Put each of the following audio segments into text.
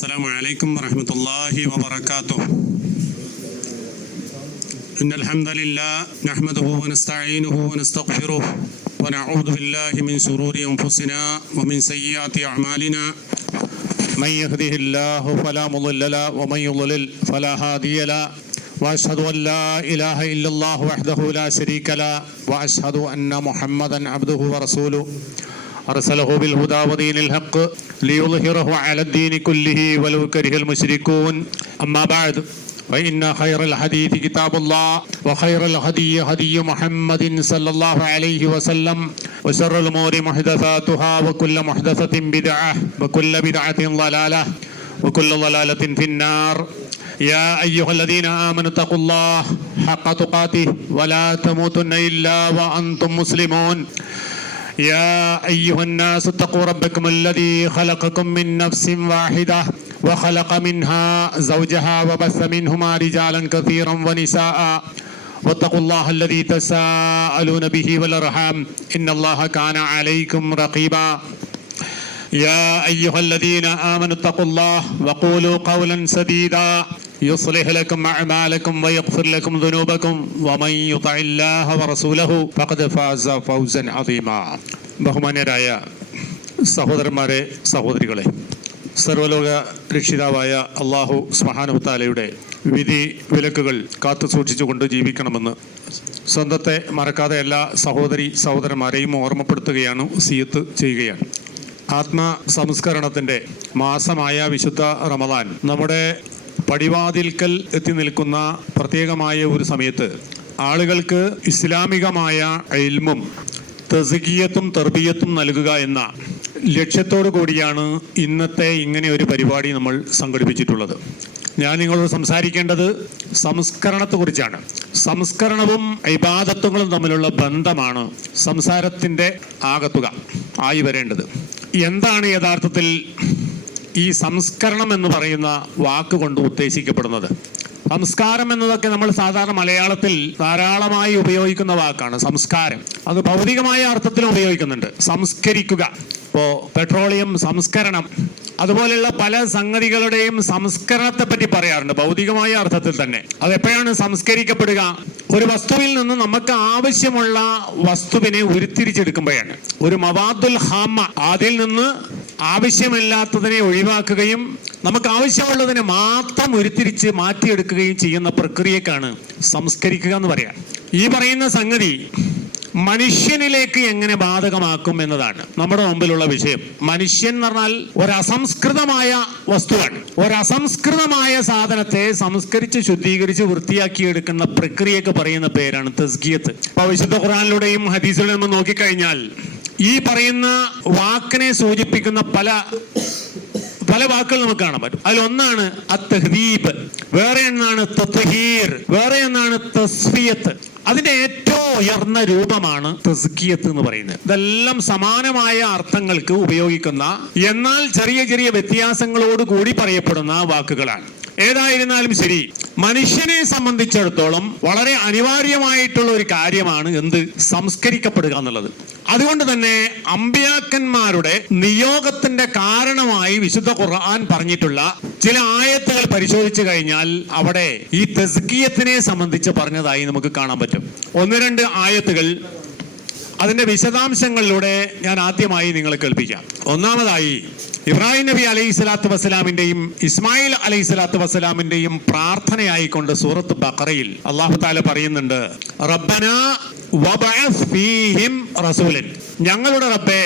السلام عليكم ورحمة الله وبركاته. إن الحمد لله نحمده ونستعينه ونستغفره ونعوذ بالله من شرور أنفسنا ومن سيئات أعمالنا. من يهده الله فلا مضل له ومن يضلل فلا هادي له. وأشهد أن لا إله إلا الله وحده لا شريك له وأشهد أن محمدا عبده ورسوله أرسله بالهدى ودين الحق ليظهره على الدين كله ولو كره المشركون. أما بعد فإن خير الحديث كتاب الله وخير الهدي هدي محمد صلى الله عليه وسلم وشر الأمور محدثاتها وكل محدثة بدعة وكل بدعة ضلالة وكل ضلالة في النار. يا أيها الذين آمنوا اتقوا الله حق تقاته ولا تموتن إلا وأنتم مسلمون. يا أيها الناس اتقوا ربكم الذي خلقكم من نفس واحدة وخلق منها زوجها وبث منهما رجالا كثيرا ونساء واتقوا الله الذي تساءلون به والأرحام إن الله كان عليكم رقيبا. يا أيها الذين آمنوا اتقوا الله وقولوا قولا سديدا يصلح لكم أعمالكم ويغفر لكم ذنوبكم ومن يطع الله ورسوله فقد فاز فوزا عظيما. ബഹുമാന്യരായ സഹോദരന്മാരെ, സഹോദരികളെ, സർവ്വലോക രക്ഷിതാവായ അള്ളാഹു സുബ്ഹാനഹു തആലയുടെ വിധി വിലക്കുകൾ കാത്തു സൂക്ഷിച്ചുകൊണ്ട് ജീവിക്കണമെന്ന് സ്വന്തത്തെ മറക്കാതെ എല്ലാ സഹോദരി സഹോദരന്മാരെയും ഓർമ്മപ്പെടുത്തുകയാണ്, വസിയത്ത് ചെയ്യുകയാണ്. ആത്മസംസ്കരണത്തിൻ്റെ മാസമായ വിശുദ്ധ റമദാൻ നമ്മുടെ പടിവാതിൽക്കൽ എത്തി നിൽക്കുന്ന പ്രത്യേകമായ ഒരു സമയത്ത് ആളുകൾക്ക് ഇസ്ലാമികമായ ഇൽമും തസ്കിയത്തും തർബിയത്തും നൽകുക എന്ന ലക്ഷ്യത്തോടു കൂടിയാണ് ഇന്നത്തെ ഇങ്ങനെ ഒരു പരിപാടി നമ്മൾ സംഘടിപ്പിച്ചിട്ടുള്ളത്. ഞാൻ നിങ്ങളോട് സംസാരിക്കേണ്ടത് സംസ്കരണത്തെക്കുറിച്ചാണ്. സംസ്കരണവും ഇബാദത്തുകളും തമ്മിലുള്ള ബന്ധമാണ് സംസാരത്തിൻ്റെ ആകത്തുക ആയി വരേണ്ടത്. എന്താണ് യഥാർത്ഥത്തിൽ ഈ സംസ്കരണം എന്ന് പറയുന്ന വാക്കുകൊണ്ട് ഉദ്ദേശിക്കപ്പെടുന്നത്? സംസ്കാരം എന്നതൊക്കെ നമ്മൾ സാധാരണ മലയാളത്തിൽ ധാരാളമായി ഉപയോഗിക്കുന്ന വാക്കാണ് സംസ്കാരം. അത് ഭൗതികമായ അർത്ഥത്തിലും ഉപയോഗിക്കുന്നുണ്ട്. സംസ്കരിക്കുക, ഇപ്പോൾ പെട്രോളിയം സംസ്കരണം, അതുപോലെയുള്ള പല സംഗതികളുടെയും സംസ്കരണത്തെ പറ്റി പറയാറുണ്ട് ഭൗതികമായ അർത്ഥത്തിൽ തന്നെ. അതെപ്പോഴാണ് സംസ്കരിക്കപ്പെടുക? ഒരു വസ്തുവിൽ നിന്ന് നമുക്ക് ആവശ്യമുള്ള വസ്തുവിനെ ഉരുത്തിരിച്ചെടുക്കുമ്പോഴാണ്. ഒരു മവാദുൽ ഹാമ, അതിൽ നിന്ന് ആവശ്യമില്ലാത്തതിനെ ഒഴിവാക്കുകയും നമുക്ക് ആവശ്യമുള്ളതിനെ മാത്രം ഉരുത്തിരിച്ച് മാറ്റിയെടുക്കുകയും ചെയ്യുന്ന പ്രക്രിയക്കാണ് സംസ്കരിക്കുക എന്ന് പറയാം. ഈ പറയുന്ന സംഗതി മനുഷ്യനിലേക്ക് എങ്ങനെ ബാധകമാക്കും എന്നതാണ് നമ്മുടെ മുമ്പിലുള്ള വിഷയം. മനുഷ്യൻ എന്ന് പറഞ്ഞാൽ ഒരസംസ്കൃതമായ വസ്തുവാണ്. ഒരസംസ്കൃതമായ സാധനത്തെ സംസ്കരിച്ച് ശുദ്ധീകരിച്ച് വൃത്തിയാക്കിയെടുക്കുന്ന പ്രക്രിയക്ക് പറയുന്ന പേരാണ് തസ്കിയത്ത്. അപ്പോൾ വിശുദ്ധ ഖുർആനിലൂടെയും ഹദീസിലൂടെയും നമ്മൾ നോക്കിക്കഴിഞ്ഞാൽ ഈ പറയുന്ന വാക്കിനെ സൂചിപ്പിക്കുന്ന പല വാക്കുകൾ നമുക്ക് കാണാൻ പറ്റും. അതിലൊന്നാണ് അത്തഹ്ദീബ്, വേറെ ഒന്നാണ് തത്ഹീർ, വേറെ ഒന്നാണ് തസ്ഫിയത്ത്. അതിന്റെ ഏറ്റവും ഉയർന്ന രൂപമാണ് തസ്കിയത്ത് എന്ന് പറയുന്നത്. ഇതെല്ലാം സമാനമായ അർത്ഥങ്ങൾക്ക് ഉപയോഗിക്കുന്ന, എന്നാൽ ചെറിയ ചെറിയ വ്യത്യാസങ്ങളോട് കൂടി പറയപ്പെടുന്ന വാക്കുകളാണ്. ഏതായിരുന്നാലും ശരി, മനുഷ്യനെ സംബന്ധിച്ചിടത്തോളം വളരെ അനിവാര്യമായിട്ടുള്ള ഒരു കാര്യമാണ് എന്ത്? സംസ്കരിക്കപ്പെടുക എന്നുള്ളത്. അതുകൊണ്ട് തന്നെ അമ്പിയാക്കന്മാരുടെ നിയോഗത്തിന്റെ കാരണമായി വിശുദ്ധ ഖുർആൻ പറഞ്ഞിട്ടുള്ള ചില ആയത്തുകൾ പരിശോധിച്ചു കഴിഞ്ഞാൽ അവിടെ ഈ തസ്കിയത്തിനെ സംബന്ധിച്ച് പറഞ്ഞതായി നമുക്ക് കാണാൻ പറ്റും. ഒന്ന് രണ്ട് ആയത്തുകൾ, അതിന്റെ വിശദാംശങ്ങളിലൂടെ ഞാൻ ആദ്യമായി നിങ്ങളെ കേൾപ്പിക്കാം. ഒന്നാമതായി ഇബ്രാഹിം നബി അലൈഹി സ്വലാത്തു വസ്സലാമിന്റെയും ഇസ്മായിൽ അലൈഹി സ്വലാത്തു വസ്സലാമിന്റെയും പ്രാർത്ഥനയായിക്കൊണ്ട് സൂറത്ത് ബഖറയിൽ അല്ലാഹു തആല പറയുന്നുണ്ട്, റബ്ബനാ വബഅസ് ഫീഹിം റസൂലൻ, ഞങ്ങളുടെ റബ്ബേ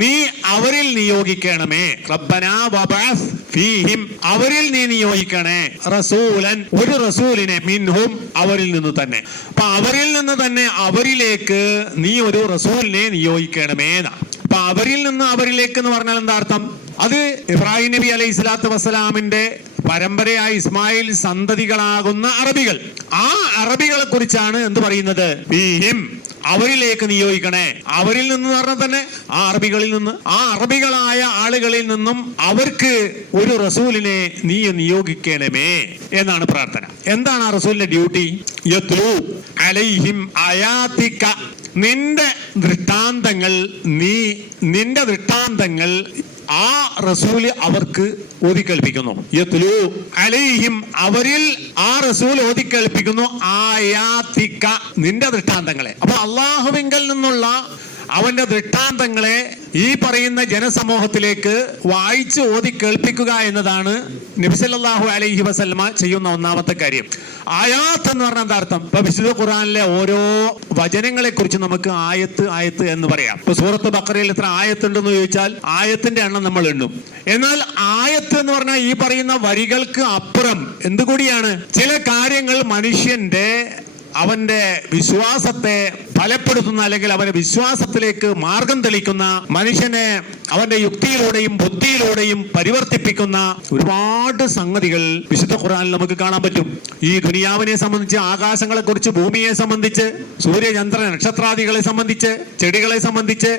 നീ അവരിൽ നിയോഗിക്കണമേ. റബ്ബനാ വബഅസ് ഫീഹിം, അവരിൽ നീ നിയോഗിക്കണേ, റസൂലൻ, ഒരു റസൂലിനെ, മിൻഹും, അവരിൽ നിന്ന് തന്നെ. അപ്പൊ അവരിൽ നിന്ന് തന്നെ അവരിലേക്ക് നീ ഒരു റസൂലിനെ നിയോഗിക്കണമേ എന്നാ. അപ്പൊ അവരിൽ നിന്ന് അവരിലേക്ക് എന്ന് പറഞ്ഞാൽ എന്താ അർത്ഥം? അത് ഇബ്രാഹിം നബി അലൈഹി സ്വലാത്തു വസ്സലാമിന്റെ പരമ്പരയായ ഇസ്മായിൽ സന്തതികളാകുന്ന അറബികൾ, ആ അറബികളെ കുറിച്ചാണ് എന്ത് പറയുന്നത്? ഫീഹിം, അവരിലേക്ക് നിയോഗിക്കണേ. അവരിൽ നിന്ന് പറഞ്ഞാൽ തന്നെ ആ അറബികളിൽ നിന്ന്, ആ അറബികളായ ആളുകളിൽ നിന്നും അവർക്ക് ഒരു റസൂലിനെ നീ നിയോഗിക്കണമേ എന്നാണ് പ്രാർത്ഥന. എന്താണ് ആ റസൂലിന്റെ ഡ്യൂട്ടി? യത്ലു അലൈഹിം ആയാതിക, നിന്റെ ദൃഷ്ടാന്തങ്ങൾ ആ റസൂല് അവർക്ക് ഓതിക്കേൽപ്പിക്കുന്നു. യത്ലു അലൈഹിം, അവരിൽ ആ റസൂൽ ഓതിക്കേൽപ്പിക്കുന്നു ആയാതിക, നിന്റെ ദൃഷ്ടാന്തങ്ങളെ. അപ്പൊ അള്ളാഹുവിങ്കൽ നിന്നുള്ള അവന്റെ ദൃഷ്ടാന്തങ്ങളെ ഈ പറയുന്ന ജനസമൂഹത്തിലേക്ക് വായിച്ച് ഓതി കേൾപ്പിക്കുക എന്നതാണ് നബി സല്ലല്ലാഹു അലൈഹി വസല്ലമ ചെയ്യുന്ന ഒന്നാമത്തെ കാര്യം. ആയാത്ത് എന്ന് പറഞ്ഞാൽ എന്താ അർത്ഥം? ഇപ്പൊ വിശുദ്ധ ഖുർആനിലെ ഓരോ വചനങ്ങളെ കുറിച്ച് നമുക്ക് ആയത്ത് എന്ന് പറയാം. ഇപ്പൊ സൂറത്ത് ബഖറയിൽ എത്ര ആയത്തുണ്ടെന്ന് ചോദിച്ചാൽ ആയത്തിന്റെ എണ്ണം നമ്മൾ എണ്ണും. എന്നാൽ ആയത്ത് എന്ന് പറഞ്ഞാൽ ഈ പറയുന്ന വരികൾക്ക് അപ്പുറം എന്തുകൂടിയാണ്? ചില കാര്യങ്ങൾ മനുഷ്യന്റെ അവന്റെ വിശ്വാസത്തെ ഫലപ്പെടുത്തുന്ന, അല്ലെങ്കിൽ അവന്റെ വിശ്വാസത്തിലേക്ക് മാർഗം തെളിക്കുന്ന, മനുഷ്യനെ അവന്റെ യുക്തിയിലൂടെയും ബുദ്ധിയിലൂടെയും പരിവർത്തിപ്പിക്കുന്ന ഒരുപാട് സംഗതികൾ വിശുദ്ധ ഖുർആനിൽ നമുക്ക് കാണാൻ പറ്റും. ഈ ദുനിയാവിനെ സംബന്ധിച്ച്, ആകാശങ്ങളെ കുറിച്ച്, ഭൂമിയെ സംബന്ധിച്ച്, സൂര്യചന്ദ്ര നക്ഷത്രാദികളെ സംബന്ധിച്ച്, ചെടികളെ സംബന്ധിച്ച്,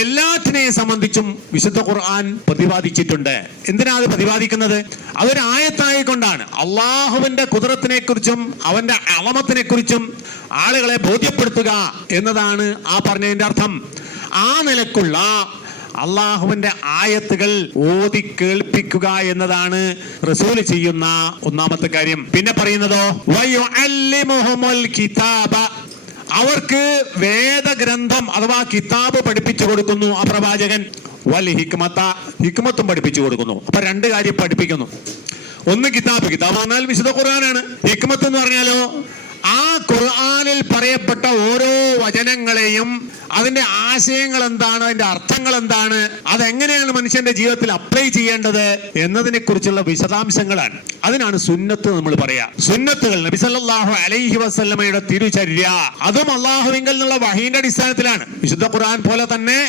എല്ലാറ്റിനെയും സംബന്ധിച്ചും വിശുദ്ധ ഖുർആൻ പ്രതിപാദിച്ചിട്ടുണ്ട്. എന്തിനാ അത് പ്രതിപാദിക്കുന്നത്? അതൊരു ആയത്തായി കൊണ്ടാണ്. അള്ളാഹുവിന്റെ ഖുദ്റത്തിനെ കുറിച്ചും അവന്റെ അളമത്തിനെ കുറിച്ചും ആളുകളെ ബോധ്യപ്പെടുത്തുക എന്നതാണ് ആ പറഞ്ഞതിന്റെ അർത്ഥം. ആ നിലക്കുള്ള അള്ളാഹുവിന്റെ ആയത്തുകൾ ഓതി കേൾപ്പിക്കുക എന്നതാണ് റസൂൽ ചെയ്യുന്ന ഒന്നാമത്തെ കാര്യം. പിന്നെ പറയുന്നതോ വയുഅല്ലിമുഹുൽ കിതാബ, അവർക്ക് വേദഗ്രന്ഥം അഥവാ കിതാബ് പഠിപ്പിച്ചു കൊടുക്കുന്നു ആ പ്രവാചകൻ. വൽ ഹിക്മത, ഹിക്മത്തും പഠിപ്പിച്ചു കൊടുക്കുന്നു. അപ്പൊ രണ്ട് കാര്യം പഠിപ്പിക്കുന്നു. ഒന്ന് കിതാബ് പറഞ്ഞാൽ വിശുദ്ധ ഖുർആനാണ്. ഹിക്മത്ത് എന്ന് പറഞ്ഞാലോ ആ ഖുർആനിൽ പറയപ്പെട്ട ഓരോ വചനങ്ങളെയും അതിന്റെ ആശയങ്ങൾ എന്താണ്, അതിന്റെ അർത്ഥങ്ങൾ എന്താണ്, അതെങ്ങനെയാണ് മനുഷ്യന്റെ ജീവിതത്തിൽ അപ്ലൈ ചെയ്യേണ്ടത് എന്നതിനെ കുറിച്ചുള്ള വിശദാംശങ്ങളാണ്. അതിനാണ് സുന്നത്ത് നമ്മൾ പറയാ. സുന്നത്തുകൾ നബി സല്ലല്ലാഹു അലൈഹി വസല്ലമയുടെ തിരുചര്യ, അതും അള്ളാഹുവിങ്കൽ നിന്നുള്ള വഹീന്റെ അടിസ്ഥാനത്തിലാണ്. വിശുദ്ധ ഖുർആൻ പോലെ തന്നെ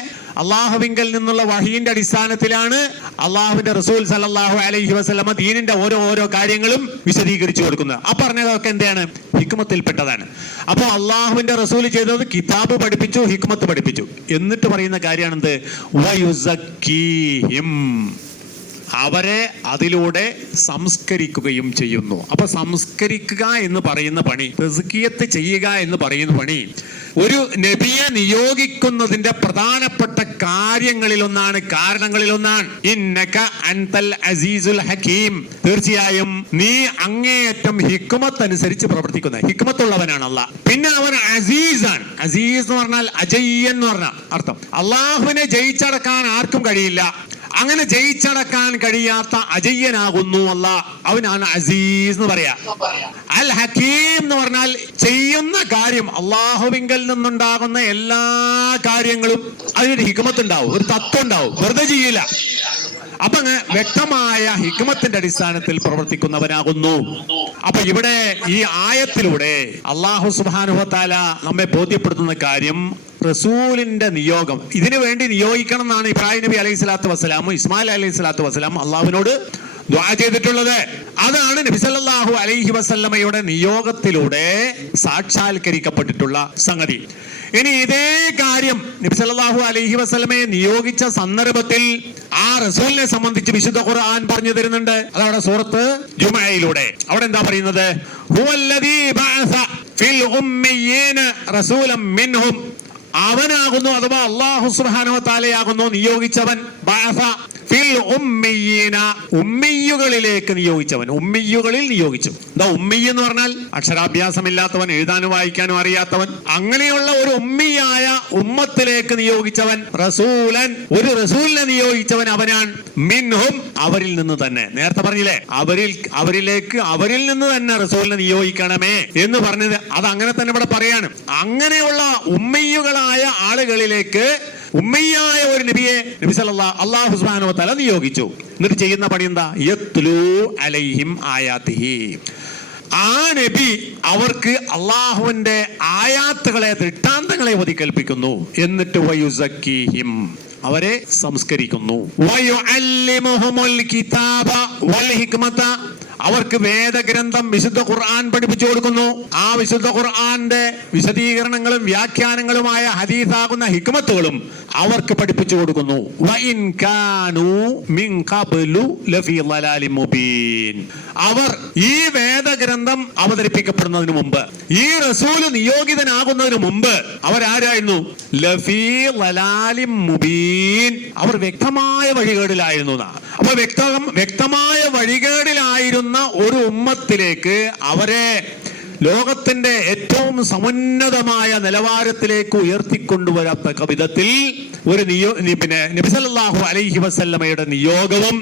അള്ളാഹുവിങ്കൽ നിന്നുള്ള വഹീന്റെ അടിസ്ഥാനത്തിലാണ് അള്ളാഹുവിന്റെ റസൂൽ സല്ലല്ലാഹു അലൈഹി വസല്ലമ ദീനിന്റെ ഓരോ കാര്യങ്ങളും വിശദീകരിച്ചു കൊടുക്കുന്നത്. ആ പറഞ്ഞതൊക്കെ എന്താണ്? ഹിക്മത്തിൽപ്പെട്ടതാണ്. അപ്പൊ അള്ളാഹുവിന്റെ റസൂൽ ചെയ്തത് കിതാബ് പഠിപ്പിച്ചു, ഹിക്മത്ത് പഠിപ്പിച്ചു. എന്നിട്ട് പറയുന്ന കാര്യമാണെന്ത്? വയുസക്കീഹിം, അവരെ അതിലൂടെ സംസ്കരിക്കുകയും ചെയ്യുന്നു. അപ്പൊ സംസ്കരിക്കുക എന്ന് പറയുന്ന പണി, തസ്കിയത്ത് ചെയ്യുക എന്ന് പറയുന്ന പണി ഒരു നബിയെ നിയോഗിക്കുന്നതിന്റെ പ്രധാനപ്പെട്ട കാര്യങ്ങളിലൊന്നാണ്, കാരണങ്ങളിലൊന്നാണ്. ഇന്നക അൻതൽ അസീസുൽ ഹകീം, തീർച്ചയായും നീ അങ്ങേയറ്റം ഹിക്മത്ത് അനുസരിച്ച് പ്രവർത്തിക്കുന്ന ഹിക്മത്തുള്ളവനാണ് അല്ലാഹ്. പിന്നെ അവൻ അസീസാണ്. അസീസ് എന്ന് പറഞ്ഞാൽ അജയ്യൻ എന്ന് പറഞ്ഞ അർത്ഥം. അള്ളാഹുവിനെ ജയിച്ചടക്കാൻ ആർക്കും കഴിയില്ല. അങ്ങനെ ജയിച്ചടക്കാൻ കഴിയാത്ത അജയ്യനാകുന്നു അല്ലാഹ്. അവനാണ് അസീസ് എന്ന് പറയാ. അൽ ഹക്കീം എന്ന് പറഞ്ഞാൽ ചെയ്യുന്ന കാര്യം, അള്ളാഹുവിങ്കൽ നിന്നുണ്ടാകുന്ന എല്ലാ കാര്യങ്ങളും അതിനൊരു ഹിക്മത്ത് ഉണ്ടാവും, ഒരു തത്വം ഉണ്ടാവും, വെറുതെ ചെയ്യില്ല. അപ്പൊ അങ്ങ് വ്യക്തമായ ഹിക്മത്തിന്റെ അടിസ്ഥാനത്തിൽ പ്രവർത്തിക്കുന്നവനാകുന്നു. അപ്പൊ ഇവിടെ ഈ ആയത്തിലൂടെ അല്ലാഹു സുബ്ഹാനഹു വ തആല നമ്മെ ബോധ്യപ്പെടുത്തുന്ന കാര്യം, റസൂലിന്റെ നിയോഗം ഇതിനു വേണ്ടി നിയോഗിക്കണം എന്നാണ് ഇബ്രാഹിം നബി അലൈഹി സ്വലാത്തു വസ്സലാമും ഇസ്മായിൽ അലൈഹി സ്വലാത്തു വസ്സലാം അള്ളാഹുവിനോട് ദുആ ചെയ്തിട്ടുള്ളത്. അതാണ് നബി സല്ലല്ലാഹു അലൈഹി വസല്ലമയുടെ നിയോഗത്തിലൂടെ സാക്ഷാത്കരിക്കപ്പെട്ടിട്ടുള്ള സംഗതി. ഇനി ഇതേ കാര്യം നബി സല്ലല്ലാഹു അലൈഹി വസല്ലമയെ നിയോഗിച്ച സന്ദർഭത്തിൽ ആ റസൂലിനെ സംബന്ധിച്ച് വിശുദ്ധ ഖുർആൻ പറഞ്ഞു തരുന്നുണ്ട്. അതവിടെ സൂറത്ത് ജുമഅയിലൂടെ അവിടെ എന്താ പറയുന്നത്? ഹുവല്ലദീ ബഅസ ഫിൽ ഉമ്മയ്യീന റസൂലൻ മിൻഹും, അവനാകുന്നു അഥവാ അല്ലാഹു സുബ്ഹാനഹു വ തആലയാകുന്നു നിയോഗിച്ചവൻ. ബഅസ ഫിൽ ഉമ്മയ്യീന, ഉമ്മിയുകളിലേക്ക് നിയോഗിച്ചവൻ, ഉമ്മിയുകളിൽ നിയോഗിച്ചു. എന്താ ഉമ്മി എന്ന് പറഞ്ഞാൽ? അക്ഷരാഭ്യാസമില്ലാത്തവൻ, എഴുതാനും വായിക്കാനും അറിയാത്തവൻ. അങ്ങനെയുള്ള ഒരു ഉമ്മിയായ ഉമ്മത്തിലേക്ക് നിയോഗിച്ചവൻ. റസൂലൻ, ഒരു റസൂലിനെ നിയോഗിച്ചവൻ അവനാണ്. മിൻഹും, അവരിൽ നിന്ന് തന്നെ. നേരത്തെ പറഞ്ഞില്ലേ അവരിൽ നിന്ന് തന്നെ റസൂലിനെ നിയോഗിക്കണമേ എന്ന് പറഞ്ഞത്. അത് അങ്ങനെ തന്നെ ഇവിടെ പറയാണ്. അങ്ങനെയുള്ള ഉമ്മിയുകളായ ആളുകളിലേക്ക് ഉമ്മയായ ഒരു നബിയെ നബി സല്ലല്ലാഹു അല്ലാഹു സുബ്ഹാനഹു വ തആല നിയോഗിച്ചു. എന്നിട്ട് ചെയ്യുന്ന പണി എന്താ? യത്ലു അലൈഹിം ആയാതിഹി, ആ നബി അവർക്ക് അള്ളാഹുവിന്റെ ആയാത്തുകളെ, ദൃഷ്ടാന്തങ്ങളെ ഓതി കേൾപ്പിക്കുന്നു. എന്നിട്ട് വയുസക്കീഹിം, അവരെ സംസ്കരിക്കുന്നു. വയുഅല്ലിമുഹുൽ കിതാബ വൽ ഹിക്മത, അവർക്ക് വേദഗ്രന്ഥം വിശുദ്ധ ഖുർആൻ പഠിപ്പിച്ചു കൊടുക്കുന്നു. ആ വിശുദ്ധ ഖുർആന്റെ വിശദീകരണങ്ങളും വ്യാഖ്യാനങ്ങളുമായ ഹദീസാകുന്ന ഹിക്മത്തുകളും അവർക്ക് പഠിപ്പിച്ചു കൊടുക്കുന്നു. വഇൻ കാനൂ മിൻ ഖബ്ലു ലഫീ ളലാലിൻ മുബീൻ, മുബീൻ. അവർ ഈ വേദഗ്രന്ഥം അവതരിപ്പിക്കപ്പെടുന്നതിന് മുമ്പ്, ഈ റസൂൽ നിയോഗിതനാകുന്നതിന് മുമ്പ് അവരാരായിരുന്നു? ലഫീ ലലാലിം മുബീൻ. അവർ വ്യക്തമായ വഴികേടിലായിരുന്നു. അപ്പൊ വ്യക്തമായ വഴികേടിലായിരുന്ന ഒരു ഉമ്മത്തിലേക്ക് അവരെ ലോകത്തിന്റെ ഏറ്റവും സമുന്നതമായ നിലവാരത്തിലേക്ക് ഉയർത്തിക്കൊണ്ടുവരത്തക്ക വിധത്തിൽ ഒരു നബി സല്ലല്ലാഹു അലൈഹി വസല്ലമയുടെ നിയോഗവും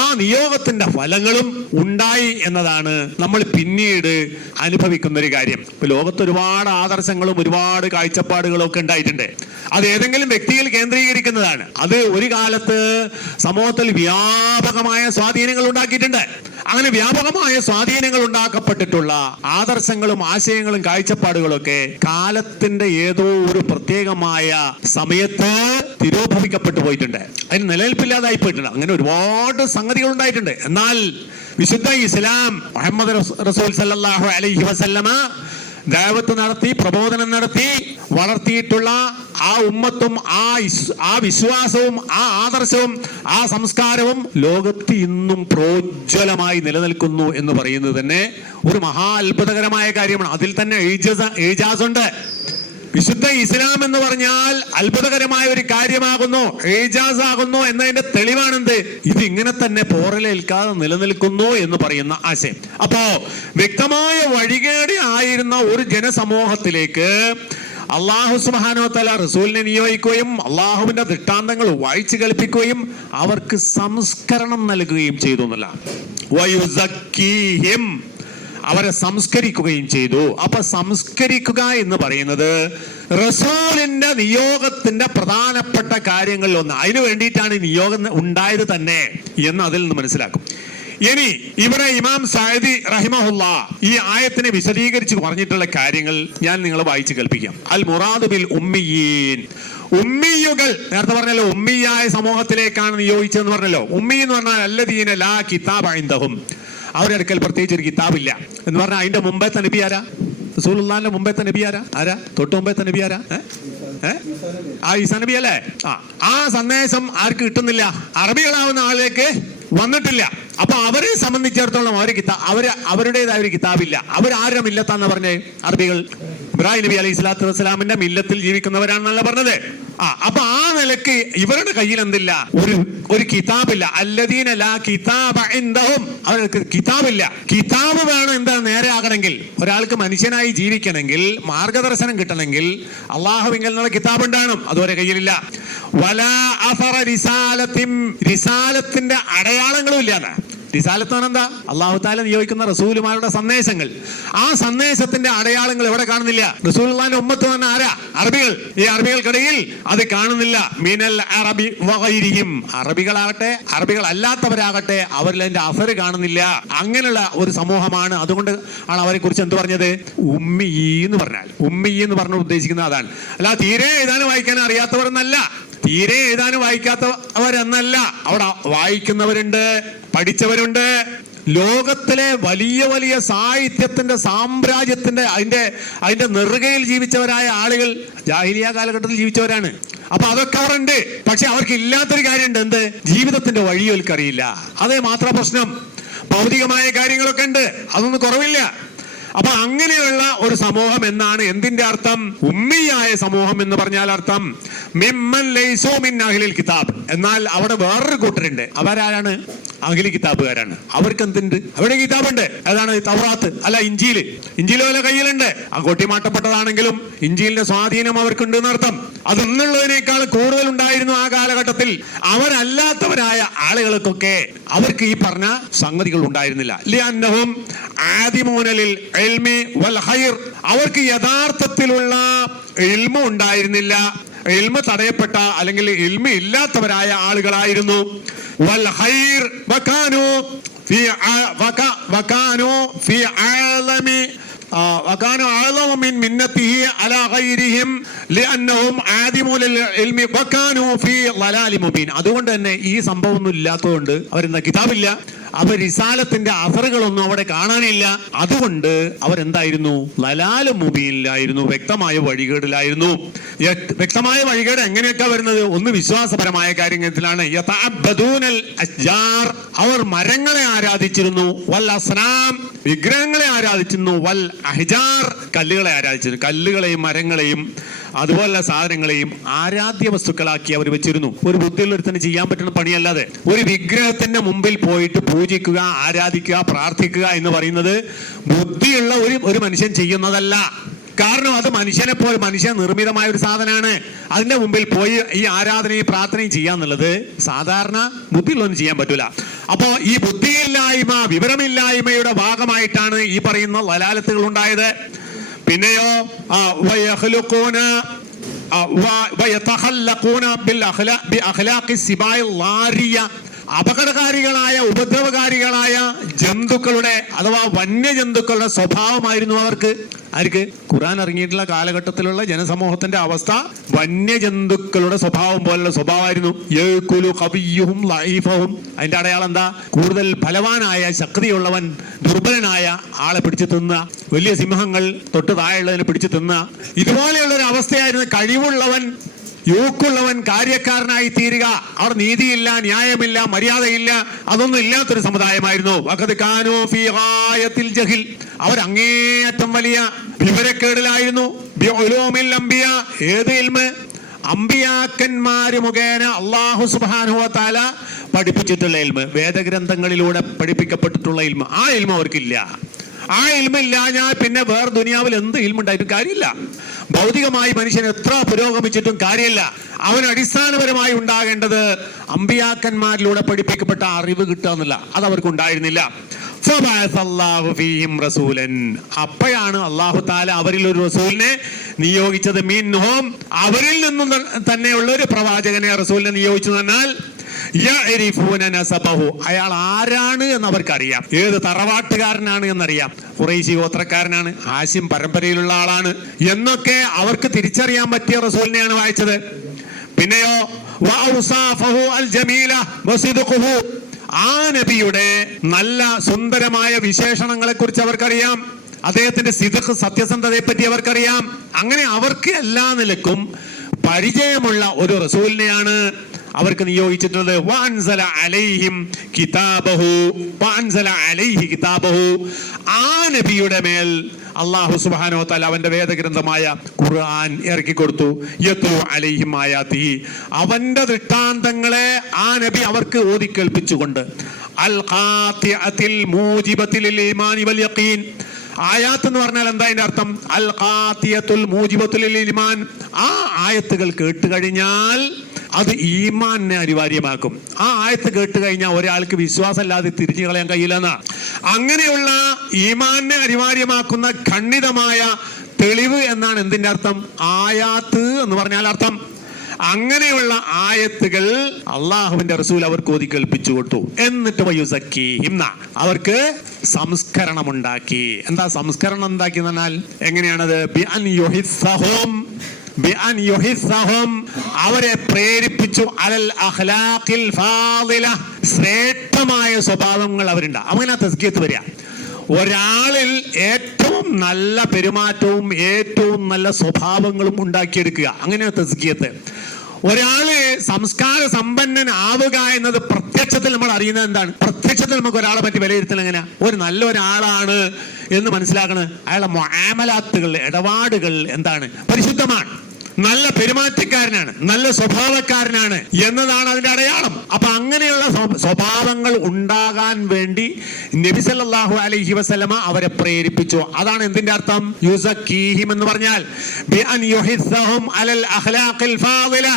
ആ നിയോഗത്തിന്റെ ഫലങ്ങളും ഉണ്ടായി എന്നതാണ് നമ്മൾ പിന്നീട് അനുഭവിക്കുന്ന ഒരു കാര്യം. ലോകത്ത് ഒരുപാട് ആദർശങ്ങളും ഒരുപാട് കാഴ്ചപ്പാടുകളും ഒക്കെ ഉണ്ടായിട്ടുണ്ട്. അത് ഏതെങ്കിലും വ്യക്തികൾ കേന്ദ്രീകരിക്കുന്നതാണ്. അത് ഒരു കാലത്ത് സമൂഹത്തിൽ വ്യാപകമായ സ്വാധീനങ്ങൾ ഉണ്ടാക്കിയിട്ടുണ്ട്. അങ്ങനെ വ്യാപകമായ സ്വാധീനങ്ങൾ ഉണ്ടാക്കപ്പെട്ടിട്ടുള്ള ആദർശങ്ങളും ആശയങ്ങളും കാഴ്ചപ്പാടുകളും ഒക്കെ കാലത്തിന്റെ ഏതോ ഒരു പ്രത്യേകമായ സമയത്ത് തിരോഭവിക്കപ്പെട്ടു പോയിട്ടുണ്ട്. അതിന് നിലനിൽപ്പില്ലാതായി പോയിട്ടുണ്ട്. അങ്ങനെ ഒരുപാട് സംഗതികൾ ഉണ്ടായിട്ടുണ്ട്. എന്നാൽ വിശുദ്ധ ഇസ്ലാം മുഹമ്മദ് റസൂൽ സല്ലല്ലാഹു അലൈഹി വസല്ലമ ദഅവത്ത് നടത്തി, പ്രബോധനം നടത്തി വളർത്തിയിട്ടുള്ള ആ ഉമ്മത്തും ആ വിശ്വാസവും ആ ആദർശവും ആ സംസ്കാരവും ലോകത്ത് ഇന്നും പ്രോജ്വലമായി നിലനിൽക്കുന്നു എന്ന് പറയുന്നത് തന്നെ ഒരു മഹാ അത്ഭുതകരമായ കാര്യമാണ്. അതിൽ തന്നെ ഏജാസ് ഉണ്ട്. വിശുദ്ധ ഇസ്ലാം എന്ന് പറഞ്ഞാൽ അത്ഭുതകരമായ ഒരു കാര്യമാകുന്നു, ഏജാസ് ആകുന്നു എന്നതിന്റെ തെളിവാണെന്ത്? ഇത് ഇങ്ങനെ തന്നെ പോറലേൽക്കാതെ നിലനിൽക്കുന്നു എന്ന് പറയുന്ന ആശയം. അപ്പോ വ്യക്തമായ വഴികേടി ആയിരുന്ന ഒരു ജനസമൂഹത്തിലേക്ക് അല്ലാഹു സുബ്ഹാനഹു വ തആല റസൂലിനെ നിയോഗിക്കുകയും അള്ളാഹുവിന്റെ ദൃഷ്ടാന്തങ്ങൾ വായിച്ചു കേൾപ്പിക്കുകയും അവർക്ക് സംസ്കരണം നൽകുകയും ചെയ്തു എന്നല്ല, വയുസക്കീഹിം, അവരെ സംസ്കരിക്കുകയും ചെയ്തു. അപ്പൊ സംസ്കരിക്കുക എന്ന് പറയുന്നത് റസൂലിന്റെ നിയോഗത്തിന്റെ പ്രധാനപ്പെട്ട കാര്യങ്ങളിൽ ഒന്ന്. അതിനു വേണ്ടിയിട്ടാണ് ഈ നിയോഗം ഉണ്ടായത് തന്നെ എന്ന് അതിൽ നിന്ന് മനസ്സിലാക്കും. ഇനി ഇവിടെ ഇമാം സഅദി റഹിമഹുല്ലാ ഈ ആയത്തിനെ വിശദീകരിച്ച് പറഞ്ഞിട്ടുള്ള കാര്യങ്ങൾ ഞാൻ നിങ്ങളെ വായിച്ച് കേൾപ്പിക്കാം. അൽ മുറാദു ബിൽ ഉമ്മിയീൻ, ഉമ്മിയുകൾ, നേരത്തെ പറഞ്ഞല്ലോ ഉമ്മിയായ സമൂഹത്തിലേക്കാണ് നിയോഗിച്ചതെന്ന് പറഞ്ഞല്ലോ. ഉമ്മി എന്ന് പറഞ്ഞാൽ അല്ലദീന ലാ കിതാബ ഇൻദഹും, അവരുടെ അടുക്കൽ പ്രത്യേകിച്ച് ഒരു കിതാബില്ല എന്ന് പറഞ്ഞാൽ അതിന്റെ മുമ്പത്തെ നബി ആരാ? റസൂലുള്ളാഹിന്റെ മുമ്പത്തെ നബി ആരാ? തൊട്ട് മുമ്പത്തെ നബി ആരാ? ഈസാ നബി അല്ലേ? ആ സന്ദേശം ആർക്ക് കിട്ടുന്നില്ല? അറബികളാവുന്ന ആളിലേക്ക് വന്നിട്ടില്ല. അപ്പൊ അവരെ സംബന്ധിച്ചിടത്തോളം അവരുടേതായ ഒരു കിതാബില്ല. അവരാരുടെ മില്ലത്താന്ന് പറഞ്ഞേ? അറബികൾ ഇബ്രാഹിം നബി അലൈഹി സ്വലാത്തു വസ്സലാമിന്റെ മില്ലത്തിൽ ജീവിക്കുന്നവരാണെന്നല്ല പറഞ്ഞത്. അപ്പൊ ആ നിലക്ക് ഇവരുടെ കയ്യിൽ എന്തില്ല? ഒരു കിതാബില്ല. അല്ലദീന ലാ കിതാബ ഇൻദഹും, അവർക്ക് കിതാബില്ല. കിതാബ് വേണം എന്താ നേരെ ആകണമെങ്കിൽ, ഒരാൾക്ക് മനുഷ്യനായി ജീവിക്കണമെങ്കിൽ, മാർഗദർശനം കിട്ടണമെങ്കിൽ അള്ളാഹുവിങ്കൽ നിന്നുള്ള കിതാബ് ഉണ്ടാകണം. അതുവരെ കയ്യിലില്ല. വലാ അഫറ റിസാലത്തിൻ, റിസാലത്തിന്റെ അടയാളങ്ങളും ഇല്ലാന്ന്. റിസാലത്ത് എന്താ? അല്ലാഹു തആല നിയോഗിക്കുന്ന റസൂലുമാരുടെ സന്ദേശങ്ങൾ. ആ സന്ദേശത്തിന്റെ അടയാളങ്ങൾ എവിടെ കാണുന്നില്ല? റസൂലുള്ളാഹിന്റെ ഉമ്മത്ത് തന്നെ ആരാ? അറബികൾ. ഈ അറബികൾക്കിടയിൽ അത് കാണുന്നില്ല. മിനൽ അറബി വഗൈരിഹിം, അറബികളാകട്ടെ അറബികൾ അല്ലാത്തവരാകട്ടെ അവരിൽ അതിന്റെ അഫർ കാണുന്നില്ല. അങ്ങനെയുള്ള ഒരു സമൂഹമാണ്. അതുകൊണ്ട് ആണ് അവരെ കുറിച്ച് എന്ത് പറഞ്ഞത്? ഉമ്മി എന്ന് പറഞ്ഞാൽ. ഉമ്മി എന്ന് പറഞ്ഞ ഉദ്ദേശിക്കുന്നത് അതാണ്. അല്ല തീരെ എഴുതാനും വായിക്കാനും അറിയാത്തവരെന്നല്ല, തീരെ എഴുതാനും വായിക്കാത്തവരെന്നല്ല. അവിടെ വായിക്കുന്നവരുണ്ട്, പഠിച്ചവരുണ്ട്. ലോകത്തിലെ വലിയ വലിയ സാഹിത്യത്തിന്റെ സാമ്രാജ്യത്തിന്റെ അതിന്റെ നെറുകയിൽ ജീവിച്ചവരായ ആളുകൾ ജാഹിലിയ കാലഘട്ടത്തിൽ ജീവിച്ചവരാണ്. അപ്പൊ അതൊക്കെ അവർ ഉണ്ട്. പക്ഷെ അവർക്ക് ഇല്ലാത്തൊരു കാര്യമുണ്ട്. എന്ത്? ജീവിതത്തിന്റെ വഴി അവർക്കറിയില്ല. അതേ മാത്രം പ്രശ്നം. ഭൗതികമായ കാര്യങ്ങളൊക്കെ ഉണ്ട്, അതൊന്നും കുറവില്ല. അപ്പൊ അങ്ങനെയുള്ള ഒരു സമൂഹം എന്നാണ് എന്തിന്റെ അർത്ഥം? ഉമ്മിയായ സമൂഹം എന്ന് പറഞ്ഞാൽ അർത്ഥം മിമ്മൻ ലൈസൂ മിൻ അഹ്ലിൽ കിതാബ്. എന്നാൽ അവിടെ വേറൊരു കൂട്ടരുണ്ട്. അവരാരാണ്? അഹ്ലി കിതാബുകാരാണ്. അവർക്ക് എന്തുണ്ട്? അവിടെ കിതാബുണ്ട്. അതാണ് തൗറാത്ത്, അല്ല ഇഞ്ചീല്. ഇഞ്ചീല് പോലെ കയ്യിലുണ്ട്. ആ കൊട്ടിമാട്ടപ്പെട്ടതാണെങ്കിലും ഇഞ്ചീലിന്റെ സ്വാധീനം അവർക്കുണ്ട് എന്നർത്ഥം. അതൊന്നുള്ളതിനേക്കാൾ കൂടുതൽ ഉണ്ടായിരുന്നു ആ കാലഘട്ടത്തിൽ. അവരല്ലാത്തവരായ ആളുകൾക്കൊക്കെ അവർക്ക് ഈ പറഞ്ഞ സംഗതികൾ ഉണ്ടായിരുന്നില്ല. ലിഅന്നഹും ആദിമൂനലിൽ ഇൽമി വൽ ഖൈർ, അവർക്ക് യഥാർത്ഥത്തിലുള്ള ഇൽമു ഉണ്ടായിരുന്നില്ല. ഇൽമ തടയപ്പെട്ട അല്ലെങ്കിൽ ഇൽമ ഇല്ലാത്തവരായ ആളുകളായിരുന്നു. വൽ ഖൈർ വകാനു ഫീ ആലമി وكانوا أعظم من منته على غيرهم لأنهم عادموا للعلم وكانوا في ضلال مبين. അതുകൊണ്ട് തന്നെ ഈ സംഭവം ഒന്നും ഇല്ലാത്തതുകൊണ്ട് അവരെന്താ? കിതാബില്ല, അപ്പൊ റിസാലത്തിന്റെ അസറുകളൊന്നും അവിടെ കാണാനില്ല. അതുകൊണ്ട് അവരെന്തായിരുന്നു? ലലാലും മുബീനിലായിരുന്നു, വ്യക്തമായ വഴികേടിലായിരുന്നു. വ്യക്തമായ വഴികേട് എങ്ങനെയൊക്കെ വരുന്നത്? ഒന്ന് വിശ്വാസപരമായ കാര്യത്തിലാണ്. യതഅബ്ബദൂനൽ അശ്ജാർ, അവർ മരങ്ങളെ ആരാധിച്ചിരുന്നു. വൽ അസ്നാം, വിഗ്രഹങ്ങളെ ആരാധിച്ചിരുന്നു. വൽ അഹ്ജാർ, കല്ലുകളെ ആരാധിച്ചിരുന്നു. കല്ലുകളെയും മരങ്ങളെയും അതുപോലുള്ള സാധനങ്ങളെയും ആരാധ്യ വസ്തുക്കളാക്കി അവർ വെച്ചിരുന്നു. ഒരു ബുദ്ധിയുള്ള ഒരുത്തന്നെ ചെയ്യാൻ പറ്റുന്ന പണിയല്ലാതെ ഒരു വിഗ്രഹത്തിന്റെ മുമ്പിൽ പോയിട്ട് പൂജിക്കുക, ആരാധിക്കുക, പ്രാർത്ഥിക്കുക എന്ന് പറയുന്നത് ബുദ്ധിയുള്ള ഒരു മനുഷ്യൻ ചെയ്യുന്നതല്ല. കാരണം അത് മനുഷ്യനെ പോലെ മനുഷ്യ നിർമ്മിതമായ ഒരു സാധനമാണ്. അതിന്റെ മുമ്പിൽ പോയി ഈ ആരാധനയും പ്രാർത്ഥനയും ചെയ്യാന്നുള്ളത് സാധാരണ ബുദ്ധിയുള്ളൊന്നും ചെയ്യാൻ പറ്റൂല. അപ്പോ ഈ ബുദ്ധിയില്ലായ്മ, വിവരമില്ലായ്മയുടെ ഭാഗമായിട്ടാണ് ഈ പറയുന്ന ലലാലത്തുകൾ ഉണ്ടായത്. പിന്നെയോ അപകടകാരികളായ ഉപദ്രവകാരികളായ ജന്തുക്കളുടെ അഥവാ വന്യജന്തുക്കളുടെ സ്വഭാവമായിരുന്നു അവർക്ക്. ആർക്ക്? ഖുർആൻ ഇറങ്ങിയിട്ടുള്ള കാലഘട്ടത്തിലുള്ള ജനസമൂഹത്തിന്റെ അവസ്ഥ വന്യജന്തുക്കളുടെ സ്വഭാവം പോലുള്ള സ്വഭാവമായിരുന്നു. അതിന്റെ അടയാളം എന്താ? കൂടുതൽ ബലവാനായ, ശക്തിയുള്ളവൻ ദുർബലനായ ആളെ പിടിച്ചു തിന്ന, വലിയ സിംഹങ്ങൾ തൊട്ട് താഴെയുള്ളതിനെ പിടിച്ചു തിന്ന, ഇതുപോലെയുള്ള ഒരു അവസ്ഥയായിരുന്നു. കഴിവുള്ളവൻ, യൂക്കുള്ളവൻ കാര്യക്കാരനായി തീരുക. അവിടെ നീതിയില്ല, ന്യായമില്ല, മര്യാദയില്ല, അതൊന്നും ഇല്ലാത്തൊരു സമുദായമായിരുന്നു. അവർ അങ്ങേയറ്റം വലിയ വിവരക്കേടിലായിരുന്നു. ഏത് ഇൽമ്? അമ്പിയാക്കന്മാര് മുഖേന അല്ലാഹു സുബ്ഹാനഹു വ തആല പഠിപ്പിച്ചിട്ടുള്ള ഇൽമ്, വേദഗ്രന്ഥങ്ങളിലൂടെ പഠിപ്പിക്കപ്പെട്ടിട്ടുള്ള ഇൽമ്, ആ ഇൽമ് അവർക്കില്ല. ആ ഇൽമില്ലാഞ്ഞാൽ പിന്നെ വേറെ ദുനിയാവിൽ എന്ത് ഇൽമുണ്ടായിട്ടും കാര്യമില്ല. ഭൗതികമായി മനുഷ്യൻ എത്ര പുരോഗമിച്ചിട്ടും കാര്യമില്ല. അവൻ അടിസ്ഥാനപരമായി ഉണ്ടാകേണ്ടത് അമ്പിയാക്കന്മാരിലൂടെ പഠിപ്പിക്കപ്പെട്ട അറിവ് കിട്ടുക എന്നല്ല. അത് അവർക്ക് ഉണ്ടായിരുന്നില്ല. അപ്പോഴാണ് അല്ലാഹു തആല അവരിൽ ഒരു റസൂലിനെ നിയോഗിച്ചത്. മിൻഹും, അവരിൽ നിന്നും തന്നെയുള്ള ഒരു പ്രവാചകനെ, റസൂലിനെ നിയോഗിച്ചു. എന്നാൽ അയാൾ ആരാണ് എന്ന് അവർക്കറിയാം. ഏത് തറവാട്ടുകാരനാണ് എന്നറിയാം. ഖുറൈശി ഗോത്രക്കാരനാണ്, ഹാശിം പരമ്പരയിലുള്ള ആളാണ് എന്നൊക്കെ അവർക്ക് തിരിച്ചറിയാൻ പറ്റിയ റസൂലിനെയാണ് വായിച്ചത്. പിന്നെയോ ആ നബിയുടെ നല്ല സുന്ദരമായ വിശേഷണങ്ങളെ കുറിച്ച് അവർക്കറിയാം. അദ്ദേഹത്തിന്റെ സിദ്ഖ്, സത്യസന്ധതയെ പറ്റി അവർക്കറിയാം. അങ്ങനെ അവർക്ക് എല്ലാ നിലക്കും പരിചയമുള്ള ഒരു റസൂലിനെയാണ് അവർക്ക് നിയോഗിച്ചിട്ടുള്ളത്. ആ നബിയുടെ മേൽ അല്ലാഹു സുബ്ഹാനഹു വ തആല അവന്റെ വേദഗ്രന്ഥമായ ഖുർആൻ ഇറക്കി കൊടുത്തു. യത്ലു അലൈഹിം ആയാതിഹി, അവന്റെ ദൃഷ്ടാന്തങ്ങളെ ആ നബി അവർക്ക് ഓതി കേൾപ്പിച്ചുകൊണ്ട്. അൽ ഖാതിഅത്തിൽ മൂജിബത്തിൽ ഈമാനി വൽ യഖീൻ. ആയാത്ത് എന്ന് പറഞ്ഞാൽ എന്താ അതിന്റെ അർത്ഥം? അൽ ഖാതിയത്തുൽ മൂജിബത്തുൽ ഈമാൻ. ആ ആയത്തുകൾ കേട്ട് കഴിഞ്ഞാൽ അത് ഈമാനെ അനിവാര്യമാക്കും. ആ ആയത്ത് കേട്ട് കഴിഞ്ഞാൽ ഒരാൾക്ക് വിശ്വാസമില്ലാതെ തിരിഞ്ഞു കളയാൻ കഴിയില്ലെന്ന. അങ്ങനെയുള്ള ഈമാനെ അനിവാര്യമാക്കുന്ന ഖണ്ഡിതമായ തെളിവ് എന്നാണ് എന്തിന്റെ അർത്ഥം? ആയാത്ത് എന്ന് പറഞ്ഞാൽ അർത്ഥം. അങ്ങനെയുള്ള ആയത്തുകൾ അള്ളാഹുവിന്റെ റസൂൽ അവർക്ക് ഓതി കേൾപ്പിച്ചു കൊടുത്തു. എന്നിട്ട് വയുസക്കീഹിം, അവർക്ക് സംസ്കരണം ഉണ്ടാക്കി. എന്താ സംസ്കരണം ഉണ്ടാക്കി എന്ന് പറഞ്ഞാൽ എങ്ങനെയാണത്? അവരെ പ്രേരിപ്പിച്ചു അലൽ അഖ്ലാഖിൽ ഫാദില, ശ്രേഷ്ഠമായ സ്വഭാവങ്ങൾ അവരുണ്ട്. അങ്ങനെ തസ്കിയത്ത് വരിക. ഒരാളിൽ ഏറ്റവും നല്ല പെരുമാറ്റവും ഏറ്റവും നല്ല സ്വഭാവങ്ങളും ഉണ്ടാക്കിയെടുക്കുക, അങ്ങനെയാണ് തസ്കിയത്ത്. ഒരാള് സംസ്കാര സമ്പന്നനാവുക എന്നത് പ്രത്യക്ഷത്തിൽ നമ്മൾ അറിയുന്നത് എന്താണ്? പ്രത്യക്ഷത്തിൽ നമുക്ക് ഒരാളെ പറ്റി വിലയിരുത്തൽ എങ്ങനെയാ? ഒരു നല്ല ഒരാളാണ് എന്ന് മനസ്സിലാക്കണത് അയാളുടെ മുആമലാത്തുകൾ, ഇടപാടുകൾ എന്താണ്? പരിശുദ്ധമാണ്, നല്ല പെരുമാറ്റക്കാരനാണ്, നല്ല സ്വഭാവക്കാരനാണ് എന്നതാണ് അതിന്റെ അടയാളം. അപ്പൊ അങ്ങനെയുള്ള സ്വഭാവങ്ങൾ ഉണ്ടാകാൻ വേണ്ടി നബി സല്ലല്ലാഹു അലൈഹി വസല്ലമ അവരെ പ്രേരിപ്പിച്ചു. അതാണ് എന്തിന്റെ അർത്ഥം? യുസക്കീഹിം എന്ന് പറഞ്ഞാൽ ബിഅൻ യുഹിസ്സഹും അലൽ അഖ്ലാഖിൽ ഫാദില,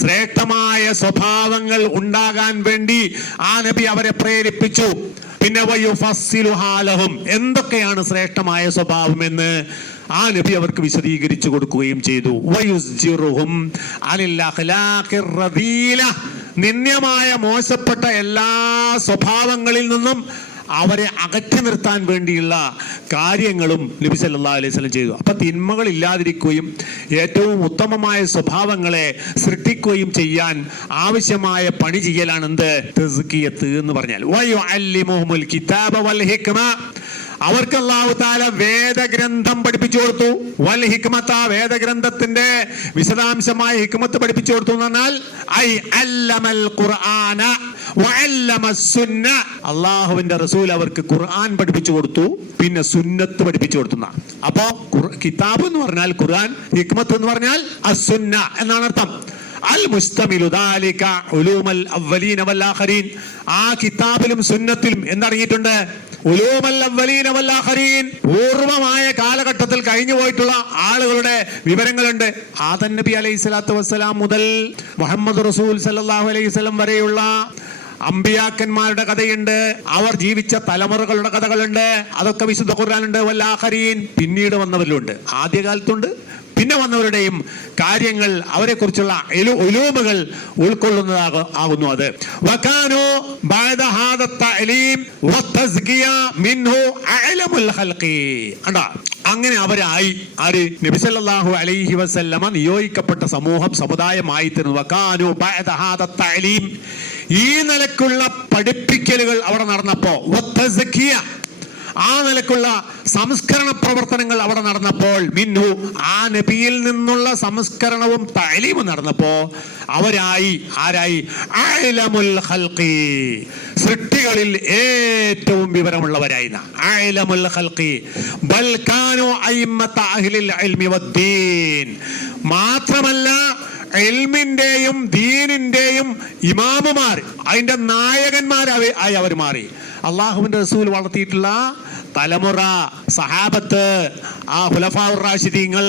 ശ്രേഷ്ഠമായ സ്വഭാവങ്ങൾ ഉണ്ടാകാൻ വേണ്ടി ആ നബി അവരെ പ്രേരിപ്പിച്ചു. പിന്നെ വയുഫസ്സിലുഹാലഹും, എന്തൊക്കെയാണ് ശ്രേഷ്ഠമായ സ്വഭാവം എന്ന് ആ നബി അവർക്ക് വിശദീകരിച്ചു കൊടുക്കുകയും ചെയ്തു. വയുസ്ജിറുഹും അനിൽ അഖ്ലാഖിർ റദീല, നിന്ദ്യമായ മോശപ്പെട്ട എല്ലാ സ്വഭാവങ്ങളിൽ നിന്നും അവരെ അകറ്റി നിർത്താൻ വേണ്ടിയുള്ള കാര്യങ്ങളും നബി സല്ലല്ലാഹു അലൈഹി വസല്ലം ചെയ്തു. അപ്പൊ തിന്മകൾ ഇല്ലാതിരിക്കുകയും ഏറ്റവും ഉത്തമമായ സ്വഭാവങ്ങളെ സൃഷ്ടിക്കുകയും ചെയ്യാൻ ആവശ്യമായ പണി ചെയ്യലാണ് എന്ത്? തസ്കിയത്ത് എന്ന് പറഞ്ഞാൽ. വയുഅല്ലിമുഹുൽ കിതാബ വൽ ഹിക്മ, അവർക്ക് അല്ലാഹു തആല വേദഗ്രന്ഥം പഠിപ്പിച്ചു കൊടുത്തു. വൽ ഹിക്മത, വേദഗ്രന്ഥത്തിന്റെ വിശദാംശമായ ഹിക്മത്ത് പഠിപ്പിച്ചു കൊടുത്തു എന്ന് പറഞ്ഞാൽ ഐ അല്ലമൽ ഖുർആന വഅല്ലമസ് സുന്ന, അല്ലാഹുവിന്റെ റസൂൽ അവർക്ക് ഖുർആൻ പഠിപ്പിച്ചു കൊടുത്തു, പിന്നെ സുന്നത്ത് പഠിപ്പിച്ചു കൊടുത്തു. അപ്പോ കിതാബ് എന്ന് പറഞ്ഞാൽ ഖുർആൻ, ഹിക്മത്ത് എന്ന് പറഞ്ഞാൽ അസ്സുന്ന എന്നാണ് അർത്ഥം. അൽ മുസ്തമിലു ദാലിക ഉലൂമൽ അവ്വലീന വൽ ആഖിരീൻ, ആ കിതാബിലും സുന്നത്തിലും എന്തടങ്ങിയിട്ടുണ്ട്? ഉലൂമൽ അവ്വലീന വൽ ആഖിരീൻ, പൂർവമായ കാലഘട്ടത്തിൽ കഴിഞ്ഞു പോയിട്ടുള്ള ആളുകളുടെ വിവരങ്ങളുണ്ട്. ആദം നബി അലൈഹി സ്വലാത്തു വസ്സലാം മുതൽ മുഹമ്മദ് റസൂൽ സല്ലല്ലാഹു അലൈഹി വസല്ലം വരെയുള്ള അമ്പിയാക്കന്മാരുടെ കഥയുണ്ട്, അവർ ജീവിച്ച തലമുറകളുടെ കഥകളുണ്ട്, അതൊക്കെ വിശുദ്ധ ഖുർആനിലുണ്ട്. വൽ ആഖിരീൻ, പിന്നീട് വന്നവരിലുണ്ട്, ആദ്യകാലത്തുണ്ട്, പിന്നെ വന്നവരുടെയും കാര്യങ്ങൾ, അവരെ കുറിച്ചുള്ള ഉലൂമുകൾ ഉൾക്കൊള്ളുന്നതാകുന്നു അത്. വകാനു ബഅദ ഹാദ തഅലീം വതസ്കിയ മിൻഹു അഅലമുൽ ഖൽഖി. അങ്ങനെ അവരായി ആര്? നബി സല്ലല്ലാഹു അലൈഹി വസല്ലമ നിയോഗിക്കപ്പെട്ട സമുദായമായി തീർന്നു. വകാനു ബഅദ ഹാദ തഅലീം, ഈ നിലക്കുള്ള പഠിപ്പിക്കലുകൾ അവിടെ നടന്നപ്പോ, വതസ്കിയ, ആ നിലക്കുള്ള സംസ്കരണ പ്രവർത്തനങ്ങൾ അവിടെ നടന്നപ്പോൾ, മിൻഹു, ആ നബിയിൽ നിന്നുള്ള സംസ്കരണവും തഅലീമും നടന്നപ്പോ അവരായി ആരായി? അഅലമുൽ ഖൽഖി, സൃഷ്ടികളിൽ ഏറ്റവും വിവരമുള്ളവരായി. അഅലമുൽ ഖൽഖി ബൽ കാനു അയിമ്മത അഹ്ലിൽ ഇൽമി വദ്ദീൻ, മാത്രമല്ല ഇൽമിന്റെയും ദീനിന്റെയും ഇമാമുമാർ, അതിന്റെ നായകന്മാരായി അവർ മാറി. അള്ളാഹുവിന്റെ റസൂൽ വളർത്തിയിട്ടുള്ള തലമുറ, സഹാബത്ത്, ആ ഖുലഫാഉർ റാഷിദീങ്ങൾ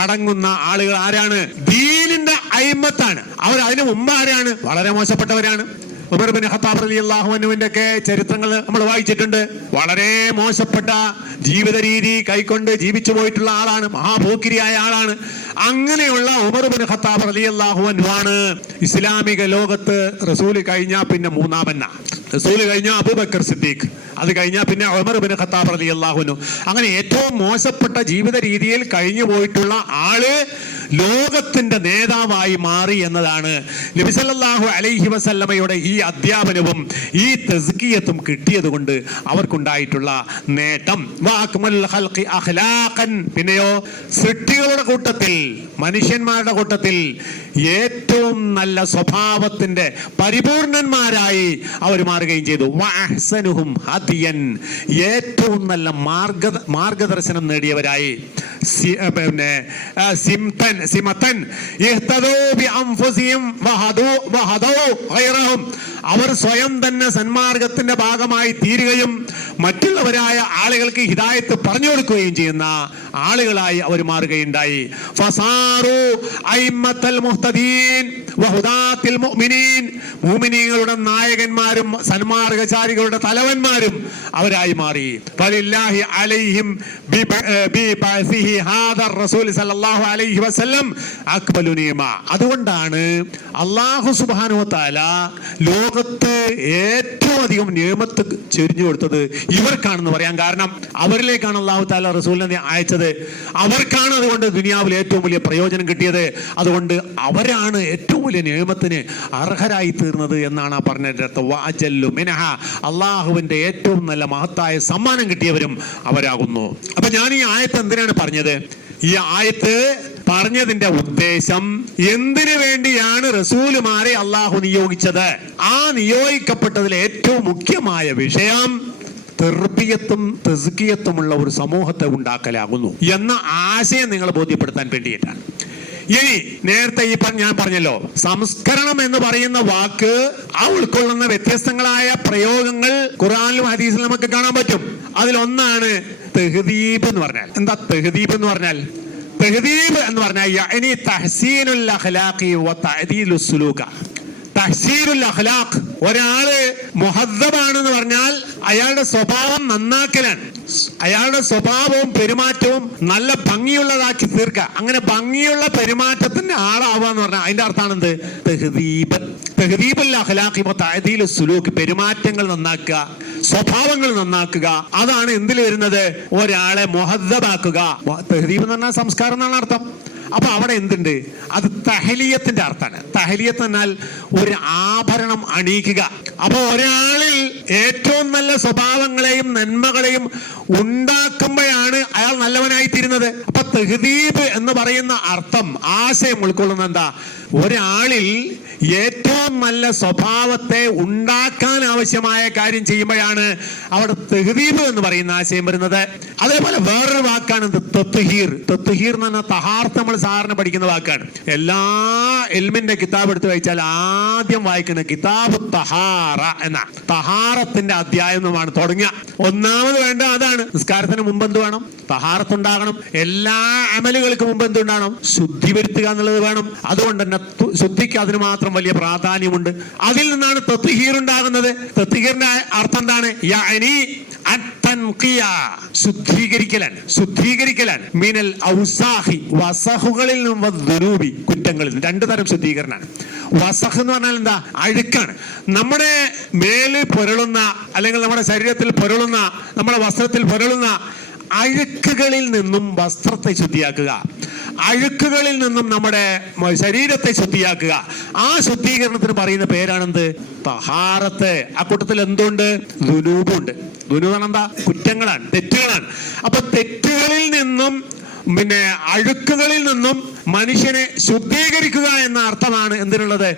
അടങ്ങുന്ന ആളുകൾ ആരാണ്? ദീനിന്റെ അയിമ്മത്താണ് അവർ. അതിന് മുമ്പ് ആരാണ്? വളരെ മോശപ്പെട്ടവരാണ്. ഉമർ ബിൻ ഖത്താബ് റളിയല്ലാഹു അൻഹുവിന്റെ ഒക്കെ ചരിത്രങ്ങൾ നമ്മൾ വായിച്ചിട്ടുണ്ട്. വളരെ മോശപ്പെട്ട ജീവിത രീതി കൈക്കൊണ്ട് ജീവിച്ചു പോയിട്ടുള്ള ആളാണ്, മഹാഭോക്കിരിയായ ആളാണ്. അങ്ങനെയുള്ള ഉമർ ബിൻ ഖത്താബ് റളിയല്ലാഹു അൻഹു ആണ് ഇസ്ലാമിക ലോകത്ത് റസൂൽ കഴിഞ്ഞാൽ പിന്നെ മൂന്നാമന്ന. റസൂൽ കഴിഞ്ഞാൽ അബൂബക്കർ സിദ്ദീഖ്, അത് കഴിഞ്ഞാൽ പിന്നെ ഉമർ ബിൻ ഖത്താബ് റളിയല്ലാഹു അൻഹു. അങ്ങനെ ഏറ്റവും മോശപ്പെട്ട ജീവിത രീതിയിൽ കഴിഞ്ഞു പോയിട്ടുള്ള ആള് ലോകത്തിന്റെ നേതാവായി മാറി എന്നതാണ് നബി സല്ലല്ലാഹു അലൈഹി വസല്ലമയുടെ ഈ അധ്യാപനവും ഈ തസ്കിയത്തും കിട്ടിയത് കൊണ്ട് അവർക്കുണ്ടായിട്ടുള്ള നേട്ടം. പിന്നെയോ സൃഷ്ടികളുടെ കൂട്ടത്തിൽ, മനുഷ്യന്മാരുടെ കൂട്ടത്തിൽ ഏറ്റവും നല്ല സ്വഭാവത്തിന്റെ പരിപൂർണന്മാരായി അവർ മാറുകയും ചെയ്തു. വഅഹ്സനുഹും ഹദിയൻ, ഏറ്റവും നല്ല മാർഗദർശനം നേടിയവരായി. അവർ സ്വയം തന്നെ സന്മാർഗത്തിന്റെ ഭാഗമായി തീരുകയും മറ്റുള്ളവരായ ആളുകൾക്ക് ഹിദായത്ത് പറഞ്ഞു കൊടുക്കുകയും ചെയ്യുന്ന ആളുകളായി അവർ മാറുകയുണ്ടായി. ഫസാറു അയിമ്മത്തൽ മുഹ്തദീൻ വഹുദാത്തിൽ മുഅ്മിനീൻ, മുഅ്മിനീങ്ങളുടെ നായകന്മാരും സന്മാർഗചാരികളുടെ തലവന്മാരും അവരായി മാറി. ഫലില്ലാഹി അലൈഹിം ബിബഅസിഹി ഹാദർ റസൂൽ സല്ലല്ലാഹു അലൈഹി വസല്ലം അക്ബലു നിഅമ. അതുകൊണ്ടാണ് അല്ലാഹു സുബ്ഹാനഹു വ തആല ലോകത്ത് ഏറ്റവും അധികം നിഅമത്ത് ചൊരിഞ്ഞു കൊടുത്തത് ഇവർക്കാണെന്ന് പറയാൻ കാരണം, അവരിലേക്കാണ് അല്ലാഹു തആല റസൂലിനെ അയച്ചത്, അവർക്കാണ് അതുകൊണ്ട് ദുനിയാവിൽ ഏറ്റവും വലിയ പ്രയോജനം കിട്ടിയത്. അതുകൊണ്ട് അവരാണ് ഏറ്റവും വലിയ നിഅമത്തിന് അർഹരായി തീർന്നത് എന്നാണ് ആ പറഞ്ഞത്. വഅജല്ലു മിൻഹ, അല്ലാഹുവിന്റെ ഏറ്റവും നല്ല മഹത്തായ സമ്മാനം കിട്ടിയവരും അവരാകുന്നു. അപ്പൊ ഞാൻ ഈ ആയത്ത് എന്തിനാണ് പറഞ്ഞത്? ഈ ആയത്ത് പറഞ്ഞതിന്റെ ഉദ്ദേശം, എന്തിനു വേണ്ടിയാണ് റസൂലുമാരെ അള്ളാഹു നിയോഗിച്ചത്? ആ നിയോഗിക്കപ്പെട്ടതിൽ ഏറ്റവും മുഖ്യമായ വിഷയം തെർബിയത്തും തസ്കിയത്തുമുള്ള ഒരു സമൂഹത്തെ ഉണ്ടാക്കലാകുന്നു എന്ന ആശയം നിങ്ങളെ ബോധ്യപ്പെടുത്താൻ വേണ്ടിയിട്ടാണ്. ഇനി നേരത്തെ ഞാൻ പറഞ്ഞല്ലോ, സംസ്കരണം എന്ന് പറയുന്ന വാക്ക് ആ ഉൾക്കൊള്ളുന്ന വ്യത്യസ്തങ്ങളായ പ്രയോഗങ്ങൾ ഖുർആനിലും ഹദീസിലും നമുക്ക് കാണാൻ പറ്റും. അതിലൊന്നാണ് തഹ്ദീബ് എന്ന് പറഞ്ഞാൽ. എന്താ തഹ്ദീബ് എന്ന് പറഞ്ഞാൽ? തഹ്ദീബ് എന്ന് പറഞ്ഞാൽ യഅനി തഹ്സീനുൽ അഖ്ലാഖി വ തഅദീലുസ് സുലൂക. തഹ്സീനുൽ അഖ്ലാഖ്, ഒരാള് മുഹദ്ദബാണെന്ന് പറഞ്ഞാൽ അയാളുടെ സ്വഭാവം നന്നാക്കലാണ്, അയാളുടെ സ്വഭാവവും പെരുമാറ്റവും നല്ല ഭംഗിയുള്ളതാക്കി തീർക്കുക. അങ്ങനെ ഭംഗിയുള്ള പെരുമാറ്റത്തിന്റെ ആളാവുക എന്ന് പറഞ്ഞാൽ അതിന്റെ അർത്ഥമാണ് എന്ത്? തഹ്ദീബ്. തഹ്ദീബുൽ അഖ്ലാഖി വ തഅദീലുസ് സുലൂക്, പെരുമാറ്റങ്ങൾ നന്നാക്കുക, സ്വഭാവങ്ങൾ നന്നാക്കുക. അതാണ് എന്തിൽ വരുന്നത്? ഒരാളെ മുഹദ്ദബാക്കുക. തഹ്ദീബ് എന്ന് പറഞ്ഞാൽ സംസ്കാരം എന്നാണ് അർത്ഥം. അപ്പൊ അവിടെ എന്തുണ്ട്? അത് തഹലിയത്തിന്റെ അർത്ഥമാണ്. തഹലിയത്ത് എന്നാൽ ഒരു ആഭരണം അണിയിക്കുക. അപ്പൊ ഒരാളിൽ ഏറ്റവും നല്ല സ്വഭാവങ്ങളെയും നന്മകളെയും ഉണ്ടാക്കുമ്പോഴാണ് അയാൾ നല്ലവനായി തീരുന്നത്. അപ്പൊ തഹ്ദീബ് എന്ന് പറയുന്ന അർത്ഥം, ആശയം ഉൾക്കൊള്ളുന്ന എന്താ? ഒരാളിൽ ഏറ്റവും നല്ല സ്വഭാവത്തെ ഉണ്ടാക്കാൻ ആവശ്യമായ കാര്യം ചെയ്യുമ്പോഴാണ് അവിടെ തഹ്ദീബ് എന്ന് പറയുന്ന ആശയം വരുന്നത്. അതേപോലെ വേറൊരു വാക്കാണ് തത്ഹീർ. തത്ഹീർ എന്ന് പറഞ്ഞാൽ തഹാർത്ത് നമ്മൾ സാധാരണ പഠിക്കുന്ന വാക്കാണ്. എല്ലാ ഇൽമിന്റെ കിതാബ് എടുത്ത് വായിച്ചാൽ ആദ്യം വായിക്കുന്ന കിതാബ് തഹാറ എന്ന തഹാറത്തിന്റെ അധ്യായം എന്നുമാണ് തുടങ്ങുക. ഒന്നാമത് വേണ്ട അതാണ്. നിസ്കാരത്തിന് മുമ്പ് എന്ത് വേണം? തഹാറത്ത് ഉണ്ടാകണം. എല്ലാ അമലുകൾക്ക് മുമ്പ് എന്തുണ്ടാകണം? ശുദ്ധി വരുത്തുക എന്നുള്ളത് വേണം. അതുകൊണ്ട് തന്നെ ശുദ്ധിക്ക് അതിന് മാത്രം വലിയ പ്രാധാന്യമുണ്ട്. അതിൽ നിന്നാണ് തത്ഹീർ ഉണ്ടാകുന്നത്. തത്ഹീറിന്റെ അർത്ഥം എന്താണ്? ശുദ്ധീകരിക്കലാണ്. ശുദ്ധീകരിക്കലാണ്. മിനൽ ഔസാഹി, വസഹുകളിൽ നിന്നും ദുനൂബി, കുറ്റങ്ങളിൽ നിന്ന്. രണ്ടു തരം ശുദ്ധീകരണമാണ്. വസഹ് എന്ന് പറഞ്ഞാൽ എന്താ? അഴുക്കാണ്. നമ്മുടെ മേല് പുരളുന്ന, അല്ലെങ്കിൽ നമ്മുടെ ശരീരത്തിൽ പുരളുന്ന, നമ്മുടെ വസ്ത്രത്തിൽ പുരളുന്ന അഴുക്കുകളിൽ നിന്നും വസ്ത്രത്തെ ശുദ്ധിയാക്കുക. അഴുക്കുകളിൽ നിന്നും നമ്മുടെ ശരീരത്തെ ശുദ്ധിയാക്കുക. ആ ശുദ്ധീകരണത്തിന് പറയുന്ന പേരാണെന്ത്? തഹാറത്ത്. ആ കൂട്ടത്തിൽ എന്തുണ്ട്? ദുനൂബുണ്ട്. ദുനൂബ് എന്താ? കുറ്റങ്ങളാണ്, തെറ്റുകളാണ്. അപ്പൊ തെറ്റുകളിൽ നിന്നും അഴുക്കുകളിൽ നിന്നും മനുഷ്യനെ ശുദ്ധീകരിക്കുക എന്ന അർത്ഥമാണ് എന്തിനുള്ളത്?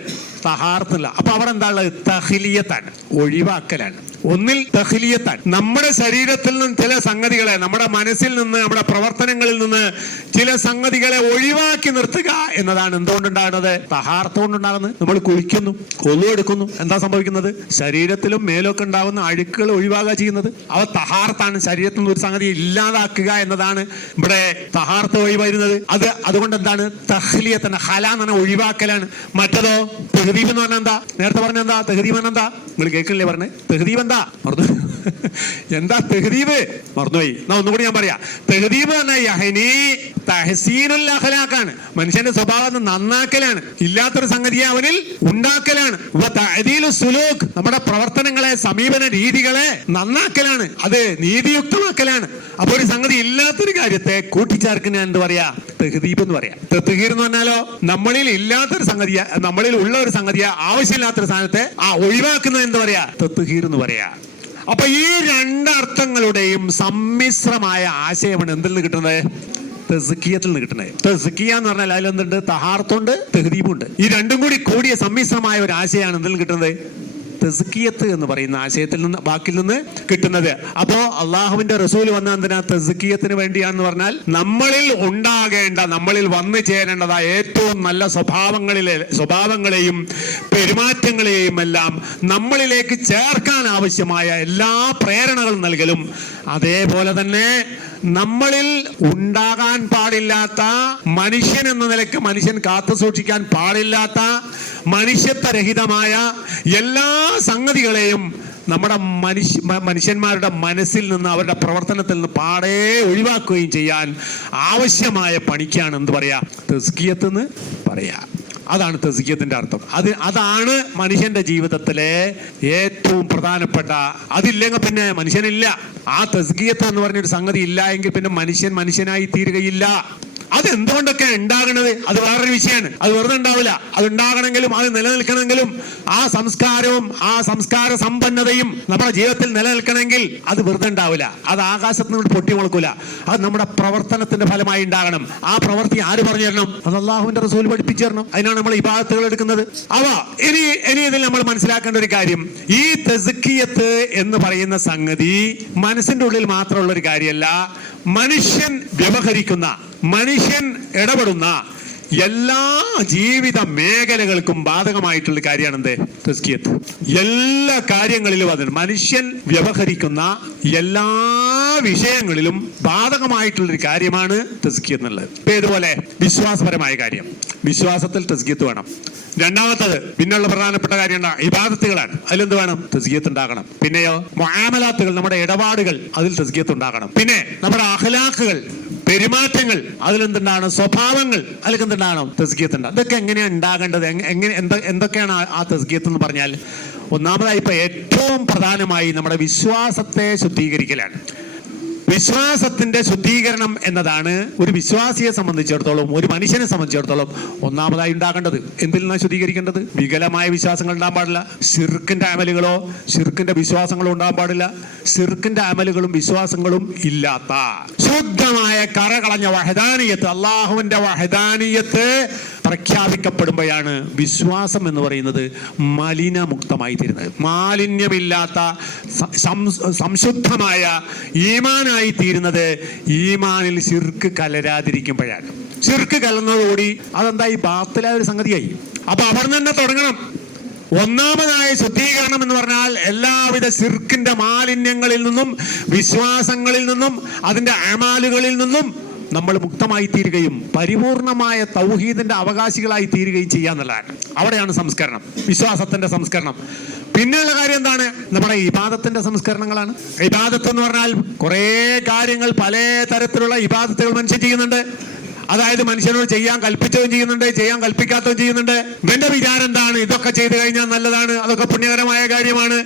തഹാറത്തില്ല. അപ്പൊ അവിടെ എന്താ ഉള്ളത്? തഹ്ലിയത്താണ്, ഒഴിവാക്കലാണ്. ഒന്നിൽ തഹ്ലിയത്താണ്. നമ്മുടെ ശരീരത്തിൽ നിന്ന് ചില സംഗതികളെ, നമ്മുടെ മനസ്സിൽ നിന്ന്, നമ്മുടെ പ്രവർത്തനങ്ങളിൽ നിന്ന് ചില സംഗതികളെ ഒഴിവാക്കി നിർത്തുക എന്നതാണ് എന്തുകൊണ്ടുണ്ടാകുന്നത്? തഹാറത്ത് കൊണ്ടുണ്ടാകുന്നത്. നമ്മൾ കുളിക്കുന്നു, ഒളു എടുക്കുന്നു, എന്താ സംഭവിക്കുന്നത്? ശരീരത്തിലും മേലൊക്കെ ഉണ്ടാകുന്ന അഴുക്കുകൾ ഒഴിവാക്കുക ചെയ്യുന്നത്. അവ തഹാറത്താണ്. ശരീരത്തിൽ നിന്ന് ഒരു സംഗതി ഇല്ലാതാക്കുക എന്നതാണ് ഇവിടെ തഹാറത്ത് വഴി വരുന്നത്. അതുകൊണ്ട് എന്താണ്? തഹ്ലിയത്താണ്. ഹല എന്ന് പറഞ്ഞാൽ ഒഴിവാക്കലാണ്. മറ്റതോ തഹ്ദീബ് എന്ന് പറഞ്ഞാൽ എന്താ? നേരത്തെ പറഞ്ഞ എന്താ? തഹ്ദീബ് എന്താ? നിങ്ങൾ കേൾക്കണില്ലേ പറഞ്ഞേ? തഹ്ദീബ് എന്താ? മറന്നു. എന്താ തഹ്ദീബ്? മറന്നുപോയി. ഒന്നുകൂടി ഞാൻ പറയാം. തഹ്ദീബ് തഹ്സീനുൽ അഖ്ലാഖാണ്. മനുഷ്യന്റെ സ്വഭാവം നന്നാക്കലാണ്. ഇല്ലാത്തൊരു സംഗതിയെ അവനിൽ ഉണ്ടാക്കലാണ്. സുലൂക്ക്, നമ്മുടെ പ്രവർത്തനങ്ങളെ, സമീപന രീതികളെ നന്നാക്കലാണ്. അത് നീതിയുക്തമാക്കലാണ്. അപ്പൊ ഒരു സംഗതി ഇല്ലാത്തൊരു കാര്യത്തെ കൂട്ടിച്ചേർക്കുന്ന എന്ത് പറയാ? തഹ്ദീബ് എന്ന് പറയാം. തത്ഹീർ എന്ന് പറഞ്ഞാലോ നമ്മളിൽ ഇല്ലാത്തൊരു സംഗതിയെ, നമ്മളിൽ ഉള്ള ഒരു സംഗതിയെ, ആവശ്യമില്ലാത്തൊരു സാധനത്തെ ഒഴിവാക്കുന്നത് എന്ത് പറയാ? തത്ഹീർ എന്ന് പറയാ. അപ്പൊ ഈ രണ്ടർത്ഥങ്ങളുടെയും സമ്മിശ്രമായ ആശയമാണ് എന്തിൽ നിന്ന് കിട്ടുന്നത്? തസ്കിയത്തിൽ നിന്ന് കിട്ടുന്നത്. തസ്കിയ എന്ന് പറഞ്ഞാൽ അതിലെന്തുണ്ട്? തഹാറത്തുണ്ട്, തഹ്ദീബുണ്ട്. ഈ രണ്ടും കൂടി കൂടിയ സമ്മിശ്രമായ ഒരു ആശയമാണ് എന്തിൽ കിട്ടുന്നത്? തസ്കിയത്ത് എന്ന് പറയുന്ന ആശയത്തിൽ നിന്ന്, വാക്കിൽ നിന്ന് കിട്ടുന്നത്. അപ്പോ അള്ളാഹുവിന്റെ റസൂൽ വന്ന എന്തിനാ? തസ്കിയത്തിന് വേണ്ടിയാണെന്ന് പറഞ്ഞാൽ നമ്മളിൽ ഉണ്ടാകേണ്ട, നമ്മളിൽ വന്നു ചേരേണ്ടതായ ഏറ്റവും നല്ല സ്വഭാവങ്ങളെയും പെരുമാറ്റങ്ങളെയും എല്ലാം നമ്മളിലേക്ക് ചേർക്കാൻ ആവശ്യമായ എല്ലാ പ്രേരണകളും നൽകലും, അതേപോലെ തന്നെ നമ്മളിൽ ഉണ്ടാകാൻ പാടില്ലാത്ത, മനുഷ്യൻ എന്ന നിലയ്ക്ക് മനുഷ്യൻ കാത്തു സൂക്ഷിക്കാൻ പാടില്ലാത്ത, മനുഷ്യത്വരഹിതമായ എല്ലാ സംഗതികളെയും നമ്മുടെ മനുഷ്യന്മാരുടെ മനസ്സിൽ നിന്ന്, അവരുടെ പ്രവർത്തനത്തിൽ നിന്ന് പാടെ ഒഴിവാക്കുകയും ചെയ്യാൻ ആവശ്യമായ പണിക്കാണ് എന്ത് പറയാ? തസ്കിയത്ത് എന്ന് പറയാ. അതാണ് തസ്കിയത്തിന്റെ അർത്ഥം. അതാണ് മനുഷ്യന്റെ ജീവിതത്തിലെ ഏറ്റവും പ്രധാനപ്പെട്ട. അതില്ലെങ്കിൽ പിന്നെ മനുഷ്യനില്ല. ആ തസ്കിയത്ത് എന്ന് പറഞ്ഞൊരു സംഗതി ഇല്ല എങ്കിൽ പിന്നെ മനുഷ്യനായി തീരുകയില്ല. അതെന്തുകൊണ്ടൊക്കെ ഉണ്ടാകണത് അത് വേറൊരു വിഷയമാണ്. അത് വെറുതെ ഉണ്ടാവില്ല. അത് ഉണ്ടാകണമെങ്കിലും അത് നിലനിൽക്കണമെങ്കിലും ആ സംസ്കാരവും ആ സംസ്കാര സമ്പന്നതയും നമ്മുടെ ജീവിതത്തിൽ നിലനിൽക്കണമെങ്കിൽ അത് വെറുതെ ഉണ്ടാവില്ല. അത് ആകാശത്ത് നിന്ന് പൊട്ടി മുളക്കൂല. അത് നമ്മുടെ പ്രവർത്തനത്തിന്റെ ഫലമായി ഉണ്ടാകണം. ആ പ്രവൃത്തി ആര് പറഞ്ഞു തരണം? അത് അള്ളാഹുവിന്റെ റസൂൽ പഠിപ്പിച്ചു തരണം. അതിനാണ് നമ്മൾ ഇബാദത്തുകൾ എടുക്കുന്നത്. ഇനി ഇതിൽ നമ്മൾ മനസ്സിലാക്കേണ്ട ഒരു കാര്യം, ഈ തസ്കിയത്ത് എന്ന് പറയുന്ന സംഗതി മനസ്സിന്റെ ഉള്ളിൽ മാത്രമുള്ള ഒരു കാര്യമല്ല. മനുഷ്യൻ വ്യവഹരിക്കുന്ന, മനുഷ്യൻ ഇടപെടുന്ന എല്ലാ ജീവിത മേഖലകൾക്കും ബാധകമായിട്ടുള്ള കാര്യമാണ് എന്ത്? തസ്കിയത്ത്. എല്ലാ കാര്യങ്ങളിലും അതിന് മനുഷ്യൻ വ്യവഹരിക്കുന്ന എല്ലാ വിഷയങ്ങളിലും ബാധകമായിട്ടുള്ളൊരു കാര്യമാണ് തസ്കിയത്ത് എന്നുള്ളത്. ഇതുപോലെ വിശ്വാസപരമായ കാര്യം, വിശ്വാസത്തിൽ തസ്കിയത്ത് വേണം. രണ്ടാമത്തത് പിന്നെയുള്ള പ്രധാനപ്പെട്ട കാര്യം ഇബാദത്തുകളാണ്. അതിലെന്ത് വേണം? തസ്കിയത്ത് ഉണ്ടാകണം. പിന്നെയോ മുആമലാത്തുകൾ, നമ്മുടെ ഇടപാടുകൾ, അതിൽ തസ്കിയത്ത് ഉണ്ടാകണം. പിന്നെ നമ്മുടെ അഖ്ലാഖുകൾ, പെരുമാറ്റങ്ങൾ, അതിലെന്തുണ്ടാകണം? സ്വഭാവങ്ങൾ, അതിലേക്ക് എന്തുണ്ടാകണം? തസ്കിയത്ത് ഉണ്ടാകണം. ഇതൊക്കെ എങ്ങനെയാണ് ഉണ്ടാകേണ്ടത്? എന്തൊക്കെയാണ് ആ തസ്കിയത്ത് എന്ന് പറഞ്ഞാൽ? ഒന്നാമതായി ഇപ്പൊ ഏറ്റവും പ്രധാനമായി നമ്മുടെ വിശ്വാസത്തെ ശുദ്ധീകരിക്കലാണ്. വിശ്വാസത്തിന്റെ ശുദ്ധീകരണം എന്നതാണ് ഒരു വിശ്വാസിയെ സംബന്ധിച്ചിടത്തോളം, ഒരു മനുഷ്യനെ സംബന്ധിച്ചിടത്തോളം ഒന്നാമതായി ഉണ്ടാകേണ്ടത്. എന്തിൽ നിന്നാണ് ശുദ്ധീകരിക്കേണ്ടത്? വികലമായ വിശ്വാസങ്ങൾ ഉണ്ടാകാൻ പാടില്ല. ശിർക്കിന്റെ അമലുകളോ ശിർക്കിന്റെ വിശ്വാസങ്ങളോ ഉണ്ടാകാൻ പാടില്ല. ശിർക്കിന്റെ അമലുകളും വിശ്വാസങ്ങളും ഇല്ലാത്ത ശുദ്ധമായ കറകളഞ്ഞ വഹദാനിയത്ത്, അള്ളാഹുവിന്റെ വഹദാനിയത്ത് പ്രഖ്യാപിക്കപ്പെടുമ്പോഴാണ് വിശ്വാസം എന്ന് പറയുന്നത് മലിനമുക്തമായി തീരുന്നത്. മാലിന്യമില്ലാത്ത സംശുദ്ധമായ ഈമാനായി തീരുന്നത് ഈമാനിൽ ശിർക്ക് കലരാതിരിക്കുമ്പോഴാണ്. ശിർക്ക് കലർന്നതോടി അതെന്തായി? ബാത്തിലായ ഒരു സംഗതിയായി. അപ്പൊ അവർ തന്നെ തുടങ്ങണം. ഒന്നാമതായ ശുദ്ധീകരണം എന്ന് പറഞ്ഞാൽ എല്ലാവിധ ശിർക്കിന്റെ മാലിന്യങ്ങളിൽ നിന്നും വിശ്വാസങ്ങളിൽ നിന്നും അതിന്റെ അമാലുകളിൽ നിന്നും നമ്മൾ മുക്തമായി തീരുകയും പരിപൂർണമായ തൗഹീദിന്റെ അവകാശികളായി തീരുകയും ചെയ്യാന്നുള്ളതാണ്. അവിടെയാണ് സംസ്കരണം, വിശ്വാസത്തിന്റെ സംസ്കരണം. പിന്നെയുള്ള കാര്യം എന്താണ്? നമ്മുടെ ഇബാദത്തിന്റെ സംസ്കരണങ്ങളാണ്. ഇബാദത്ത് എന്ന് പറഞ്ഞാൽ കുറേ കാര്യങ്ങൾ, പല തരത്തിലുള്ള ഇബാദത്തുകൾ മനുഷ്യൻ ചെയ്യുന്നുണ്ട്. അതായത് മനുഷ്യനോട് ചെയ്യാൻ കൽപ്പിച്ചതും ചെയ്യുന്നുണ്ട്, ചെയ്യാൻ കൽപ്പിക്കാത്തതും ചെയ്യുന്നുണ്ട്. ഇവന്റെ വിചാരം എന്താണ്? ഇതൊക്കെ ചെയ്തു കഴിഞ്ഞാൽ നല്ലതാണ്, അതൊക്കെ പുണ്യകരമായ കാര്യമാണ്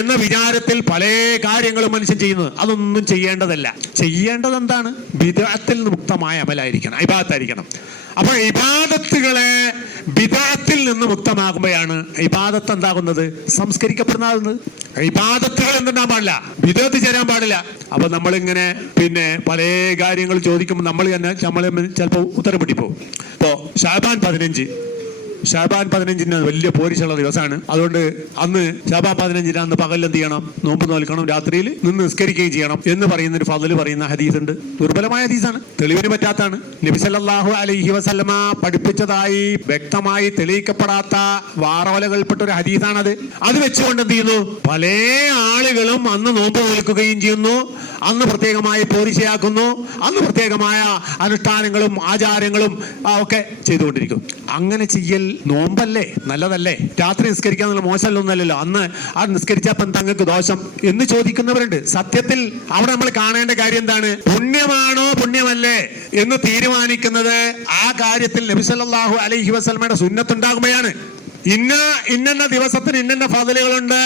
എന്ന വിചാരത്തിൽ പല കാര്യങ്ങളും മനുഷ്യൻ ചെയ്യുന്നത്. അതൊന്നും ചെയ്യേണ്ടതല്ല. ചെയ്യേണ്ടത് എന്താണ്? ബിദ്അത്തിൽ നിന്ന് മുക്തമായ അമലായിരിക്കണം, ഇബാദത്തായിരിക്കണം. അപ്പൊ ഇബാദത്തുകളെ ബിദ്അത്തിൽ നിന്ന് മുക്തമാകുമ്പോഴാണ് ഇബാദത്ത് എന്താകുന്നത്? സംസ്കരിക്കപ്പെടുന്നത്. ഇബാദത്തുകൾ എന്തുണ്ടാൻ പാടില്ല? ബിദ്അത്ത് ചേരാൻ പാടില്ല. അപ്പൊ നമ്മളിങ്ങനെ പല കാര്യങ്ങൾ ചോദിക്കുമ്പോൾ നമ്മൾ ചിലപ്പോൾ ഉത്തരം പിടിപ്പോവും. ഇപ്പോ ഷാബാൻ 15 വലിയ പോരിശുള്ള ദിവസമാണ്. അതുകൊണ്ട് അന്ന് ഷാബാൻ 15 അന്ന് പകൽ എന്ത് ചെയ്യണം? നോമ്പ് നോൽക്കണം, രാത്രിയിൽ നിന്ന് നിസ്കരിക്കുകയും ചെയ്യണം എന്ന് പറയുന്ന ഒരു ഫضل പറയുന്ന ഹദീസ് ഉണ്ട്. ദുർബലമായ ഹദീസാണ്, തെളിവിന് പറ്റാത്താണ്. നബി സല്ലല്ലാഹു അലൈഹി വസല്ലമ പഠിപ്പിച്ചതായി വ്യക്തമായി തെളിയിക്കപ്പെടാത്ത വാറോലകൾപ്പെട്ട ഒരു ഹദീസാണത്. അത് വെച്ചുകൊണ്ട് എന്ത് ചെയ്യുന്നു? പല ആളുകളും അന്ന് നോമ്പ് നോൽക്കുകയും ചെയ്യുന്നു, അന്ന് പ്രത്യേകമായി പോരിശയാക്കുന്നു, അന്ന് പ്രത്യേകമായ അനുഷ്ഠാനങ്ങളും ആചാരങ്ങളും ഒക്കെ ചെയ്തുകൊണ്ടിരിക്കും. അങ്ങനെ ചെയ്യൽ നോമ്പല്ലേ, നല്ലതല്ലേ? രാത്രി നിസ്കരിക്കാന്നുള്ള മോശമല്ലൊന്നല്ലല്ലോ. അന്ന് ആ നിസ്കരിച്ചപ്പം തങ്ങൾക്ക് ദോഷം എന്ന് ചോദിക്കുന്നവരുണ്ട്. സത്യത്തിൽ അവിടെ നമ്മൾ കാണേണ്ട കാര്യം എന്താണ്? പുണ്യമാണോ പുണ്യമല്ലേ എന്ന് തീരുമാനിക്കുന്നത് ആ കാര്യത്തിൽ നബി സല്ലല്ലാഹു അലൈഹി വസല്ലമയുടെ സുന്നത്തുണ്ടാകുമ്പോഴാണ്. ഇന്ന ദിവസത്തിന് ഇന്ന ഫضലുകളുണ്ട്,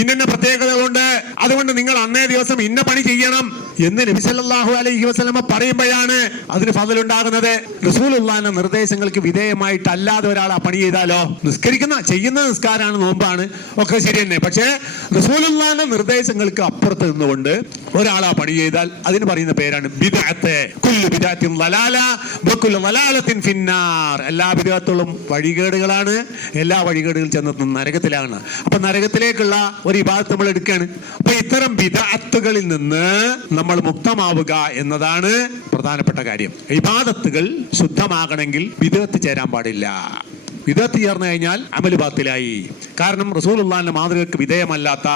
ഇന്ന പ്രത്യേകതകളുണ്ട്, അതുകൊണ്ട് നിങ്ങൾ അന്നേ ദിവസം ഇന്ന പണി ചെയ്യണം എന്ന് നബി സല്ലല്ലാഹു അലൈഹി വസല്ലമ പറയുമ്പോഴാണ് അതിന് ഫضലുണ്ടാകുന്നത്. റസൂലുള്ളാഹിന്റെ നിർദ്ദേശങ്ങൾക്ക് വിധേയമായിട്ടല്ലാതെ ഒരാൾ ആ പണി ചെയ്താലോ? ചെയ്യുന്ന നിസ്കാരമാണ്, നോമ്പാണ്, ഒക്കെ ശരി തന്നെ. പക്ഷേ റസൂലുള്ളാഹിന്റെ നിർദ്ദേശങ്ങൾക്ക് അപ്പുറത്ത് നിന്നുകൊണ്ട് ഒരാൾ ആ പണി ചെയ്താൽ അതിന് പറയുന്ന പേരാണ് ബിദ്അത്ത്. കുല്ലു ബിദ്അത്തിൻ ളലാല വകുല്ലു ളലാലത്തിൻ ഫിന്നാർ. എല്ലാ ബിദ്അത്തുകളും വഴികേടുകളാണ്, എല്ലാ വഴികേടുകൾ ചെന്നെത്തുന്ന നരകത്തിലാണ്. അപ്പൊ നരകത്തിലേക്കുള്ള ഒരു ഇബാദത്ത് നമ്മൾ എടുക്കുകയാണ്. അപ്പൊ ഇത്തരം ബിദ്അത്തുകളിൽ നിന്ന് നമ്മൾ മുക്തമാവുക എന്നതാണ് പ്രധാനപ്പെട്ട കാര്യം. ഇബാദത്തുകൾ ശുദ്ധമാകണമെങ്കിൽ ബിദ്അത്ത് ചേരാൻ പാടില്ല. ബിദ്അത്ത് ചേർന്നു കഴിഞ്ഞാൽ അമൽ ബാത്തിലായി. കാരണം റസൂലുള്ളാഹിന്റെ മാതൃകക്ക് വിധേയമല്ലാത്ത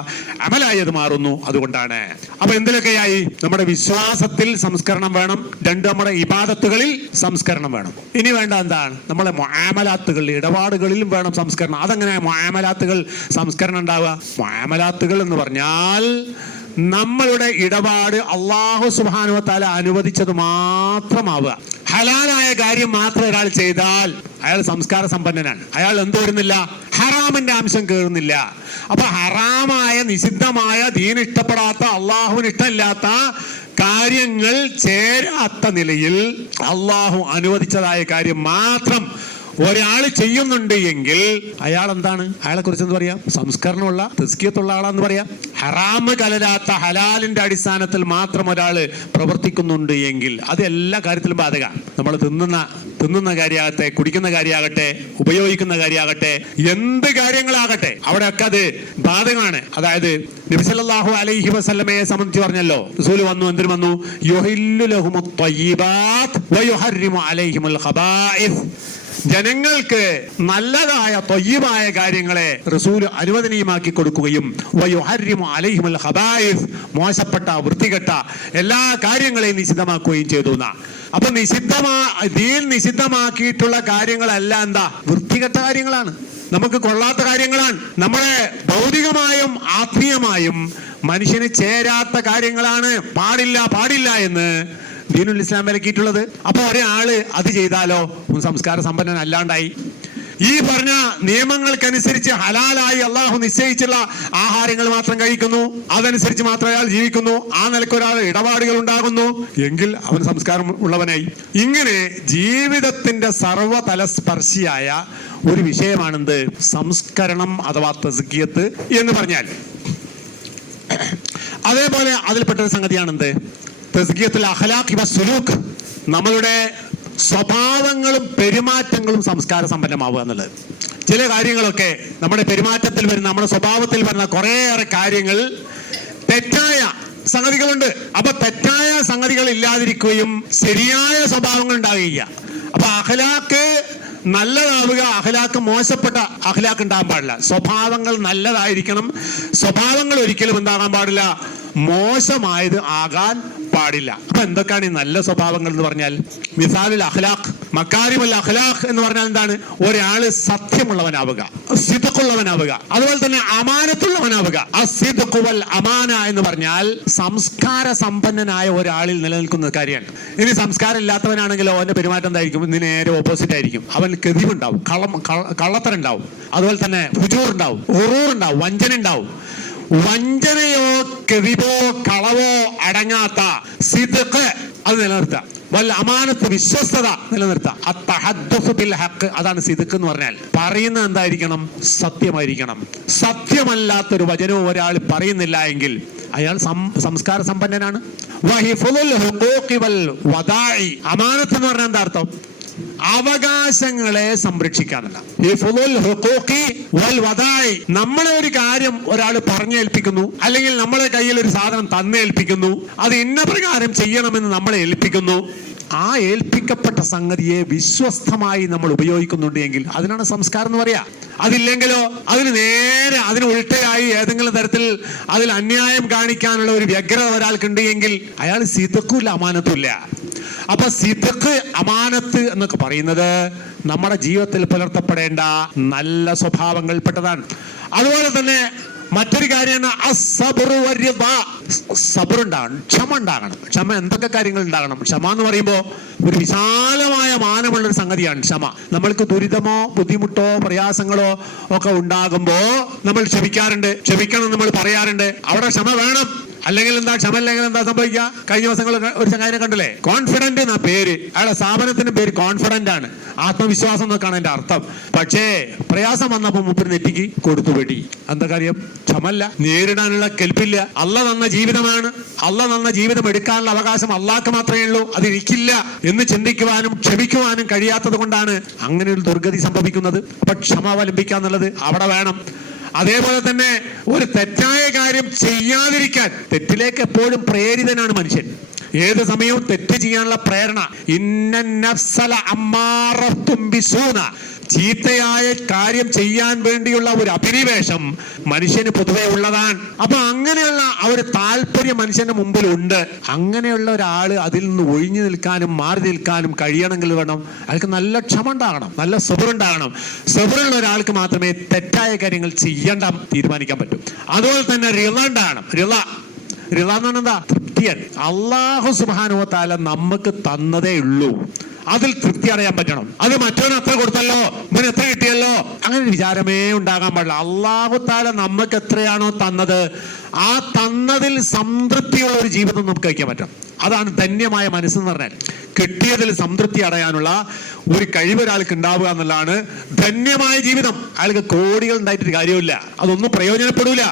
അമലായി അത് മാറുന്നു. അതുകൊണ്ടാണ്. അപ്പൊ എന്തിലൊക്കെയായി? നമ്മുടെ വിശ്വാസത്തിൽ സംസ്കരണം വേണം. രണ്ട്, നമ്മുടെ ഇബാദത്തുകളിൽ സംസ്കരണം വേണം. ഇനി വേണ്ട എന്താണ്? നമ്മളെ മുആമലാത്തുകളിൽ, ഇടപാടുകളിലും വേണം സംസ്കരണം. അതെങ്ങനെ മുആമലാത്തുകൾ സംസ്കരണം ഉണ്ടാവുക? മുആമലാത്തുകൾ എന്ന് പറഞ്ഞാൽ നമ്മളുടെ ഇടപാട് അല്ലാഹു സുബ്ഹാനഹു വ തആല അനുവദിച്ചത് മാത്രമാവുക. ഹലാലായ കാര്യം മാത്രം ഒരാൾ ചെയ്താൽ അയാൾ സംസ്കാര സമ്പന്നനാണ്. അയാൾ എന്ത് വരുന്നില്ല? ഹറാമിന്റെ അംശം കേറുന്നില്ല. അപ്പൊ ഹറാമായ, നിഷിദ്ധമായ, ദീൻ ഇഷ്ടപ്പെടാത്ത, അള്ളാഹുവിന് ഇഷ്ടമില്ലാത്ത കാര്യങ്ങൾ ചേരാത്ത നിലയിൽ അള്ളാഹു അനുവദിച്ചതായ കാര്യം മാത്രം ഒരാൾ ചെയ്യുന്നുണ്ട് എങ്കിൽ അയാൾ എന്താണ്? അയാളെ കുറിച്ച് എന്ത് പറയാം? സംസ്കരണമുള്ള, തസ്കിയത്തുള്ള ആളാന്ന് പറയാം. ഹറാമ് കലരാത്ത ഹലാലിന്റെ അടിസ്ഥാനത്തിൽ മാത്രം ഒരാൾ പ്രവർത്തിക്കുന്നുണ്ട് എങ്കിൽ അത് എല്ലാ കാര്യത്തിലും ബാധക. നമ്മൾ തിന്നുന്ന കാര്യമാകട്ടെ, കുടിക്കുന്ന കാര്യമാകട്ടെ, ഉപയോഗിക്കുന്ന കാര്യമാകട്ടെ, എന്ത് കാര്യങ്ങളാകട്ടെ, അവിടെയൊക്കെ അത് ബാധകമാണ്. അതായത് നബി സല്ലല്ലാഹു അലൈഹി വസല്ലമയെ സംബന്ധിച്ച് പറഞ്ഞല്ലോ, റസൂൽ വന്നു, എന്തിനു വന്നു? യുഹില്ലു ലഹുമുത് ത്വയ്യിബാത്ത് വയുഹർരിമു അലൈഹിമുൽ ഖബായിസ്. ജനങ്ങൾക്ക് നല്ലതായ ത്വയ്യിബായ കാര്യങ്ങളെ റസൂൽ അനുവദനീയമാക്കി കൊടുക്കുകയും വയുഹർരിമു അലൈഹിമുൽ ഖബായിസ്, മോശപ്പെട്ട, വൃത്തികെട്ട എല്ലാ കാര്യങ്ങളെയും നിഷിദ്ധമാക്കുകയും ചെയ്തു. അപ്പൊ ദീൻ നിഷിദ്ധമാക്കിയിട്ടുള്ള കാര്യങ്ങളെല്ലാം എന്താ? വൃത്തികെട്ട കാര്യങ്ങളാണ്, നമുക്ക് കൊള്ളാത്ത കാര്യങ്ങളാണ്, നമ്മളെ ഭൗതികമായും ആത്മീയമായും മനുഷ്യന് ചേരാത്ത കാര്യങ്ങളാണ്. പാടില്ല എന്ന് ദീനുൽ ഇസ്ലാം വിലക്കിയിട്ടുള്ളത്. അപ്പൊ ഒരാള് അത് ചെയ്താലോ സംസ്കാര സമ്പന്നൻ അല്ലാണ്ടായി. ഈ പറഞ്ഞ നിയമങ്ങൾക്കനുസരിച്ച് ഹലാലായി അള്ളാഹു നിശ്ചയിച്ചുള്ള ആഹാരങ്ങൾ മാത്രം കഴിക്കുന്നു, അതനുസരിച്ച് മാത്രം അയാൾ ജീവിക്കുന്നു, ആ നിലയ്ക്ക് ഒരാൾ ഇടപാടുകൾ ഉണ്ടാകുന്നു എങ്കിൽ അവൻ സംസ്കാരം ഉള്ളവനായി. ഇങ്ങനെ ജീവിതത്തിന്റെ സർവതലസ്പർശിയായ ഒരു വിഷയമാണെന്ത് സംസ്കരണം അഥവാ തസ്കിയത്ത് എന്ന് പറഞ്ഞാൽ. അതേപോലെ അതിൽപ്പെട്ട സംഗതിയാണെന്ത് തസ്കിയത്തുൽ അഖ്ലാഖ് വസ്സുലൂക്ക്, നമ്മളുടെ സ്വഭാവങ്ങളും പെരുമാറ്റങ്ങളും സംസ്കാര സമ്പന്നമാവുക എന്നുള്ളത്. ചില കാര്യങ്ങളൊക്കെ നമ്മുടെ പെരുമാറ്റത്തിൽ വരുന്ന, നമ്മുടെ സ്വഭാവത്തിൽ വരുന്ന കുറേയേറെ കാര്യങ്ങൾ തെറ്റായ സംഗതികളുണ്ട്. അപ്പൊ തെറ്റായ സംഗതികൾ ഇല്ലാതിരിക്കുകയും ശരിയായ സ്വഭാവങ്ങൾ ഉണ്ടാവുക. അപ്പൊ അഖ്ലാഖ് നല്ലതാവുക, അഖ്ലാഖ് മോശപ്പെട്ട അഖ്ലാഖ് ഉണ്ടാകാൻ പാടില്ല. സ്വഭാവങ്ങൾ നല്ലതായിരിക്കണം, സ്വഭാവങ്ങൾ ഒരിക്കലും എന്താകാൻ പാടില്ല, മോശമായത് ആകാൻ പാടില്ല. അപ്പൊ എന്തൊക്കെയാണ് ഈ നല്ല സ്വഭാവങ്ങൾ എന്ന് പറഞ്ഞാൽ? മിസാലുൽ അഖ്ലാഖ്, മക്കാരിമുൽ അഖ്ലാഖ് എന്ന് പറഞ്ഞാൽ എന്താണ്? ഒരാള് സത്യമുള്ളവനാവുക, സിദ്ഖുള്ളവനാവുക, അതുപോലെ തന്നെ അമാനത്തുള്ളവനാവുക. അസ്സിദ്ഖു വൽ അമാന എന്ന് പറഞ്ഞാൽ സംസ്കാര സമ്പന്നനായ ഒരാളിൽ നിലനിൽക്കുന്ന കാര്യമാണ്. ഇനി സംസ്കാരം ഇല്ലാത്തവനാണെങ്കിലോ അവന്റെ പെരുമാറ്റം എന്തായിരിക്കും? ഇതിന് നേരെ ഓപ്പോസിറ്റ് ആയിരിക്കും. അവൻ കെതിവുണ്ടാവും, കള്ളത്തരം ഉണ്ടാവും, അതുപോലെ തന്നെ ഫുജൂർ ഉണ്ടാവും, ഉറൂർ ഉണ്ടാവും, വഞ്ചന ഉണ്ടാവും. വഞ്ചനയോ കെതിവോ കളവോ അടങ്ങാത്ത സിദ്ഖ് അത് നിലനിർത്തുക. വൽ അമാനത്ത് വിശ്വസ്തത നിലനിർത്തുക. അത്തഹദ്ദുസ് ബിൽ ഹഖ്, അതാണ് സിദ്ഖ് എന്ന് പറഞ്ഞാൽ. പറയുന്നത് എന്തായിരിക്കണം? സത്യമായിരിക്കണം. സത്യമല്ലാത്തൊരു വചനവും ഒരാൾ പറയുന്നില്ല എങ്കിൽ അയാൾ സംസ്കാര സമ്പന്നനാണ്. വഹിഫുൽ ഹുഖൂഖി വൽ വദാഇ, അമാനത്ത് എന്ന് പറഞ്ഞാൽ എന്താ അർത്ഥം? അവകാശങ്ങളെ സംരക്ഷിക്കാനല്ല. നമ്മളെ ഒരു കാര്യം ഒരാൾ പറഞ്ഞേൽപ്പിക്കുന്നു, അല്ലെങ്കിൽ നമ്മളെ കയ്യിൽ ഒരു സാധനം തന്നേൽപ്പിക്കുന്നു, അത് ഇന്ന പ്രകാരം ചെയ്യണമെന്ന് നമ്മളെ ഏൽപ്പിക്കുന്നു. ആ ഏൽപ്പിക്കപ്പെട്ട സംഗതിയെ വിശ്വസ്തമായി നമ്മൾ ഉപയോഗിക്കുന്നുണ്ട് എങ്കിൽ അതിനാണ് സംസ്കാരം എന്ന് പറയാ. അതില്ലെങ്കിലോ അതിന് ഉൾട്ടയായി ഏതെങ്കിലും തരത്തിൽ അതിൽ അന്യായം കാണിക്കാനുള്ള ഒരു വ്യഗ്രത ഒരാൾക്കുണ്ട് എങ്കിൽ അയാൾ സിദ്ഖുല്ല, അമാനത്തുമില്ല. അപ്പൊ സിദ്ഖ്, അമാനത്ത് എന്നൊക്കെ പറയുന്നത് നമ്മുടെ ജീവിതത്തിൽ പുലർത്തപ്പെടേണ്ട നല്ല സ്വഭാവങ്ങൾപ്പെട്ടതാണ്. അതുപോലെ തന്നെ മറ്റൊരു കാര്യമാണ് സബർ ഉണ്ടാകണം, ക്ഷമ ഉണ്ടാകണം. ക്ഷമ എന്തൊക്കെ കാര്യങ്ങൾ ഉണ്ടാകണം? ക്ഷമ എന്ന് പറയുമ്പോൾ ഒരു വിശാലമായ മാനമുള്ളൊരു സംഗതിയാണ് ക്ഷമ. നമ്മൾക്ക് ദുരിതമോ ബുദ്ധിമുട്ടോ പ്രയാസങ്ങളോ ഒക്കെ ഉണ്ടാകുമ്പോ നമ്മൾ ക്ഷമിക്കാറുണ്ട്, ക്ഷമിക്കണം നമ്മൾ പറയാറുണ്ട്. അവിടെ ക്ഷമ വേണം. അല്ലെങ്കിൽ എന്താ ക്ഷമ അല്ലെങ്കിൽ എന്താ സംഭവിക്കുക? കഴിഞ്ഞ ദിവസങ്ങൾ ഒരു ചങ്ങാതിനെ കണ്ടില്ലേ, കോൺഫിഡന്റ് എന്നാ പേര്, അയാളുടെ സ്ഥാപനത്തിന് പേര് കോൺഫിഡന്റ് ആണ്, ആത്മവിശ്വാസം എന്നൊക്കെയാണ് എന്റെ അർത്ഥം. പക്ഷേ പ്രയാസം വന്നപ്പോ മൂപ്പര് നെറ്റിക്ക് കൊടുത്തു വെടി. എന്താ കാര്യം? ക്ഷമല്ല, നേരിടാനുള്ള കെൽപ്പില്ല. അള്ള തന്ന ജീവിതമാണ്, അള്ള തന്ന ജീവിതം എടുക്കാനുള്ള അവകാശം അള്ളാഹ്ക്ക് മാത്രമേ ഉള്ളൂ, അതെനിക്കില്ല എന്ന് ചിന്തിക്കുവാനും ക്ഷമിക്കുവാനും കഴിയാത്തത് കൊണ്ടാണ് അങ്ങനെ ഒരു ദുർഗതി സംഭവിക്കുന്നത്. അപ്പൊ ക്ഷമ അവലംബിക്കാന്നുള്ളത് അവിടെ വേണം. അതേപോലെ തന്നെ ഒരു തെറ്റായ കാര്യം ചെയ്യാതിരിക്കാൻ, തെറ്റിലേക്ക് എപ്പോഴും പ്രേരിതനാണ് മനുഷ്യൻ. ഏത് സമയവും തെറ്റ് ചെയ്യാനുള്ള പ്രേരണ. ചീത്തയായ കാര്യം ചെയ്യാൻ വേണ്ടിയുള്ള ഒരു അഭിനിവേശം മനുഷ്യന് പൊതുവെ ഉള്ളതാണ്. അപ്പൊ അങ്ങനെയുള്ള ഒരു താല്പര്യം മനുഷ്യന്റെ മുമ്പിൽ ഉണ്ട്. അങ്ങനെയുള്ള ഒരാള് അതിൽ നിന്ന് ഒഴിഞ്ഞു നിൽക്കാനും മാറി നിൽക്കാനും കഴിയണമെങ്കിൽ വേണം അയാൾക്ക് നല്ല ക്ഷമ ഉണ്ടാകണം, നല്ല സബർ ഉണ്ടാകണം. സബറുള്ള ഒരാൾക്ക് മാത്രമേ തെറ്റായ കാര്യങ്ങൾ ചെയ്യേണ്ട തീരുമാനിക്കാൻ പറ്റൂ. അതുപോലെ തന്നെ റിള ഉണ്ടാകണം. റിള എന്ന് പറഞ്ഞാൽ എന്താ? തൃപ്തിയൻ. അല്ലാഹു സുബ്ഹാനഹു വ തആല നമുക്ക് തന്നതേ ഉള്ളൂ, അതിൽ തൃപ്തി അടയാൻ പറ്റണം. അത് മറ്റവന് എത്ര കൊടുത്തല്ലോ, ഇവന് എത്ര കിട്ടിയല്ലോ, അങ്ങനെ വിചാരമേ ഉണ്ടാകാൻ പാടില്ല. അല്ലാഹു തആല നമുക്ക് എത്രയാണോ തന്നത് ആ തന്നതിൽ സംതൃപ്തിയുള്ള ഒരു ജീവിതം നമുക്ക് കഴിക്കാൻ പറ്റണം. അതാണ് ധന്യമായ മനസ്സെന്ന് പറഞ്ഞാൽ. കിട്ടിയതിൽ സംതൃപ്തി അടയാനുള്ള ഒരു കഴിവ് ഒരാൾക്ക് ഉണ്ടാവുക എന്നുള്ളതാണ് ധന്യമായ ജീവിതം. അയാൾക്ക് കോടികൾ ഉണ്ടായിട്ടൊരു കാര്യമില്ല, അതൊന്നും പ്രയോജനപ്പെടൂല.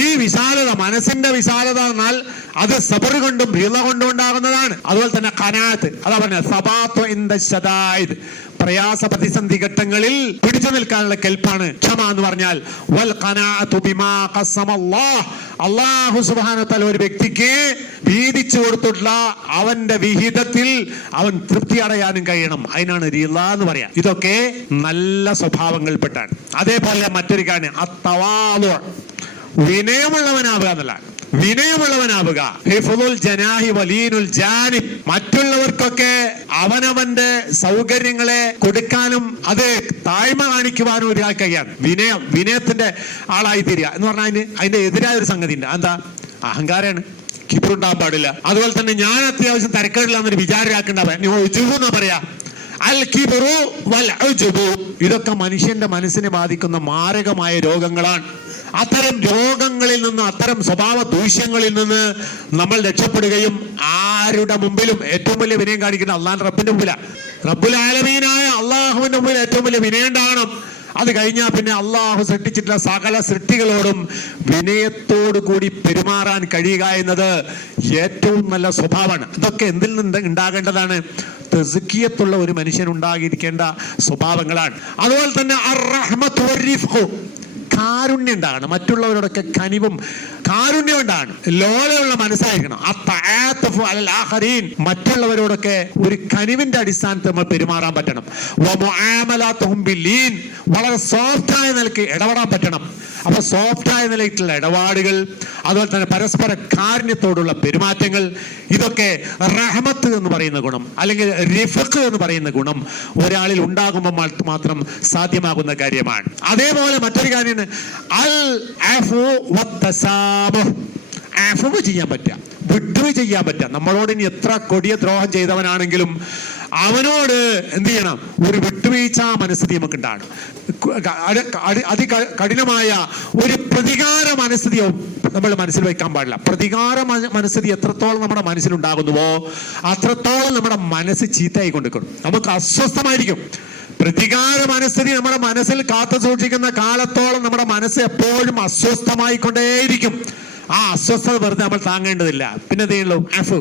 ഈ വിശാലത, മനസ്സിന്റെ വിശാലത എന്നാൽ അത് സബർ കൊണ്ടും റിള കൊണ്ടും ഉണ്ടാകുന്നതാണ്. അതുപോലെ തന്നെ ഖനാഅത്ത്, അതാ പറഞ്ഞ സബാത്തു ഇൻദ ശദായിദ്, പ്രയാസ പ്രതിസന്ധി ഘട്ടങ്ങളിൽ പിടിച്ചു നിൽക്കാനുള്ള കെൽപ്പാണ് ക്ഷമ എന്ന് പറഞ്ഞാൽ. വൽ ഖനാഅത്തു ബിമാ ഖസമല്ലാഹ്, അല്ലാഹു സുബ്ഹാനഹു വ തആല ഒരു വ്യക്തിക്ക് വീതിച്ചു കൊടുത്തിട്ടുള്ള അവന്റെ വിഹിതത്തിൽ അവൻ തൃപ്തി അടയാനും കഴിയണം. അതിനാണ് റിള എന്ന് പറയാ. ഇതൊക്കെ നല്ല സ്വഭാവങ്ങൾപ്പെട്ടാണ്. അതേപോലെ മറ്റൊരു കാര്യം അത്തവാളു, വിനയമുള്ളവനാവുക എന്നുള്ളതാണ്. വിനയമുള്ളവനാവുക. മറ്റുള്ളവർക്കൊക്കെ അവനവന്റെ സൗകര്യങ്ങളെ കൊടുക്കാനും അത് താഴ്മ കാണിക്കുവാനും ഒരാൾ കഴിയാണ്. വിനയത്തിന്റെ ആളായി തീരുക എന്ന് പറഞ്ഞാൽ അതിന്റെ എതിരായ ഒരു സംഗതി ഉണ്ട്. എന്താ? അഹങ്കാരാണ്. കിബറുണ്ടാകാൻ പാടില്ല. അതുപോലെ തന്നെ ഞാൻ അത്യാവശ്യം തരക്കേടില്ല എന്നൊരു വിചാരമാക്കണ്ടാവ, നിങ്ങൾ ഉജുബ് എന്നാ പറയാ. അൽ കിബ്റു വൽ ഉജ്ബു. ഇതൊക്കെ മനുഷ്യന്റെ മനസ്സിനെ ബാധിക്കുന്ന മാരകമായ രോഗങ്ങളാണ്. അത്തരം രോഗങ്ങളിൽ നിന്ന്, അത്തരം സ്വഭാവ ദൂഷ്യങ്ങളിൽ നിന്ന് നമ്മൾ രക്ഷപ്പെടുകയും ആരുടെ മുമ്പിലും ഏറ്റവും വലിയ വിനയം കാണിക്കുന്ന അള്ളാഹ് റബ്ബിന്റെ മുമ്പിലാണ്. റബ്ബുൽ ആലമീനായ അള്ളാഹുവിന്റെ മുമ്പിൽ ഏറ്റവും വലിയ വിനയം ഉണ്ടാകണം. അത് കഴിഞ്ഞാൽ പിന്നെ അള്ളാഹു സൃഷ്ടിച്ചിട്ടുള്ള സകല സൃഷ്ടികളോടും വിനയത്തോടു കൂടി പെരുമാറാൻ കഴിയുക എന്നത് ഏറ്റവും നല്ല സ്വഭാവമാണ്. ഇതൊക്കെ എന്തിൽ നിന്ന് ഉണ്ടാകേണ്ടതാണ്? തസ്കിയത്തുള്ള ഒരു മനുഷ്യൻ ഉണ്ടാകിയിരിക്കേണ്ട സ്വഭാവങ്ങളാണ്. അതുപോലെ തന്നെ അർ-റഹ്മത്തു വർ-റിഫ്ഖു, കാരുണ്യം ഉണ്ടാകണം. മറ്റുള്ളവരോടൊക്കെ കനിവും കാരുണ്യം ഉണ്ടാകണം. ലോലയുള്ള മനസ്സായിരിക്കണം. മറ്റുള്ളവരോടൊക്കെ ഒരു കനിവിന്റെ അടിസ്ഥാനത്തിൽ നമ്മൾ പെരുമാറാൻ പറ്റണം. വളരെ സോഫ്റ്റായ നിലയ്ക്ക് ഇടപെടാൻ പറ്റണം. അപ്പൊ സോഫ്റ്റായ നിലയിലുള്ള ഇടപാടുകൾ, അതുപോലെ തന്നെ പരസ്പര കാരുണ്യത്തോടുള്ള പെരുമാറ്റങ്ങൾ, ഇതൊക്കെ റഹ്മത്ത് എന്ന് പറയുന്ന ഗുണം അല്ലെങ്കിൽ റിഫ്ഖ് എന്ന് പറയുന്ന ഗുണം ഒരാളിൽ ഉണ്ടാകുമ്പോൾ മാത്രം സാധ്യമാകുന്ന കാര്യമാണ്. അതേപോലെ മറ്റൊരു കാര്യമാണ് അൽ അഫ്വു വത്തസാമുഹ്. അഫ്വ് ചെയ്യാൻ പറ്റുക, വിട്ടുവീഴ്ച ചെയ്യാൻ പറ്റുക. നമ്മളോട് ഇനി എത്ര കൊടിയ ദ്രോഹം ചെയ്തവനാണെങ്കിലും അവനോട് എന്ത് ചെയ്യണം? ഒരു വിട്ടുവീഴ്ച മനസ്ഥിതി നമുക്ക് ഉണ്ടാകണം. അതികഠിനമായ ഒരു പ്രതികാര മനസ്ഥിതിയോ നമ്മൾ മനസ്സിൽ വയ്ക്കാൻ പാടില്ല. പ്രതികാര മനസ്ഥിതി എത്രത്തോളം നമ്മുടെ മനസ്സിലുണ്ടാകുന്നുവോ അത്രത്തോളം നമ്മുടെ മനസ്സ് ചീത്തയായിക്കൊണ്ടിരിക്കും, നമുക്ക് അസ്വസ്ഥമായിരിക്കും. പ്രതികാര മനസ്ഥിതി നമ്മുടെ മനസ്സിൽ കാത്തു സൂക്ഷിക്കുന്ന കാലത്തോളം നമ്മുടെ മനസ്സ് എപ്പോഴും അസ്വസ്ഥമായിക്കൊണ്ടേയിരിക്കും. ആ അസ്വസ്ഥത വെറുതെ നമ്മൾ താങ്ങേണ്ടതില്ല. പിന്നെ എന്തെയുള്ളൂ? അഫു.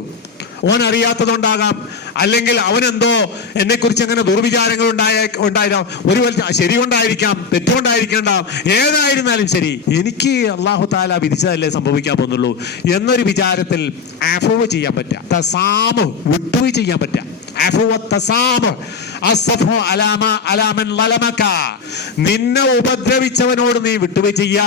ഓൻ അറിയാത്തതുകൊണ്ടാകാം, അല്ലെങ്കിൽ അവനെന്തോ എന്നെ കുറിച്ച് അങ്ങനെ ദുർവിചാരങ്ങൾ ഉണ്ടായിരിക്കാം, ഒരു ശരി കൊണ്ടായിരിക്കാം, തെറ്റുകൊണ്ടായിരിക്കാം, ഏതായിരുന്നാലും ശരി എനിക്ക് അല്ലാഹു തആല വിധിച്ചതല്ലേ സംഭവിക്കാൻ പോകുന്നുള്ളൂ എന്നൊരു വിചാരത്തിൽ അഫ്വ് ചെയ്യാൻ പറ്റുക, തസാമു വിട്ടുവീഴ്ച ചെയ്യാൻ പറ്റുക. നിന്നെ ഉപദ്രവിച്ചവനോട് നീ വിട്ടുവീഴ്ച ചെയ്യുക.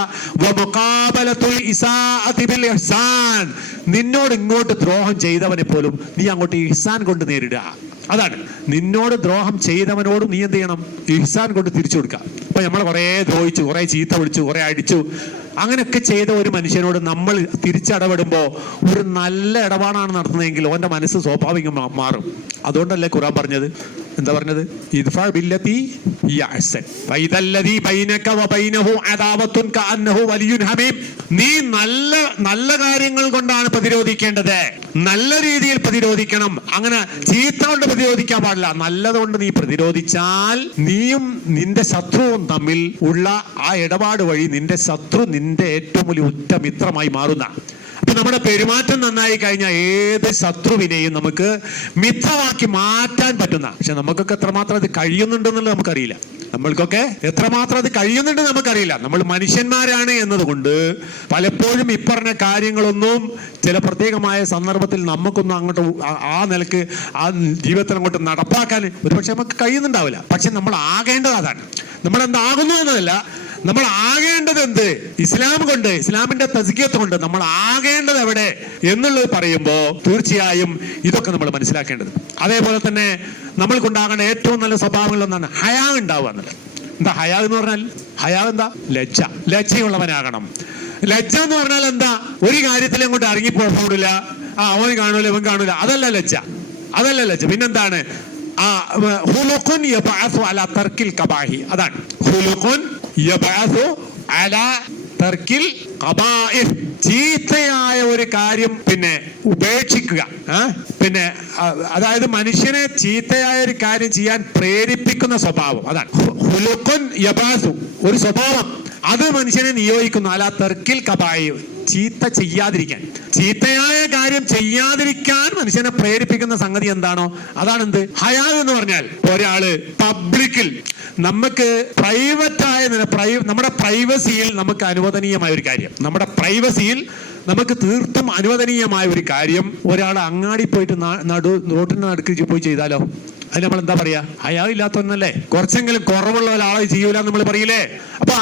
നിന്നോട് ഇങ്ങോട്ട് ദ്രോഹം ചെയ്തവനെ പോലും നീ അങ്ങോട്ട് ഇഹ്സാൻ കൊണ്ട് നേരിടുക. അതാണ് നിന്നോട് ദ്രോഹം ചെയ്തവനോടും നീ എന്ത് ചെയ്യണം? ഇഹ്സാൻ കൊണ്ട് തിരിച്ചു കൊടുക്കുക. ഇപ്പൊ നമ്മൾ കുറെ ദ്രോഹിച്ചു, കുറെ ചീത്ത വിളിച്ചു, കുറെ അടിച്ചു, അങ്ങനെയൊക്കെ ചെയ്ത ഒരു മനുഷ്യനോട് നമ്മൾ തിരിച്ചടപെടുമ്പോൾ ഒരു നല്ല ഇടപാടാണ് നടത്തുന്നതെങ്കിൽ അവന്റെ മനസ്സ് സ്വാഭാവികം മാറും. അതുകൊണ്ടല്ലേ ഖുർആൻ പറഞ്ഞത്? എന്താ പറഞ്ഞത്? ഇദ്ഫഅ ബില്ലതി ഹിയ അഹ്സൻ ഫഇദല്ലദി ബൈനക വബൈനഹു അദാവത്തുൻ കഅന്നഹു വലിയുൻ ഹമീം. നീ നല്ല കാര്യങ്ങൾ കൊണ്ടാണ് പ്രതിരോധിക്കേണ്ടത്. നല്ല രീതിയിൽ പ്രതിരോധിക്കണം. അങ്ങനെ ചീത്ത കൊണ്ട് പ്രതിരോധിക്കാൻ പാടില്ല. നല്ലതുകൊണ്ട് നീ പ്രതിരോധിച്ചാൽ നീയും നിന്റെ ശത്രുവും തമ്മിൽ ഉള്ള ആ ഇടപാട് വഴി നിന്റെ ശത്രു നിന്റെ ഏറ്റവും വലിയ ഉറ്റ മിത്രമായി മാറുന്ന. അപ്പൊ നമ്മുടെ പെരുമാറ്റം നന്നായി കഴിഞ്ഞാൽ ഏത് ശത്രുവിനെയും നമുക്ക് മിത്രമാക്കി മാറ്റാൻ പറ്റുന്ന. പക്ഷെ നമുക്കൊക്കെ എത്രമാത്രം അത് കഴിയുന്നുണ്ടെന്നുള്ളത് നമുക്കറിയില്ല. നമ്മൾക്കൊക്കെ എത്രമാത്രം അത് കഴിയുന്നുണ്ട് നമുക്കറിയില്ല. നമ്മൾ മനുഷ്യന്മാരാണ് എന്നതുകൊണ്ട് പലപ്പോഴും ഇപ്പറഞ്ഞ കാര്യങ്ങളൊന്നും ചില പ്രത്യേകമായ സന്ദർഭത്തിൽ നമുക്കൊന്നും അങ്ങോട്ട് ആ നിലക്ക് ആ ജീവിതത്തിൽ അങ്ങോട്ട് നടപ്പാക്കാൻ ഒരുപക്ഷെ നമുക്ക് കഴിയുന്നുണ്ടാവില്ല. പക്ഷെ നമ്മൾ ആകേണ്ടത് അതാണ്. നമ്മൾ എന്താകുന്നു എന്നതല്ല, നമ്മൾ ആകേണ്ടത് എന്ത്? ഇസ്ലാം കൊണ്ട്, ഇസ്ലാമിന്റെ തസ്കിയത്ത് കൊണ്ട് നമ്മൾ ആകേണ്ടത് എവിടെ എന്നുള്ളത് പറയുമ്പോൾ തീർച്ചയായും ഇതൊക്കെ നമ്മൾ മനസ്സിലാക്കേണ്ടത്. അതേപോലെ തന്നെ നമ്മൾക്കുണ്ടാകേണ്ട ഏറ്റവും നല്ല സ്വഭാവങ്ങൾ ഒന്നാണ് ഹയാ ഉണ്ടാവുക എന്നുള്ളത്. എന്താ ഹയാ എന്ന് പറഞ്ഞാൽ? ഹയാ എന്താ? ലജ്ജ. ലജ്ജയുള്ളവനാകണം. ലജ്ജ എന്ന് പറഞ്ഞാൽ എന്താ? ഒരു കാര്യത്തിൽ അങ്ങോട്ട് ഇറങ്ങിപ്പോടില്ല. അവൻ കാണൂല, ഇവൻ കാണൂല, അതല്ല ലജ്ജ. അതല്ല ലജ്ജ. പിന്നെന്താണ്? ഖുലുഖുൻ യബഅസു അലാ തർക്കിൽ കബാഹി. അതാണ് ഖുലുഖുൻ യബഅസു അലാ തർക്കിൽ ഖബാഇഹ്. ചീത്തയായ ഒരു കാര്യം പിന്നെ ഉപേക്ഷിക്കുക. പിന്നെ അതായത് മനുഷ്യനെ ചീത്തയായ ഒരു കാര്യം ചെയ്യാൻ പ്രേരിപ്പിക്കുന്ന സ്വഭാവം. അതാണ് ഖുലുഖുൻ യബഅസു, ഒരു സ്വഭാവം. അത് മനുഷ്യനെ നിയോഗിക്കുന്നു അലാ തർക്കിൽ കബാഇഹ്, ചീത്ത ചെയ്യാതിരിക്കാൻ. ചീത്തയായ കാര്യം ചെയ്യാതിരിക്കാൻ മനുഷ്യനെ പ്രേരിപ്പിക്കുന്ന സംഗതി എന്താണോ അതാണ് എന്ത്? ഹയാ എന്ന് പറഞ്ഞാൽ ഒരാള് പബ്ലിക്കിൽ നമുക്ക് പ്രൈവറ്റായ നമ്മുടെ പ്രൈവസിയിൽ നമുക്ക് അനുവദനീയമായ ഒരു കാര്യം, നമ്മുടെ പ്രൈവസിയിൽ നമുക്ക് തീർത്തും അനുവദനീയമായ ഒരു കാര്യം ഒരാൾ അങ്ങാടി പോയിട്ട് റോട്ടിന്റെ നടുക്ക് പോയി ചെയ്താലോ അത് നമ്മൾ എന്താ പറയാ? ഹയാ ഇല്ലാത്തവനല്ലേ? കുറച്ചെങ്കിലും കുറവുള്ള ഒരാളെ ചെയ്യൂല നമ്മൾ പറയില്ലേ? അപ്പൊ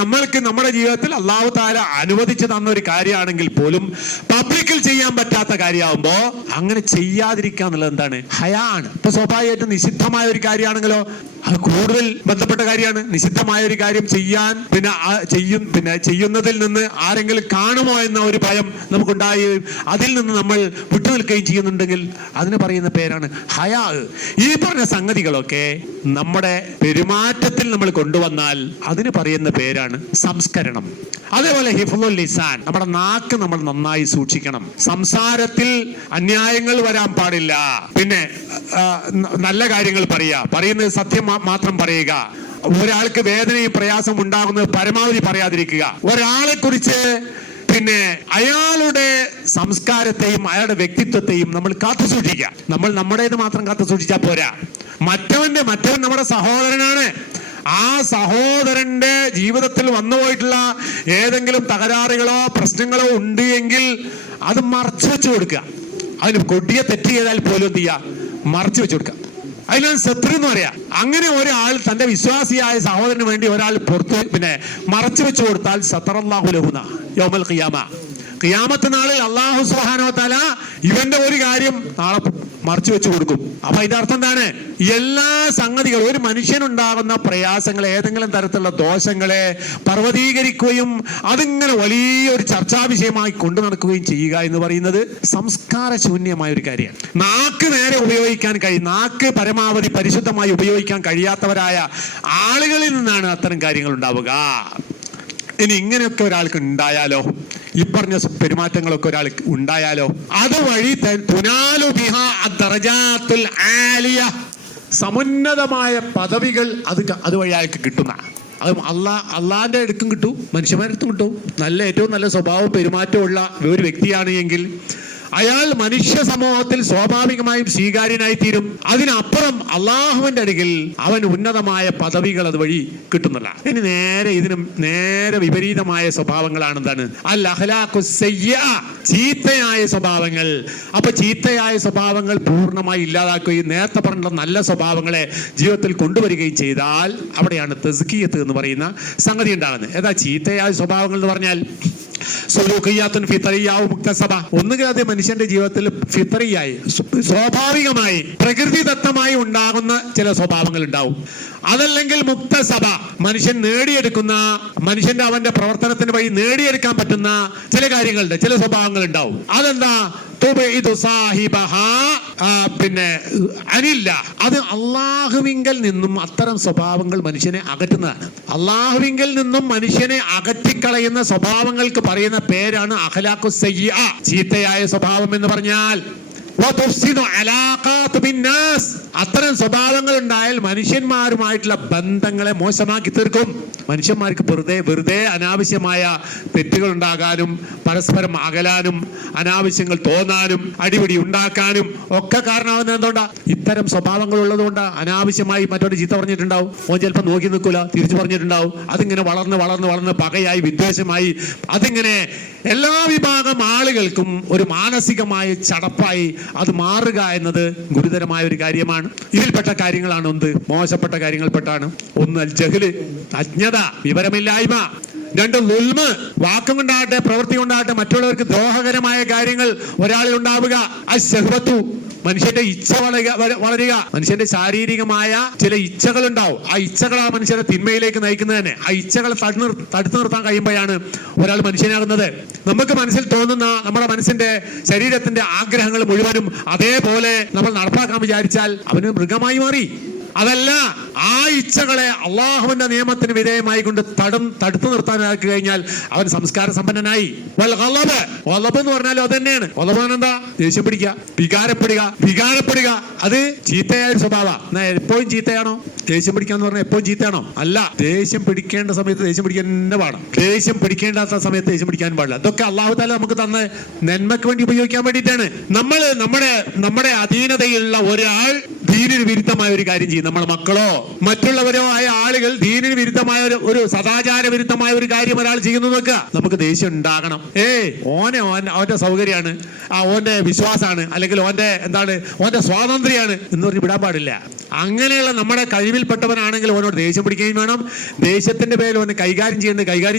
നമ്മൾക്ക് നമ്മുടെ ജീവിതത്തിൽ അല്ലാഹു തആല അനുവദിച്ചു തന്ന ഒരു കാര്യമാണെങ്കിൽ പോലും പബ്ലിക്കിൽ ചെയ്യാൻ പറ്റാത്ത പറ്റാത്ത കാര്യമാകുമ്പോ അങ്ങനെ ചെയ്യാതിരിക്കുക എന്നുള്ളത് എന്താണ്? ഹയാണ്. ഇപ്പൊ സ്വാഭാവികമായിട്ടും നിഷിദ്ധമായ ഒരു കാര്യമാണെങ്കിലോ അത് കൂടുതൽ ബന്ധപ്പെട്ട കാര്യമാണ്. നിഷിദ്ധമായ ഒരു കാര്യം ചെയ്യാൻ പിന്നെ ചെയ്യുന്നതിൽ നിന്ന് ആരെങ്കിലും കാണുമോ എന്ന ഒരു ഭയം നമുക്കുണ്ടാവുകയും അതിൽ നിന്ന് നമ്മൾ വിട്ടുനിൽക്കുകയും ചെയ്യുന്നുണ്ടെങ്കിൽ അതിന് പറയുന്ന പേരാണ് ഹയാ. ഈ പറഞ്ഞ സംഗതികളൊക്കെ നമ്മുടെ പെരുമാറ്റത്തിൽ നമ്മൾ കൊണ്ടുവന്നാൽ അതിന് പറയുന്ന പേരാണ് സംസ്കരണം. അതേപോലെ ഹിഫ്ളുൽ ലിസാൻ, നമ്മുടെ നാക്ക് നമ്മൾ നന്നായി സൂക്ഷിക്കണം. സംസാരത്തിൽ അന്യായങ്ങൾ വരാൻ പാടില്ല. പിന്നെ നല്ല കാര്യങ്ങൾ പറയുന്നത് സത്യം മാത്രം പറയുക. ഒരാൾക്ക് വേദനയും പ്രയാസം ഉണ്ടാകുന്നത് പരമാവധി പറയാതിരിക്കുക. ഒരാളെ കുറിച്ച് പിന്നെ അയാളുടെ സംസ്കാരത്തെയും അയാളുടെ വ്യക്തിത്വത്തെയും നമ്മൾ കാത്തു സൂക്ഷിക്കുക. നമ്മൾ നമ്മുടേത് മാത്രം കാത്തു സൂക്ഷിച്ചാൽ പോരാ. മറ്റവൻ നമ്മുടെ സഹോദരനാണ്. ആ സഹോദരന്റെ ജീവിതത്തിൽ വന്നുപോയിട്ടുള്ള ഏതെങ്കിലും തകരാറുകളോ പ്രശ്നങ്ങളോ ഉണ്ട് എങ്കിൽ അത് മറച്ചു വെച്ചു കൊടുക്കുക. അതിന് കൊടിയ തെറ്റ് ചെയ്താൽ പോലും എന്ത് ചെയ്യുക? മറച്ചു വെച്ചു കൊടുക്കുക. അതിനാണ് ശത്രു എന്ന് പറയാ. അങ്ങനെ ഒരാൾ തന്റെ വിശ്വാസിയായ സഹോദരന് വേണ്ടി ഒരാൾ പുറത്ത് മറച്ചു വെച്ചു കൊടുത്താൽ സത്തറല്ലാഹു ലഹുന യൗമൽ ഖിയാമ, ഖിയാമത്ത് നാളിൽ അല്ലാഹു സുബ്ഹാനഹു വ തആല ഇവന്റെ ഒരു കാര്യം നാളെ മറച്ചു വെച്ചു കൊടുക്കും. അപ്പൊ ഇതിന്റെ അർത്ഥം എന്താണ്? എല്ലാ സംഗതികളും, ഒരു മനുഷ്യനുണ്ടാകുന്ന പ്രയാസങ്ങളെ, ഏതെങ്കിലും തരത്തിലുള്ള ദോഷങ്ങളെ പർവ്വതീകരിക്കുകയും അതിങ്ങനെ വലിയൊരു ചർച്ചാ വിഷയമായി കൊണ്ടു നടക്കുകയും ചെയ്യുക എന്ന് പറയുന്നത് സംസ്കാരശൂന്യമായ ഒരു കാര്യമാണ്. നാക്ക് നേരെ ഉപയോഗിക്കാൻ നാക്ക് പരമാവധി പരിശുദ്ധമായി ഉപയോഗിക്കാൻ കഴിയാത്തവരായ ആളുകളിൽ നിന്നാണ് അത്തരം കാര്യങ്ങൾ ഉണ്ടാവുക. ഇനി ഇങ്ങനെയൊക്കെ ഒരാൾക്ക് ഉണ്ടായാലോ, ഈ പറഞ്ഞ പെരുമാറ്റങ്ങളൊക്കെ ഒരാൾക്ക് ഉണ്ടായാലോ, അതുവഴി സമുന്നതമായ പദവികൾ അതുവഴി അയാൾക്ക് കിട്ടുന്ന, അത് അള്ളാന്റെ അടുക്കും കിട്ടും, മനുഷ്യന്മാരടുത്തും കിട്ടും. ഏറ്റവും നല്ല സ്വഭാവം പെരുമാറ്റമുള്ള ഒരു വ്യക്തിയാണ് എങ്കിൽ അയാൾ മനുഷ്യ സമൂഹത്തിൽ സ്വാഭാവികമായും സ്വീകാര്യനായി തീരും. അതിനപ്പുറം അള്ളാഹുവിന്റെ അടുക്കൽ അവൻ ഉന്നതമായ പദവികൾ അതുവഴി കിട്ടുന്നില്ല. ഇനി ഇതിനും നേരെ വിപരീതമായ സ്വഭാവങ്ങളാണ് എന്താണ്? അൽ അഖ്ലാഖു സയ്യിഅ, ചീത്തയായ സ്വഭാവങ്ങൾ. അപ്പൊ ചീത്തയായ സ്വഭാവങ്ങൾ പൂർണ്ണമായി ഇല്ലാതാക്കുകയും നേരത്തെ പറഞ്ഞ നല്ല സ്വഭാവങ്ങളെ ജീവിതത്തിൽ കൊണ്ടുവരികയും ചെയ്താൽ അവിടെയാണ് തസ്കിയത്ത് എന്ന് പറയുന്ന സംഗതി ഉണ്ടാകുന്നത്. ഏതാ ചീത്തയായ സ്വഭാവങ്ങൾ എന്ന് പറഞ്ഞാൽ? ഒന്നുകിൽ അത് മനുഷ്യന്റെ ജീവിതത്തിൽ ഫിത്രിയായി സ്വാഭാവികമായി പ്രകൃതിദത്തമായി ഉണ്ടാകുന്ന ചില സ്വഭാവങ്ങൾ ഉണ്ടാവും. അതല്ലെങ്കിൽ മുക്തസബ, മനുഷ്യൻ നേടിയെടുക്കുന്ന, മനുഷ്യന്റെ അവന്റെ പ്രവർത്തനത്തിന് വഴി നേടിയെടുക്കാൻ പറ്റുന്ന ചില കാര്യങ്ങളുണ്ട്, ചില സ്വഭാവങ്ങൾ ഉണ്ടാവും. അതെന്താ? അനില്ല, അത് അള്ളാഹുവിങ്കൽ നിന്നും അത്തരം സ്വഭാവങ്ങൾ മനുഷ്യനെ അകറ്റുന്നതാണ്. അള്ളാഹുവിങ്കൽ നിന്നും മനുഷ്യനെ അകറ്റിക്കളയുന്ന സ്വഭാവങ്ങൾക്ക് പറയുന്ന പേരാണ് അഖ്ലാഖു സയ്യിഅ, ചീത്തയായ സ്വഭാവം എന്ന് പറഞ്ഞാൽ. അത്തരം സ്വഭാവങ്ങൾ ഉണ്ടായാൽ മനുഷ്യന്മാരുമായിട്ടുള്ള ബന്ധങ്ങളെ മോശമാക്കി തീർക്കും. മനുഷ്യന്മാർക്ക് വെറുതെ അനാവശ്യമായ തെറ്റുകൾ ഉണ്ടാകാനും പരസ്പരം അകലാനും അനാവശ്യങ്ങൾ തോന്നാനും അടിപിടി ഉണ്ടാക്കാനും ഒക്കെ കാരണമാകുന്നത് എന്തുകൊണ്ടാ? ഇത്തരം സ്വഭാവങ്ങൾ ഉള്ളതുകൊണ്ട്. അനാവശ്യമായി മറ്റൊരു ചീത്ത പറഞ്ഞിട്ടുണ്ടാവും, ഓൻ ചിലപ്പോൾ നോക്കി നിൽക്കൂല, തിരിച്ചു പറഞ്ഞിട്ടുണ്ടാവും. അതിങ്ങനെ വളർന്ന് വിദ്വേഷമായി അതിങ്ങനെ എല്ലാ വിഭാഗം ആളുകൾക്കും ഒരു മാനസികമായ ചടപ്പായി അത് മാറുക എന്നത് ഗുരുതരമായ ഒരു കാര്യമാണ്. ഇതിൽപ്പെട്ട കാര്യങ്ങളാണ് മോശപ്പെട്ട കാര്യങ്ങൾപ്പെട്ടാണ്. ഒന്ന് ജഹ്ല്, അജ്ഞത, വിവരമില്ലായ്മ. രണ്ട് ളുൽമ്, വാക്കും കൊണ്ടാകട്ടെ പ്രവൃത്തി കൊണ്ടാകട്ടെ മറ്റുള്ളവർക്ക് ദ്രോഹകരമായ കാര്യങ്ങൾ ഒരാളിൽ ഉണ്ടാവുക. അശ്ശഹ്വത്തു, മനുഷ്യന്റെ ഇച്ഛ വളരുക. മനുഷ്യന്റെ ശാരീരികമായ ചില ഇച്ഛകൾ ഉണ്ടാവും. ആ ഇച്ഛകൾ ആ മനുഷ്യരെ തിന്മയിലേക്ക് നയിക്കുന്നത് തന്നെ. ആ ഇച്ഛകളെ തടുത്തു നിർത്താൻ കഴിയുമ്പോഴാണ് ഒരാൾ മനുഷ്യനാകുന്നത്. നമുക്ക് മനസ്സിൽ തോന്നുന്ന നമ്മുടെ മനസ്സിന്റെ ശരീരത്തിന്റെ ആഗ്രഹങ്ങൾ മുഴുവനും അതേപോലെ നമ്മൾ നടപ്പാക്കാൻ വിചാരിച്ചാൽ അവന് മൃഗമായി മാറി. അതല്ല, ആ ഇച്ഛകളെ അള്ളാഹുവിന്റെ നിയമത്തിന് വിധേയമായി കൊണ്ട് തടുത്തു നിർത്താനാക്കി കഴിഞ്ഞാൽ അവൻ സംസ്കാര സമ്പന്നനായി. വല്ലഭ് എന്ന് പറഞ്ഞാലും അത് തന്നെയാണ്. വല്ലഭാൻ എന്താ? ദേഷ്യം പിടിക്കുക, വികാരപ്പെടുക. അത് ചീത്തയായ ഒരു സ്വഭാവം. എപ്പോഴും ചീത്തയാണോ? ദേഷ്യം പിടിക്കാന്ന് പറഞ്ഞാൽ എപ്പോഴും ചീത്തയാണോ? അല്ല. ദേഷ്യം പിടിക്കേണ്ട സമയത്ത് ദേഷ്യം പിടിക്കാൻ തന്നെ പാടാം, ദേഷ്യം പിടിക്കേണ്ടാത്ത സമയത്ത് ദേഷ്യം പിടിക്കാൻ പാടില്ല. ഇതൊക്കെ അള്ളാഹു താല നമുക്ക് തന്ന നന്മയ്ക്ക് വേണ്ടി ഉപയോഗിക്കാൻ വേണ്ടിയിട്ടാണ്. നമ്മൾ നമ്മുടെ അധീനതയിലുള്ള ഒരാൾ ദീനിന് വിരുദ്ധമായ ഒരു കാര്യം ചെയ്യും, നമ്മുടെ മക്കളോ മറ്റുള്ളവരോ ആയ ആളുകൾ ദീനിന് വിരുദ്ധമായ ഒരു സദാചാര വിരുദ്ധമായ ഒരു കാര്യം ഒരാൾ ചെയ്യുന്നു നോക്കുക, നമുക്ക് ദേഷ്യം ഉണ്ടാകണം. ഓന്റെ സൗകര്യമാണ്, ഓന്റെ വിശ്വാസമാണ്, അല്ലെങ്കിൽ ഓന്റെ സ്വാതന്ത്ര്യമാണ് എന്ന് പറഞ്ഞ് വിടാൻ പാടില്ല. അങ്ങനെയുള്ള നമ്മുടെ കഴിവിൽപ്പെട്ടവനാണെങ്കിൽ ഓനോട് ദേഷ്യം പിടിക്കുകയും വേണം, ദേഷ്യത്തിന്റെ പേരിൽ ഓനെ കൈകാര്യം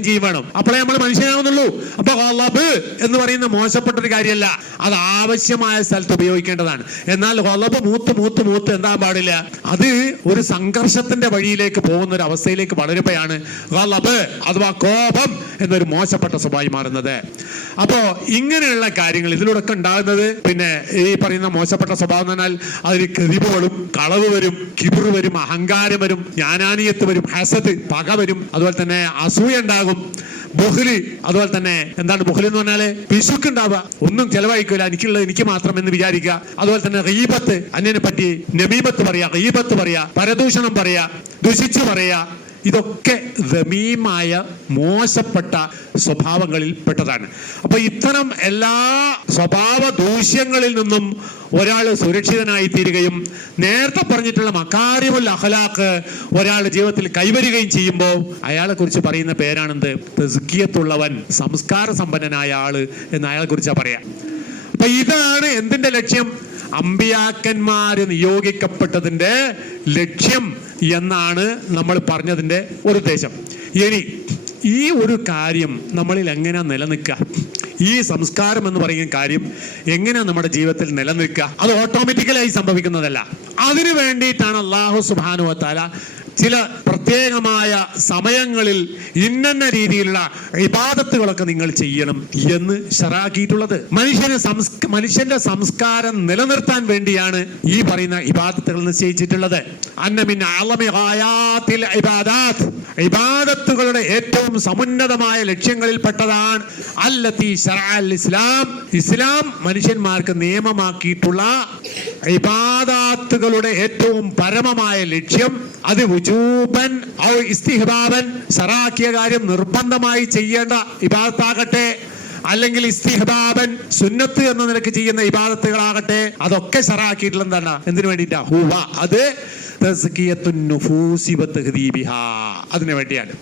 ചെയ്യും വേണം. അപ്പോഴേ നമ്മൾ മനുഷ്യനാവുന്നുള്ളൂ. അപ്പൊ ഗളബ് എന്ന് പറയുന്ന മോശപ്പെട്ടൊരു കാര്യമല്ല, അത് ആവശ്യമായ സ്ഥലത്ത് ഉപയോഗിക്കേണ്ടതാണ്. എന്നാൽ ഗളബ് മൂത്ത് എന്താ പാടില്ല, അത് ഒരു സംഘർഷത്തിന്റെ വഴിയിലേക്ക് പോകുന്ന ഒരു അവസ്ഥയിലേക്ക് വളരുമ്പോഴാണ് ഗളബ് അഥവാ കോപം എന്നൊരു മോശപ്പെട്ട സ്വഭാവം മാറുന്നത്. അപ്പോ ഇങ്ങനെയുള്ള കാര്യങ്ങൾ ഇതിലൂടെ ഒക്കെ ഉണ്ടാകുന്നത്, പിന്നെ ഈ പറയുന്ന മോശപ്പെട്ട സ്വഭാവം എന്ന് പറഞ്ഞാൽ അതിൽ കെതിവുകളും കളവ് വരും, കിബിർ വരും, അഹങ്കാരം വരും, ജ്ഞാനാനിയത്ത് വരും, ഹസദ് പക വരും, അതുപോലെ തന്നെ അസൂയ ഉണ്ടാകും, ബുഖ്ല്. അതുപോലെ തന്നെ എന്താണ് ബുഖ്ല് എന്ന് പറഞ്ഞാല് പിശുക്കുണ്ടാവുക, ഒന്നും ചെലവഴിക്കില്ല, എനിക്കുള്ളത് എനിക്ക് മാത്രം എന്ന് വിചാരിക്കുക. അതുപോലെ തന്നെ ഗീബത്ത്, അന്യനെ പറ്റി നമീമത്ത് പറയാ, ഗീബത്ത് പറയാ, പരദൂഷണം പറയാ, ദുഷിച്ചു പറയാ, ഇതൊക്കെ ദമീമായ മോശപ്പെട്ട സ്വഭാവങ്ങളിൽ പെട്ടതാണ്. അപ്പൊ ഇത്തരം എല്ലാ സ്വഭാവ ദൂഷ്യങ്ങളിൽ നിന്നും ഒരാൾ സുരക്ഷിതനായി തീരുകയും നേരത്തെ പറഞ്ഞിട്ടുള്ള മക്കാരിമുൽ അഖ്ലാഖ് ഒരാളുടെ ജീവിതത്തിൽ കൈവരുകയും ചെയ്യുമ്പോൾ അയാളെ കുറിച്ച് പറയുന്ന പേരാണെന്ത്? തസ്കിയത്തുള്ളവൻ, സംസ്കാര സമ്പന്നനായ ആള് എന്ന് അയാളെ കുറിച്ചാ പറയാം. അപ്പൊ ഇതാണ് എന്തിന്റെ ലക്ഷ്യം? അമ്പിയാക്കന്മാര് നിയോഗിക്കപ്പെട്ടതിന്റെ ലക്ഷ്യം എന്നാണ് നമ്മൾ പറഞ്ഞതിന്റെ ഒരു ഉദ്ദേശം. ഇനി ഈ ഒരു കാര്യം നമ്മളിൽ എങ്ങനെയാ നിലനിൽക്കുക? ഈ സംസ്കാരം എന്ന് പറയുന്ന കാര്യം എങ്ങനെയാ നമ്മുടെ ജീവിതത്തിൽ നിലനിൽക്കുക? അത് ഓട്ടോമാറ്റിക്കലായി സംഭവിക്കുന്നതല്ല. അതിനു വേണ്ടിയിട്ടാണ് അല്ലാഹു സുബ്ഹാനഹു വ തആല ചില പ്രത്യേകമായ സമയങ്ങളിൽ ഇന്ന രീതിയിലുള്ള ഇബാദത്തുകളൊക്കെ നിങ്ങൾ ചെയ്യണം എന്ന് ശറാക്കിയിട്ടുള്ളത്. മനുഷ്യന്റെ സംസ്കാരം നിലനിർത്താൻ വേണ്ടിയാണ് ഈ പറയുന്ന ഇബാദത്തുകൾ നിശ്ചയിച്ചിട്ടുള്ളത്. അന്നമിൻ അഅ്ളമി ഗായാത്തിൽ ഇബാദാത്ത്, ഇബാദത്തുകളുടെ ഏറ്റവും സമുന്നതമായ ലക്ഷ്യങ്ങളിൽപ്പെട്ടതാണ് അല്ലത്തി ശറഅൽ ഇസ്ലാം, ഇസ്ലാം മനുഷ്യന്മാർക്ക് നിയമമാക്കിയിട്ടുള്ള ഇബാദത്തുകളുടെ ഏറ്റവും പരമമായ ലക്ഷ്യം അത് വുജൂബൻ ഔ ഇസ്തിഹ്ബാബൻ, ശറാക്കിയ കാര്യം നിർബന്ധമായി ചെയ്യേണ്ട ഇബാദത്താകട്ടെ, അല്ലെങ്കിൽ ഇസ്തിഹ്ബാബൻ സുന്നത്ത് എന്ന നിലക്ക് ചെയ്യുന്ന ഇബാദത്തുകളാകട്ടെ, അതൊക്കെ ശറാക്കിയിട്ടുള്ള എന്താണ്? എന്തിനു വേണ്ടിയിട്ടാ? ഹുവ, അത് തസ്കിയത്തുൻ നുഫൂസി വ തഹ്ദീബിഹാ, അതിനു വേണ്ടിയാണ്.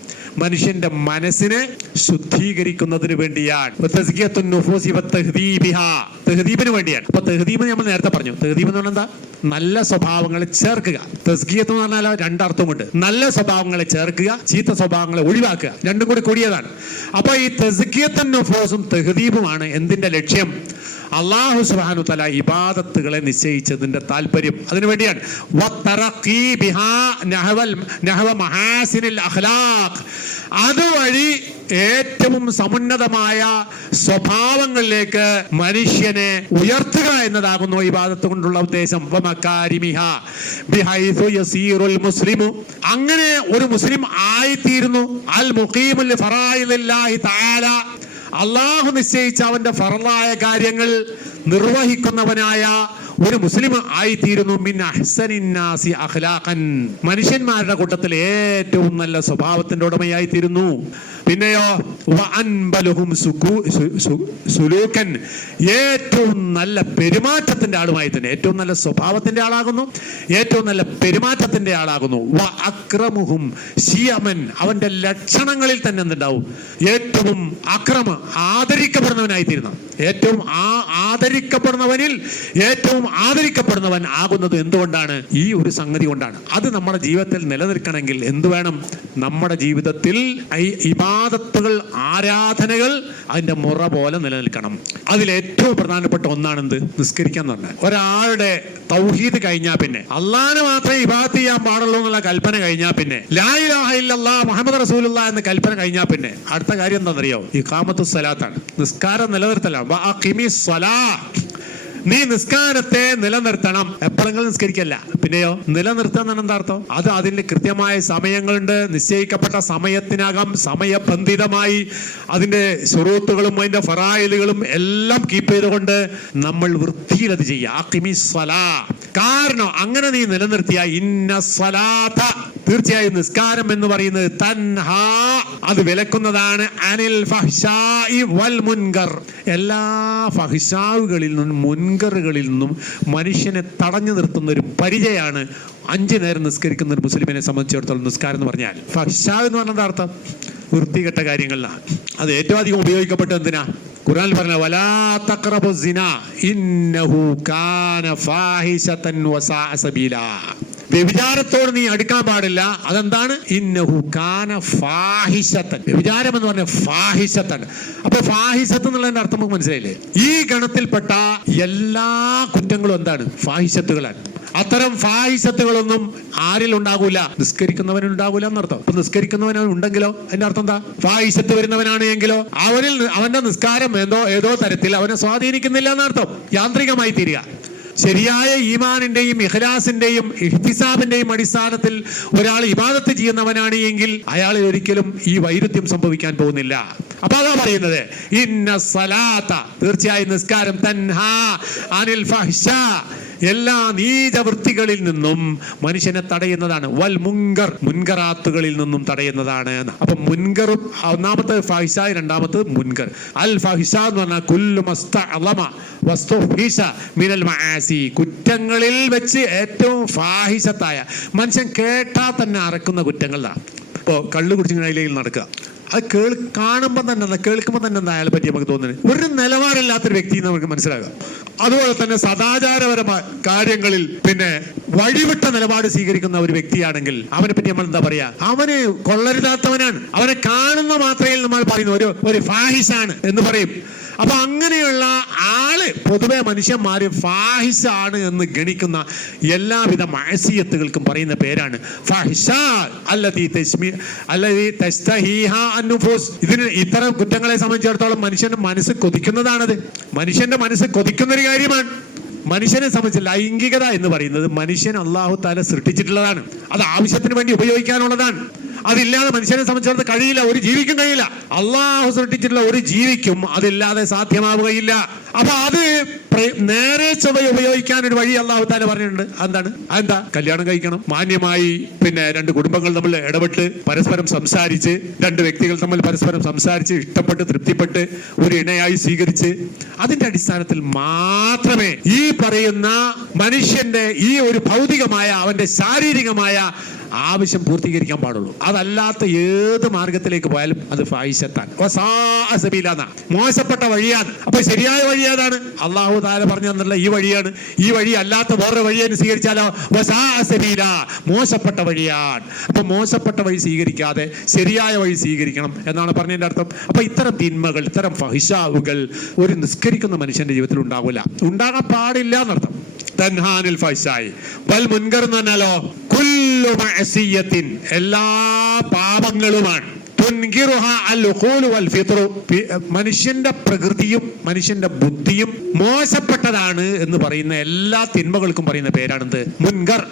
മനുഷ്യന്റെ മനസ്സിനെ ശുദ്ധീകരിക്കുന്നതിന് വേണ്ടിയാണ്. തസ്കിയത്തുൻ നുഫൂസി വ തഹ്ദീബിഹാ, തഹ്ദീബിന് വേണ്ടിയാണ്. അപ്പൊ തഹ്ദീബ് നമ്മൾ നേരത്തെ പറഞ്ഞു. തഹ്ദീബ് എന്ന് പറഞ്ഞാൽ എന്താ? നല്ല സ്വഭാവങ്ങളെ ചേർക്കുക. തസ്കിയത്ത് എന്ന് പറഞ്ഞാൽ രണ്ടർത്ഥമുണ്ട്. നല്ല സ്വഭാവങ്ങളെ ചേർക്കുക, ചീത്ത സ്വഭാവങ്ങളെ ഒഴിവാക്കുക, രണ്ടും കൂടി കൂടിയതാണ്. അപ്പൊ ഈ തസ്കിയത്തുൻ നുഫൂസും തഹ്ദീബുമാണ് എന്തിന്റെ ലക്ഷ്യം? അല്ലാഹു സുബ്ഹാനഹു തആല ഇബാദത്തുകളെ നിശ്ചയിച്ചതിന്റെ താല്പര്യം അതിനു വേണ്ടിയാണ്. അതുവഴി ഏറ്റവും സമുന്നതമായ സ്വഭാവങ്ങളിലേക്ക് മനുഷ്യനെ ഉയർത്തുക എന്നതാകുന്നു ഇബാദത്ത് കൊണ്ടുള്ള ഉദ്ദേശം. അങ്ങനെ ഒരു മുസ്ലിം ആയിത്തീരുന്നു. അൽ മുഖീമുൽ ഫറായിദില്ലാഹി തആല, അള്ളാഹു നിശ്ചയിച്ച അവന്റെ ഫറളായ കാര്യങ്ങൾ നിർവഹിക്കുന്നവനായ ഒരു മുസ്ലിം ആയിത്തീരുന്നു. മിൻ അഹ്സനിന്നാസി അഖ്ലാഖൻ, മനുഷ്യന്മാരുടെ കൂട്ടത്തിൽ ഏറ്റവും നല്ല സ്വഭാവത്തിന്റെ ഉടമയായിത്തീരുന്നു. പിന്നെയോ വഅൻബലുഹും സുലൂക്കൻ, ഏറ്റവും നല്ല പെരുമാറ്റത്തിന്റെ ആളുമായി തന്നെ, ഏറ്റവും നല്ല സ്വഭാവത്തിന്റെ ആളാകുന്നു, ഏറ്റവും നല്ല പെരുമാറ്റത്തിന്റെ ആളാകുന്നു. വഅക്രമുഹും ശിയമൻ, അവന്റെ ലക്ഷണങ്ങളിൽ തന്നെ എന്തുണ്ടാവും? ഏറ്റവും ആദരിക്കപ്പെടുന്നവനായിത്തീരുന്നു. ഏറ്റവും ആദരിക്കപ്പെടുന്നവനിൽ ഏറ്റവും ആദരിക്കപ്പെടുന്നവൻ ആകുന്നത് എന്തുകൊണ്ടാണ്? ഈ ഒരു സംഗതി കൊണ്ടാണ്. അത് നമ്മുടെ ജീവിതത്തിൽ നിലനിൽക്കണമെങ്കിൽ എന്ത് വേണം? നമ്മുടെ ജീവിതത്തിൽ ഇബാദത്തുകൾ, ആരാധനകൾ അതിന്റെ മുറ പോലെ നിലനിൽക്കണം. അതിൽ ഏറ്റവും പ്രധാനപ്പെട്ട ഒന്നാണ് എന്ത്? നിസ്കരിക്കാൻ പറഞ്ഞാൽ. ഒരാളുടെ തൗഹീദ് കഴിഞ്ഞാൽ പിന്നെ, അള്ളാഹനെ മാത്രമേ ഇബാദത്ത് ചെയ്യാൻ പാടുള്ളൂ എന്നുള്ള കൽപ്പന കഴിഞ്ഞാൽ പിന്നെ, ലാ ഇലാഹ ഇല്ലല്ലാഹ് മുഹമ്മദ് റസൂലുള്ളാഹ് എന്ന കൽപ്പന കഴിഞ്ഞാൽ പിന്നെ അടുത്ത കാര്യം എന്താണെന്നറിയോ? ഇഖാമത്തുസ് സ്വലാത്താണ്. നിസ്കാരം നിലനിർത്തലാണ്. വഅഖിമിസ് സ്വലാത്ത്, നീ നിസ്കാരത്തെ നിലനിർത്തണം. എപ്പോഴെങ്കിലും നിസ്കരിക്കല്ല, പിന്നെയോ നിലനിർത്താൻ എന്താ അർത്ഥം? അത് അതിന്റെ കൃത്യമായ സമയങ്ങളുണ്ട്. നിശ്ചയിക്കപ്പെട്ട സമയത്തിനകം സമയബന്ധിതമായി അതിന്റെ ശുറൂത്തുകളും അതിന്റെ ഫറായിലുകളും എല്ലാം കീപ്പ് ചെയ്തുകൊണ്ട് നമ്മൾ വൃത്തിയിൽ അത് ചെയ്യുക. കാരണം അങ്ങനെ നീ നിലനിർത്തിയ ഇന്ന സ്വലാത്ത, തീർച്ചയായും നിസ്കാരം എന്ന് പറയുന്നത് തൻഹാ, അത് വിലക്കുന്നതാണ്, അനിൽ ഫഹ്ശാഇ വൽ മുൻകർ, എല്ലാ ഫഹ്ശാവുകളിൽ നിന്നും മുൻകറുകളിൽ നിന്നും മനുഷ്യനെ തടഞ്ഞു നിർത്തുന്ന ഒരു പരിചയമാണ് 5 നേരം നിസ്കരിക്കുന്ന ഒരു മുസ്ലിമിനെ സംബന്ധിച്ചിടത്തോളം നിസ്കാരം എന്ന് പറഞ്ഞാൽ. ഫഹ്ശാ എന്ന് പറഞ്ഞത് അർത്ഥം വൃത്തികെട്ട കാര്യങ്ങളിലാണ്. അത് ഏറ്റവും അധികം ഉപയോഗിക്കപ്പെട്ടത് എന്തിനാ? ഖുർആനിൽ പറഞ്ഞ വലാ തഖറബു സിന ഇന്നഹു കാന ഫാഹിശതൻ വസാഅ സബീലാ. വ്യഭിചാരത്തോട് നീ അടുക്കാൻ പാടില്ല. അതെന്താണ്? ഇന്നഹു കാന ഫാഹിശതൻ. വ്യഭിചാരം എന്ന് പറഞ്ഞ ഫാഹിശതൻ. അപ്പൊ ഫാഹിശത്ത് എന്നുള്ളതിന്റെ അർത്ഥം നമുക്ക് മനസ്സിലായില്ലേ? ഈ ഗണത്തിൽപ്പെട്ട എല്ലാ കുറ്റങ്ങളും എന്താണ്? ഫാഹിശത്തുകളാണ്. അത്തരം ഫാഹിശത്തുകളൊന്നും ആരിൽ ഉണ്ടാകൂല? നിസ്കരിക്കുന്നവനുണ്ടാകൂല എന്നർത്ഥം. അപ്പൊ നിസ്കരിക്കുന്നവൻ ഉണ്ടെങ്കിലോ അതിന്റെ അർത്ഥം എന്താ? ഫാഹിശത്ത് വരുന്നവനാണ് എങ്കിലോ അവന്റെ നിസ്കാരം ഏതോ തരത്തിൽ അവനെ സ്വാധീനിക്കുന്നില്ല എന്നർത്ഥം. യാന്ത്രികമായി തീരുക. ശരിയായ ഈമാനിന്റെയും ഇഖ്ലാസിന്റെയും ഇഹ്തിസാബിന്റെയും അടിസ്ഥാനത്തിൽ ഒരാൾ ഇബാദത്ത് ചെയ്യുന്നവനാണ് എങ്കിൽ അയാളിൽ ഒരിക്കലും ഈ വൈരുദ്ധ്യം സംഭവിക്കാൻ പോകുന്നില്ല. അപ്പൊ അതാ പറയുന്നത്, ഇന്ന സലാത്ത, തീർച്ചയായും നിസ്കാരം, തൻഹാ അനിൽ ഫഹ്ശാ, എല്ലാ നീചവൃത്തികളിൽ നിന്നും മനുഷ്യനെ തടയുന്നതാണ്. വൽ മുൻകർ, മുൻകറാത്തുകളിൽ നിന്നും തടയുന്നതാണ്. അപ്പൊ മുൻകറും ഒന്നാമത്തെ ഫഹിഷ, രണ്ടാമത്തെ മുൻകർ. അൽ ഫഹിഷ എന്ന് പറഞ്ഞാൽ കുല്ലു മസ്തഅളമ വസ്തുഫിഷ മിനൽ മആസി, കുറ്റങ്ങളിൽ വെച്ച് ഏറ്റവും ഫാഹിഷത്തായ, മനുഷ്യൻ കേട്ടാൽ തന്നെ അറക്കുന്ന കുറ്റങ്ങളാണ്. ഇപ്പോ കള്ളു കുടിച്ചിങ്ങനെ നടക്കുക, അത് കാണുമ്പോൾ തന്നെ കേൾക്കുമ്പോൾ തന്നെ എന്താ അയാളെ പറ്റി നമുക്ക് തോന്നുന്നത് ഒരു നിലവാരമില്ലാത്തൊരു വ്യക്തി നമുക്ക് മനസ്സിലാകാം. അതുപോലെ തന്നെ സദാചാരപരമായ കാര്യങ്ങളിൽ പിന്നെ വഴിവിട്ട നിലപാട് സ്വീകരിക്കുന്ന ഒരു വ്യക്തിയാണെങ്കിൽ അവനെ പറ്റി നമ്മൾ എന്താ പറയാ? അവന് കൊള്ളരുതാത്തവനാണ്. അവനെ കാണുന്ന മാത്രയിൽ നമ്മൾ പറയുന്ന ഒരു ഫാഹിഷാണ് എന്ന് പറയും. അപ്പൊ അങ്ങനെയുള്ള ആള് പൊതുവെ മനുഷ്യന്മാര് ഫാഹിഷാണ് എന്ന് ഗണിക്കുന്ന എല്ലാവിധ മഅസിയത്തുകൾക്കും പറയുന്ന പേരാണ് ഫാഹിഷ. ഇതിന് ഇത്തരം കുറ്റങ്ങളെ സംബന്ധിച്ചിടത്തോളം മനുഷ്യന്റെ മനസ്സ് കൊതിക്കുന്നതാണത്. മനുഷ്യന്റെ മനസ്സ് കൊതിക്കുന്ന ഒരു കാര്യമാണ്. മനുഷ്യനെ സംബന്ധിച്ച് ലൈംഗികത എന്ന് പറയുന്നത് മനുഷ്യൻ അല്ലാഹു തആല സൃഷ്ടിച്ചിട്ടുള്ളതാണ്. അത് ആവശ്യത്തിന് വേണ്ടി ഉപയോഗിക്കാനുള്ളതാണ്. അതില്ലാതെ മനുഷ്യനെ സംബന്ധിച്ചിടത്തോളം കഴിയില്ല, ഒരു ജീവിക്കും കഴിയില്ല. അള്ളാഹു സൃഷ്ടിച്ചിട്ടുള്ള ഒരു ജീവിക്കും അതില്ലാതെ സാധ്യമാവുകയില്ല. അപ്പൊ അത് നേരെ ചൊവ്വ ഉപയോഗിക്കാൻ ഒരു വഴി അള്ളാഹു തആല പറഞ്ഞിട്ടുണ്ട്. അതെന്താ? കല്യാണം കഴിക്കണം, മാന്യമായി പിന്നെ 2 കുടുംബങ്ങൾ തമ്മിൽ ഇടപെട്ട് പരസ്പരം സംസാരിച്ച്, 2 വ്യക്തികൾ തമ്മിൽ പരസ്പരം സംസാരിച്ച് ഇഷ്ടപ്പെട്ട് തൃപ്തിപ്പെട്ട് ഒരു ഇണയായി സ്വീകരിച്ച് അതിന്റെ അടിസ്ഥാനത്തിൽ മാത്രമേ ഈ പറയുന്ന മനുഷ്യന്റെ ഈ ഒരു ഭൗതികമായ അവന്റെ ശാരീരികമായ ആവശ്യം പൂർത്തീകരിക്കാൻ പാടുള്ളൂ. അതല്ലാത്ത ഏത് മാർഗത്തിലേക്ക് പോയാലും അത് ഫാഹിശത്താണ്, മോശപ്പെട്ട വഴിയാണ്. അപ്പൊ ശരിയായ വഴി ഏതാണ്? അല്ലാഹു തആല പറഞ്ഞു തന്നിട്ടുള്ള ഈ വഴിയാണ്. ഈ വഴി അല്ലാത്ത വേറെ വഴിയെ സ്വീകരിച്ചാലോ മോശപ്പെട്ട വഴിയാണ്. അപ്പൊ മോശപ്പെട്ട വഴി സ്വീകരിക്കാതെ ശരിയായ വഴി സ്വീകരിക്കണം എന്നാണ് പറഞ്ഞതിന്റെ അർത്ഥം. അപ്പൊ ഇത്തരം തിന്മകൾ, ഇത്തരം ഫഹിഷാവുകൾ ഒരു നിസ്കരിക്കുന്ന മനുഷ്യന്റെ ജീവിതത്തിൽ ഉണ്ടാകില്ല, ഉണ്ടാകാൻ പാടില്ല എന്നർത്ഥം. തൻഹാനിൽ ഫഹ്ശായി വൽ മുൻകർ എന്ന് പറഞ്ഞാലോ കുല്ലു മഅസിയത്തിൻ, എല്ലാ പാപങ്ങളുമാണ്. മനുഷ്യന്റെ പ്രകൃതിയും മനുഷ്യന്റെ ബുദ്ധിയും മോശപ്പെട്ടതാണ് എന്ന് പറയുന്ന എല്ലാ തിന്മകൾക്കും പറയുന്ന പേരാണെന്ത്? മുൻകർ.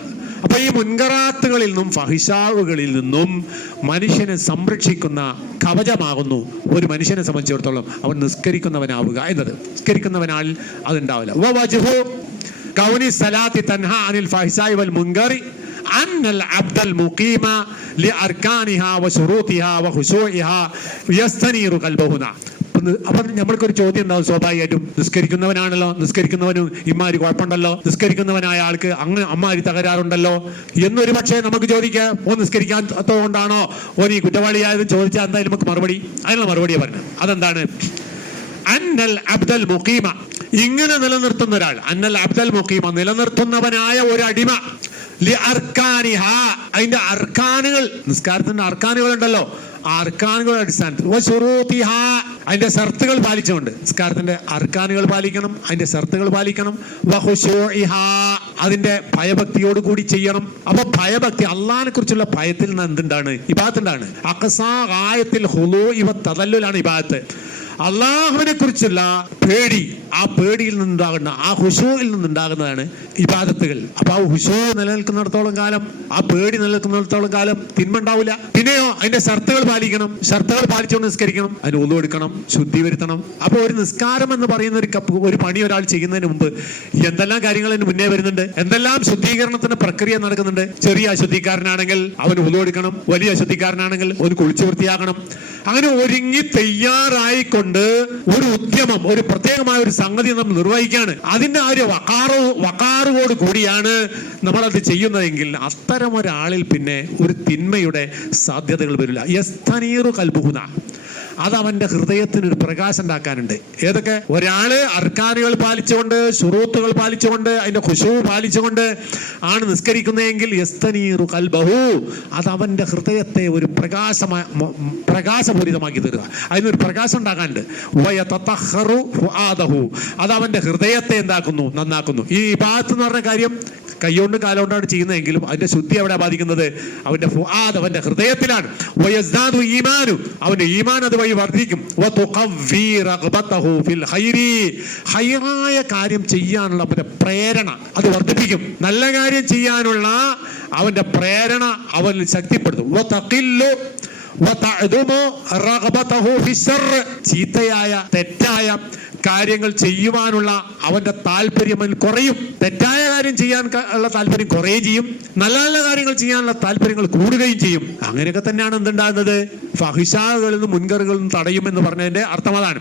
അപ്പൊ ഈ മുൻകറാത്തുകളിൽ നിന്നും ഫഹിഷാവുകളിൽ നിന്നും മനുഷ്യനെ സംരക്ഷിക്കുന്ന കവചമാകുന്നു ഒരു മനുഷ്യനെ സംബന്ധിച്ചിടത്തോളം അവൻ നിസ്കരിക്കുന്നവനാവുക എന്നത്. നിസ്കരിക്കുന്നവനാൽ അതുണ്ടാവില്ല. കൗനി സലാത്തി തൻഹാ അനിൽ ഫഹിശായി വൽ മുൻകറി അന്നൽ അബ്ദൽ മുഖീമ ലിഅർകാനിഹാ വശുറൂതിഹാ വഖുശൂഇഹാ യസ്തനീറു ഖൽബഹുന. അപ്പൊ നമ്മൾക്കൊരു ചോദ്യം ഉണ്ടാവും സ്വാഭാവികമായിട്ടും. നിസ്കരിക്കുന്നവനാണല്ലോ, നിസ്കരിക്കുന്നവനും ഇമ്മാരി കുഴപ്പമുണ്ടല്ലോ, നിസ്കരിക്കുന്നവനായ ആൾക്ക് അങ്ങ് അമ്മാരി തകരാറുണ്ടല്ലോ എന്നൊരു പക്ഷേ നമുക്ക് ചോദിക്കാം. നിസ്കരിക്കാത്തതുകൊണ്ടാണോ ഈ കുറ്റവാളിയായത് ചോദിച്ചാൽ എന്തായാലും നമുക്ക് അതിനുള്ള മറുപടിയാണ് പറഞ്ഞത്. അതെന്താണ്? അന്നൽ അബ്ദൽ മുഖീമ, ഇങ്ങനെ നിലനിർത്തുന്ന ഒരാൾ, അന്നൽ അബ്ദൽ മുഖീമ, നിലനിർത്തുന്നവനായ ഒരു അടിമ, അതിന്റെ അർക്കാനുകൾ, നിസ്കാരത്തിന്റെ അർക്കാനുകൾ ഉണ്ടല്ലോ, ആ അർക്കാനുകളുടെ അടിസ്ഥാനത്തിൽ അതിന്റെ ഷർത്തുകൾ പാലിച്ചുകൊണ്ട് നിസ്കാരത്തിന്റെ അർക്കാനുകൾ പാലിക്കണം, അതിന്റെ ഷർത്തുകൾ പാലിക്കണം. അതിന്റെ ഭയഭക്തിയോട് കൂടി ചെയ്യണം. അപ്പൊ ഭയഭക്തി, അള്ളാഹിനെ കുറിച്ചുള്ള ഭയത്തിൽ നിന്ന് എന്തുണ്ടാണ്? ഇബാദത്താണ്. അഖസാ ഗായത്തിൽ ഹുളൂഇ വതദല്ലുലാണ് ഇബാദത്ത്. അള്ളാഹുവിനെ കുറിച്ചുള്ള പേടി, ആ പേടിയിൽ നിന്നുണ്ടാകുന്ന, ആ ഹുശൂഇൽ നിന്നുണ്ടാകുന്നതാണ് ഇബാദത്തുകൾ. അപ്പൊ ആ ഹുശൂ നിലനിൽക്കുന്നിടത്തോളം കാലം, ആ പേടി നിലനിൽക്കുന്നിടത്തോളം കാലം തിന്മ ഉണ്ടാവില്ല. പിന്നെയോ അതിന്റെ ഷർത്തുകൾ പാലിക്കണം, ഷർത്തുകൾ പാലിച്ചുകൊണ്ട് നിസ്കരിക്കണം, അതിന് ഉളു എടുക്കണം, ശുദ്ധി വരുത്തണം. അപ്പൊ ഒരു നിസ്കാരം എന്ന് പറയുന്ന ഒരു പണി ഒരാൾ ചെയ്യുന്നതിന് മുമ്പ് എന്തെല്ലാം കാര്യങ്ങൾ അതിന് മുന്നേ വരുന്നുണ്ട്, എന്തെല്ലാം ശുദ്ധീകരണത്തിന്റെ പ്രക്രിയ നടക്കുന്നുണ്ട്. ചെറിയ അശുദ്ധിക്കാരനാണെങ്കിൽ അവന് ഉളു എടുക്കണം, വലിയ അശുദ്ധിക്കാരനാണെങ്കിൽ ഒന്ന് കുളിച്ചു വൃത്തിയാക്കണം. അങ്ങനെ ഒരുങ്ങി തയ്യാറായിക്കൊണ്ട് കൊണ്ട് ഒരു ഉദ്യമം, ഒരു പ്രത്യേകമായ ഒരു സംഗതി നമ്മൾ നിർവഹിക്കുകയാണ്, അതിന്റെ ആ ഒരു വക്കാറോട് കൂടിയാണ് നമ്മളത് ചെയ്യുന്നതെങ്കിൽ അത്തരം ഒരാളിൽ പിന്നെ ഒരു തിന്മയുടെ സാധ്യതകൾ വരില്ല. യസ്തനീറു കൽബുഹുന, അത് അവന്റെ ഹൃദയത്തിന് ഒരു പ്രകാശം ഉണ്ടാക്കാനുണ്ട്. ഏതൊക്കെ? ഒരാള് അർക്കാനുകൾ പാലിച്ചുകൊണ്ട്, ശുറൂത്തുകൾ പാലിച്ചുകൊണ്ട്, അതിന്റെ ഖുശൂ പാലിച്ചുകൊണ്ട് ആണ് നിസ്കരിക്കുന്നതെങ്കിൽ യസ്തനീറു കൽബഹു, അത് അവന്റെ ഹൃദയത്തെ ഒരു പ്രകാശപൂരിതമാക്കി തരിക. അതിനൊരു പ്രകാശം ഉണ്ടാക്കാനുണ്ട്. വയതതഹറു ഫുആദഹു, അത് അവന്റെ ഹൃദയത്തെ എന്താക്കുന്നു? നന്നാക്കുന്നു. ഈ ഇബാദത്ത് എന്ന് പറഞ്ഞ കാര്യം കൈകൊണ്ട് കാലുകൊണ്ടാണ് ചെയ്യുന്നതെങ്കിലും അതിന്റെ ശുദ്ധി എവിടെ ബാധിക്കുന്നത്? അവന്റെ ഫുആദ്, അവന്റെ ഹൃദയത്തിലാണ്. വയസ്ദാദു ഈമാനു, അവന്റെ ഈമാൻ അത് വഴി വർദ്ധിക്കും. വതുഖവ്വി റഗ്ബതഹു ഫിൽ ഖൈരി, ഖൈറായ കാര്യം ചെയ്യാനുള്ള അവന്റെ പ്രേരണ അത് വർദ്ധിപ്പിക്കും. നല്ല കാര്യം ചെയ്യാനുള്ള അവന്റെ പ്രേരണ അവനിൽ ശക്തിപ്പെടുത്തും. വതഖില്ലു വതഅദുമു റഗ്ബതഹു ഫിശ്ശർ, ചീത്തയായ തെറ്റായ കാര്യങ്ങൾ ചെയ്യുവാനുള്ള അവന്റെ താല്പര്യം കുറയും. തെറ്റായ കാര്യം ചെയ്യാൻ ഉള്ള താല്പര്യം കുറയുകയും ചെയ്യും, നല്ല നല്ല കാര്യങ്ങൾ ചെയ്യാനുള്ള താല്പര്യങ്ങൾ കൂടുകയും ചെയ്യും. അങ്ങനെയൊക്കെ തന്നെയാണ് എന്തുണ്ടാകുന്നത്? ഫഹിഷാകളിൽ നിന്നും മുൻകറുകളിൽ നിന്നും തടയുമെന്ന് പറഞ്ഞതിന്റെ അർത്ഥം അതാണ്.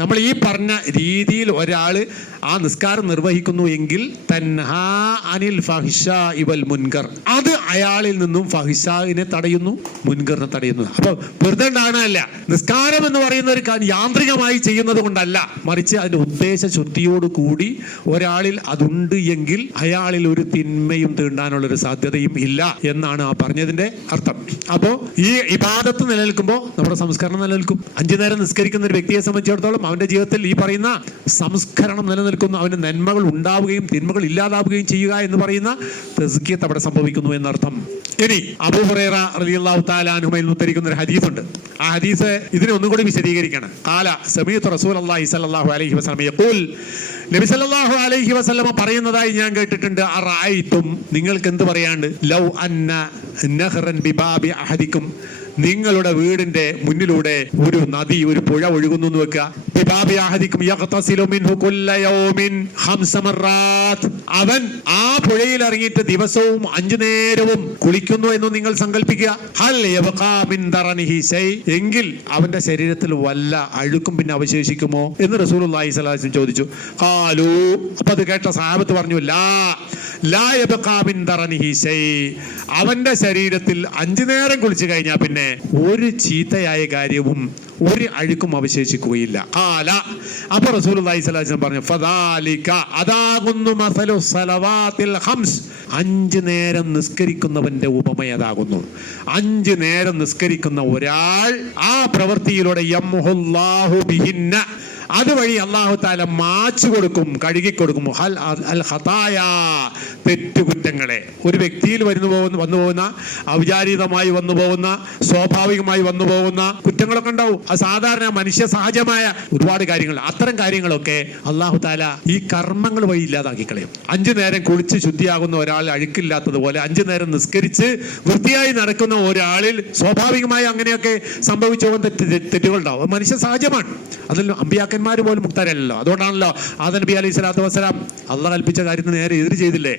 നമ്മൾ ഈ പറഞ്ഞ രീതിയിൽ ഒരാള് ആ നിസ്കാരം നിർവഹിക്കുന്നു എങ്കിൽ തൻഹാ അനിൽ ഫഹിഷാഇ വൽ മുൻകർ, അത് അയാളിൽ നിന്നും ഫഹിഷാഇനെ തടയുന്നു, മുൻകറിനെ തടയുന്നു. അപ്പൊ വെറുതെ ഉണ്ടാകണമല്ല. നിസ്കാരം എന്ന് പറയുന്ന ഒരു യാന്ത്രികമായി ചെയ്യുന്നത് കൊണ്ടല്ല, മറിച്ച് അതിന്റെ ഉദ്ദേശ ശുദ്ധിയോട് കൂടി ഒരാളിൽ അതുണ്ട് എങ്കിൽ അയാളിൽ ഒരു തിന്മയും തീണ്ടാനുള്ള ഒരു സാധ്യതയും ഇല്ല എന്നാണ് ആ പറഞ്ഞതിന്റെ അർത്ഥം. അപ്പോ ഈ ഇബാദത്ത് നിലനിൽക്കുമ്പോൾ നമ്മുടെ സംസ്കരണം നിലനിൽക്കും. 5 നേരം നിസ്കരിക്കുന്ന ഒരു വ്യക്തിയെ സംബന്ധിച്ചിടത്തോളം അവന്റെ ജീവിതത്തിൽ ഈ പറയുന്ന സംസ്കരണം നിലനിൽക്കുന്നു. അവന് നന്മകൾ ഉണ്ടാവുകയും തിന്മകൾ ഇല്ലാതാവുകയും ചെയ്യുക എന്ന് പറയുന്ന തസ്കിയത്ത് അവിടെ സംഭവിക്കുന്നു എന്നർത്ഥം. ഇനി അബൂ ഹുറൈറ റളിയല്ലാഹു തആല അൻഹുവിൽ ഉദ്ധരിക്കുന്ന ഒരു ഹദീസ് ഉണ്ട്. ആ ഹദീസ് ഇതിനെ ഒന്നും കൂടി വിശദീകരിക്കണം. ഖാല സമീഅതു റസൂലുള്ളാഹി സ്വല്ലല്ലാഹു അലൈഹി വസല്ലം യഖൂൽ, നബി സല്ലല്ലാഹു അലൈഹി വസല്ലം പറയുന്നതായി ഞാൻ കേട്ടിട്ടുണ്ട്. അറഅയ്തും, നിങ്ങൾക്ക് എന്ത് പറയാണ്ട്, ലൗ അന്ന നഹ്റൻ ബിബാബി അഹദിക്കും, നിങ്ങളുടെ വീടിന്റെ മുന്നിലൂടെ ഒരു നദി, ഒരു പുഴ ഒഴുകുന്നു എന്ന് വെക്കുക. ബിബാബി അഹദിക്കും യഗ്തസിലു മിൻഹു കുല്ല യൗമിൻ 5 മർറാത്ത്, അവൻ ആ പുഴയിൽ ഇറങ്ങിയിട്ട് ദിവസവും 5 നേരവും കുളിക്കുന്നു എന്ന് നിങ്ങൾ സങ്കല്പിക്കുക. ഹൽ യബ്ഖാ മിൻ ദറനിഹി ശൈ, എങ്കിൽ അവന്റെ ശരീരത്തിൽ വല്ല അഴുക്കും പിന്നെ അവശേഷിക്കുമോ എന്ന് റസൂലുള്ളാഹി സ്വല്ലല്ലാഹു അലൈഹി വസല്ലം ചോദിച്ചു. ഖാലു, അപ്പൊ അത് കേട്ട സഹാബത്ത് പറഞ്ഞു, ലാ യബ്ഖാ മിൻ ദറനിഹി ശൈ, അവന്റെ ശരീരത്തിൽ 5 നേരം കുളിച്ചു കഴിഞ്ഞാൽ പിന്നെ ഒരു ചീത്തയായ കാര്യവും ഒരു അഴുക്കും അവശേഷിക്കുകയില്ല. അപ്പൊ റസൂലുള്ളാഹി സ്വല്ലല്ലാഹു അലൈഹി വസല്ലം പറഞ്ഞു, ഫദാലിക, അതാകുന്നു മസലു സലവാത്തിൽ ഖംസ്, 5 നേരം നിസ്കരിക്കുന്നവന്റെ ഉപമയതാകുന്നു. 5 നേരം നിസ്കരിക്കുന്ന ഒരാൾ ആ പ്രവൃത്തിയിലൂടെ യംഹുല്ലാഹു ബിഹിന്ന, അതുവഴി അല്ലാഹു തആല മാച്ചു കൊടുക്കും, കഴുകി കൊടുക്കും. തെറ്റുകുറ്റങ്ങളെ ഒരു വ്യക്തിയിൽ വന്നു പോകുന്ന ഔചാരികമായി വന്നു പോകുന്ന, സ്വാഭാവികമായി വന്നു പോകുന്ന കുറ്റങ്ങളൊക്കെ ഉണ്ടാവും. അത് സാധാരണ മനുഷ്യ സഹജമായ ഒരുപാട് കാര്യങ്ങൾ. അത്തരം കാര്യങ്ങളൊക്കെ അല്ലാഹു തആല ഈ കർമ്മങ്ങൾ വഴി ഇല്ലാതാക്കി കളയും. 5 നേരം കുളിച്ച് ശുദ്ധിയാകുന്ന ഒരാൾ അഴുക്കില്ലാത്തതുപോലെ 5 നേരം നിസ്കരിച്ച് വൃത്തിയായി നടക്കുന്ന ഒരാളിൽ സ്വാഭാവികമായി അങ്ങനെയൊക്കെ സംഭവിച്ചു പോകുന്ന തെറ്റുകൾ ഉണ്ടാവും. മനുഷ്യ സഹജമാണ്. അതിൽ അമ്പിയാക്കന്മാർ പോലും മുക്തരല്ലോ. അതുകൊണ്ടാണല്ലോ ആദം നബി അലൈഹി സ്വലാത്തു വസ്സലാം അള്ളാഹ് കൽപ്പിച്ച കാര്യത്തിന് നേരെ എതിര് ചെയ്തില്ലേ?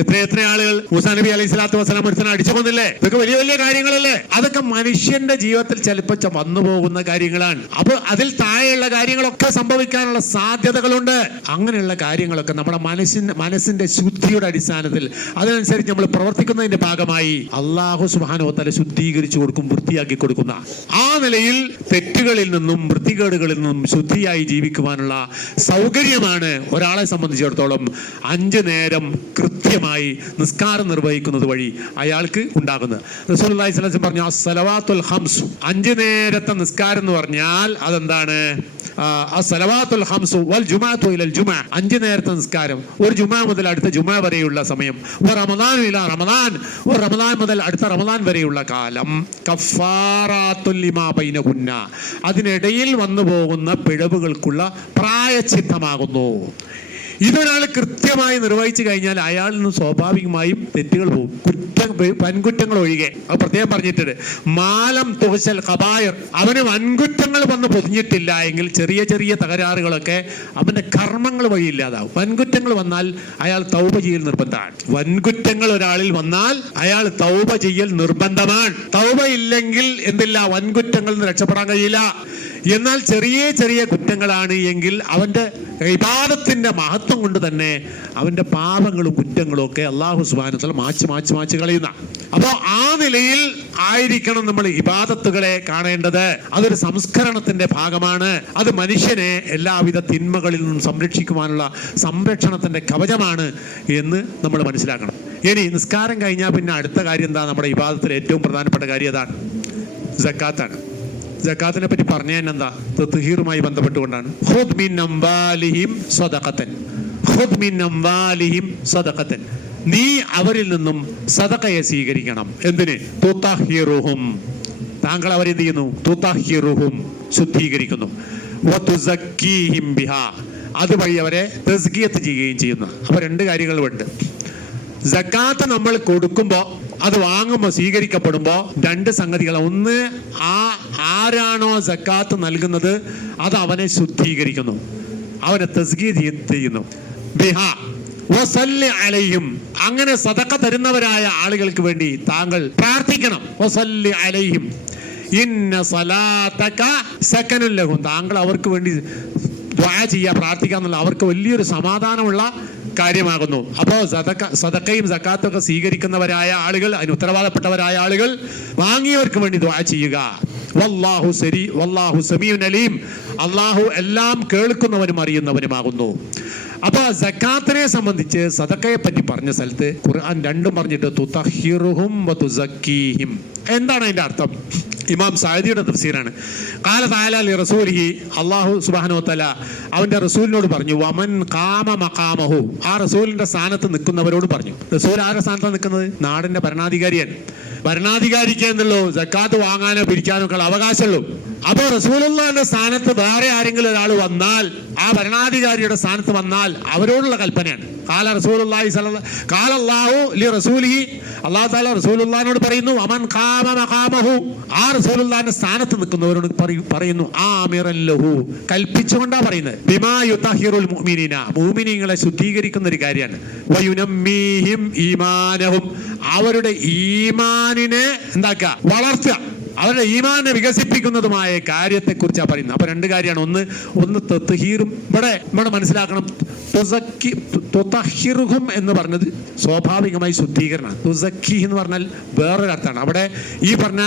എത്ര ആളുകൾ മൂസാ നബി അലൈഹി സ്വലാത്തു വസ്സലാം ഒരുത്തനെ അടിച്ചു കൊന്നില്ലേ? ഇതൊക്കെ വലിയ വലിയ കാര്യങ്ങളല്ലേ? അതൊക്കെ മനുഷ്യന്റെ ജീവിതത്തിൽ ചിലപ്പോൾ വന്നു പോകുന്ന കാര്യങ്ങളാണ്. അപ്പൊ അതിൽ താഴെയുള്ള കാര്യങ്ങളൊക്കെ സംഭവിക്കാനുള്ള സാധ്യതകളുണ്ട്. അങ്ങനെയുള്ള കാര്യങ്ങളൊക്കെ നമ്മുടെ മനസ്സിന്റെ ശുദ്ധിയുടെ അടിസ്ഥാനത്തിൽ അതിനനുസരിച്ച് നമ്മൾ പ്രവർത്തിക്കുന്നതിന്റെ ഭാഗമായി അല്ലാഹു സുബ്ഹാനഹു വ തആല ശുദ്ധീകരിച്ചു കൊടുക്കും, വൃത്തിയാക്കി കൊടുക്കുന്ന. ആ നിലയിൽ തെറ്റുകളിൽ നിന്നും വൃത്തികേടുകളിൽ നിന്നും ശുദ്ധിയായി ജീവിക്കുവാനുള്ള സൗകര്യമാണ് ഒരാളെ സംബന്ധിച്ചിടത്തോളം 5 നേരം കൃത്യമായി നിസ്കാരം നിർവഹിക്കുന്നത് വഴി അയാൾക്ക് ഉണ്ടാകുന്നത്. റസൂലുള്ളാഹി സ്വല്ലല്ലാഹു അലൈഹി വസല്ലം പറഞ്ഞു, അസ്സലവാത്തുൽ ഖംസ്, 5 നേരത്തെ നിസ്കാരം എന്ന് പറഞ്ഞാൽ അതെന്താണ്? അസ്സലവാത്തുൽ ഖംസു വൽ ജുമുഅതു ഇലൽ ജുമുഅ, 5 നേരത്തെ നിസ്കാരം ഒരു ജുമുഅ മുതൽ അടുത്ത ജുമുഅ വരെയുള്ള സമയം, റമദാനു ഇലാ റമദാൻ, റമദാൻ മുതൽ അടുത്ത റമദാൻ വരെയുള്ള കാലം, കഫാറാത്തുൽ ലിമാ ബൈനഹുന്ന, അതിനിടയിൽ വന്നു പോകുന്ന പിഴവുകൾക്കുള്ള പ്രായശ്ചിത്തമാകുന്നു. ഇതൊരാൾ കൃത്യമായി നിർവഹിച്ചു കഴിഞ്ഞാൽ അയാളിൽ നിന്ന് സ്വാഭാവികമായും തെറ്റുകൾ പോകും, വൻകുറ്റങ്ങൾ ഒഴികെ. അത് പ്രത്യേകം പറഞ്ഞിട്ടുണ്ട്, മാലം തുകശൽ ഖബായർ, അവന് വൻകുറ്റങ്ങൾ വന്ന് പൊതിഞ്ഞിട്ടില്ല എങ്കിൽ ചെറിയ ചെറിയ തകരാറുകളൊക്കെ അവന്റെ കർമ്മങ്ങൾ വഴി ഇല്ലാതാവും. വൻകുറ്റങ്ങൾ വന്നാൽ അയാൾ തൗബ ചെയ്യൽ നിർബന്ധമാണ്. വൻകുറ്റങ്ങൾ ഒരാളിൽ വന്നാൽ അയാൾ തൗബ ചെയ്യൽ നിർബന്ധമാണ്. തൗബ ഇല്ലെങ്കിൽ എന്തില്ല, വൻകുറ്റങ്ങളിൽ നിന്ന് രക്ഷപ്പെടാൻ കഴിയില്ല. എന്നാൽ ചെറിയ ചെറിയ കുറ്റങ്ങളാണ് എങ്കിൽ അവന്റെ ഇബാദത്തിന്റെ മഹത്വം കൊണ്ട് തന്നെ അവന്റെ പാപങ്ങളും കുറ്റങ്ങളും ഒക്കെ അല്ലാഹു സുബ്ഹാനഹു വ തആല മാച്ച് കളയുന്ന. അപ്പോൾ ആ നിലയിൽ ആയിരിക്കണം നമ്മൾ ഇബാദത്തുകളെ കാണേണ്ടത്. അതൊരു സംസ്കരണത്തിന്റെ ഭാഗമാണ്. അത് മനുഷ്യനെ എല്ലാവിധ തിന്മകളിൽ നിന്നും സംരക്ഷിക്കുവാനുള്ള സംരക്ഷണത്തിന്റെ കവചമാണ് എന്ന് നമ്മൾ മനസ്സിലാക്കണം. ഇനി നിസ്കാരം കഴിഞ്ഞാൽ പിന്നെ അടുത്ത കാര്യം എന്താ? നമ്മുടെ ഇബാദത്തിൽ ഏറ്റവും പ്രധാനപ്പെട്ട കാര്യം അതാണ്, സക്കാത്താണ്. സക്കാത്തിനെ പറ്റി പറഞ്ഞ എന്താ? തത്ഹീറുമായി ബന്ധപ്പെട്ടുകൊണ്ടാണ്. ഖുദ് മിൻ അംവാലിഹിം സദഖതൻ, ഖുദ് മിൻ അംവാലിഹിം സദഖതൻ, നീ അവരിൽ നിന്നും സദഖയെ സ്വീകരിക്കണം. എന്തിന്? തുതഹിറുഹും, താങ്കൾ അവരെന്ത് ചെയ്യുന്നു? തുതഹിറുഹും, ശുദ്ധീകരിക്കുന്നു. വതുസക്കീഹിം ബിഹാ, അതുവഴി അവരെ തസ്കിയത്ത് ചെയ്യുകയും ചെയ്യുന്നു. അപ്പൊ രണ്ട് കാര്യങ്ങളുണ്ട്. സക്കാത്ത് നമ്മൾ കൊടുക്കുമ്പോൾ, അത് വാങ്ങുമ്പോൾ, സ്വീകരിക്കപ്പെടുമ്പോൾ രണ്ട് സംഗതികൾ. ഒന്ന്, ആരാണോ സക്കാത്ത് നൽകുന്നത് അത് അവനെ ശുദ്ധീകരിക്കുന്നു, അവനെ തസ്കിയ ചെയ്യുന്നു. ബിഹാ വസല്ലി അലൈഹിം, അങ്ങനെ സദഖ തരുന്നവരായ ആളുകൾക്ക് വേണ്ടി താങ്കൾ പ്രാർത്ഥിക്കണം. വസല്ലി അലൈഹിം ഇന്ന സലാതക സകനുൻ ലഹും, താങ്കൾ അവർക്ക് വേണ്ടി ദുആ ചെയ്യുക, പ്രാർത്ഥിക്കുക അവർക്ക് വലിയൊരു സമാധാനമുള്ള കാര്യമാകുന്നു. അപ്പോൾ സദഖയും സക്കാത്തൊക്കെ സ്വീകരിക്കുന്നവരായ ആളുകൾ, അതിന് ഉത്തരവാദപ്പെട്ടവരായ ആളുകൾ വാങ്ങിയവർക്ക് വേണ്ടി ദുആ ചെയ്യുക. വല്ലാഹു സമീഉൻ അലീം, അല്ലാഹു എല്ലാം കേൾക്കുന്നവനും അറിയുന്നവനുമാകുന്നു. അപ്പൊ സക്കാത്തിനെ സംബന്ധിച്ച് സദഖയെ പറ്റി പറഞ്ഞ സ്ഥലത്ത് ഖുർആൻ രണ്ടും പറഞ്ഞിട്ട് തുതഹിറുഹും വതുസക്കീഹിം. എന്താണ് അതിന്റെ അർത്ഥം? ഇമാം സഅദിയുടെ തഫ്സീറാണ്. ഖാല തആല ലി റസൂലിഹി, അല്ലാഹു സുബ്ഹാനഹു വ തആല അവന്റെ റസൂലിനോട് പറഞ്ഞു, വമൻ ഖാമ മഖാമഹു, ആ റസൂലിന്റെ സ്ഥാനത്ത് നിൽക്കുന്നവരോട് പറഞ്ഞു. റസൂൽ ആരുടെ സ്ഥാനത്താണ് നിൽക്കുന്നത്? നാടിന്റെ ഭരണാധികാരിയാണ്. ഭരണാധികാരിക്ക് എന്നുള്ളൂ സക്കാത്ത് വാങ്ങാനോ പിരിക്കാനോ ഒക്കെ അവകാശമുള്ളൂ. അപ്പോൾ റസൂലുള്ളാഹിന്റെ സ്ഥാനത്ത് വേറെ ആരെങ്കിലും ഒരാൾ വന്നാൽ, ആ ഭരണാധികാരിയുടെ സ്ഥാനത്ത് വന്നാൽ അവരോടുള്ള കൽപ്പനയാണ്. ഖാല റസൂലുള്ളാഹി ഖാല അല്ലാഹു ലി റസൂലിഹി, അല്ലാഹു തആല റസൂലുള്ളാഹിനോട് പറയുന്നു, വമൻ ഖാമ മഖാമഹു, ആ റസൂലുള്ളാഹിന്റെ സ്ഥാനത്ത് നിൽക്കുന്നവരോട് പറയുന്നു, ആമിറൻ ലഹു, കൽപ്പിച്ചുകൊണ്ടാ പറയുന്നത്. ബിമാ യുതഹിറുൽ മുഅ്മിനീന, മുഅ്മിനീങ്ങളെ ശുദ്ധീകരിക്കുന്ന ഒരു കാര്യമാണ്. വയുനമ്മീഹിം ഈമാനഹും, അവരുടെ ഈമാനിനെ എന്താക്കുക? വളർത്തുക. അവരുടെ ഈമാനെ വികസിപ്പിക്കുന്നതുമായ കാര്യത്തെക്കുറിച്ചാണ് പറയുന്നത്. അപ്പൊ രണ്ട് കാര്യമാണ്. ഒന്ന് തത്ഹീറും, ഇവിടെ മനസ്സിലാക്കണം. തുതഹിറുഹും എന്ന് പറഞ്ഞത് സ്വാഭാവികമായി ശുദ്ധീകരണം. തുസക്കി എന്ന് പറഞ്ഞാൽ വേറൊരു അർത്ഥമാണ്. അവിടെ ഈ പറഞ്ഞ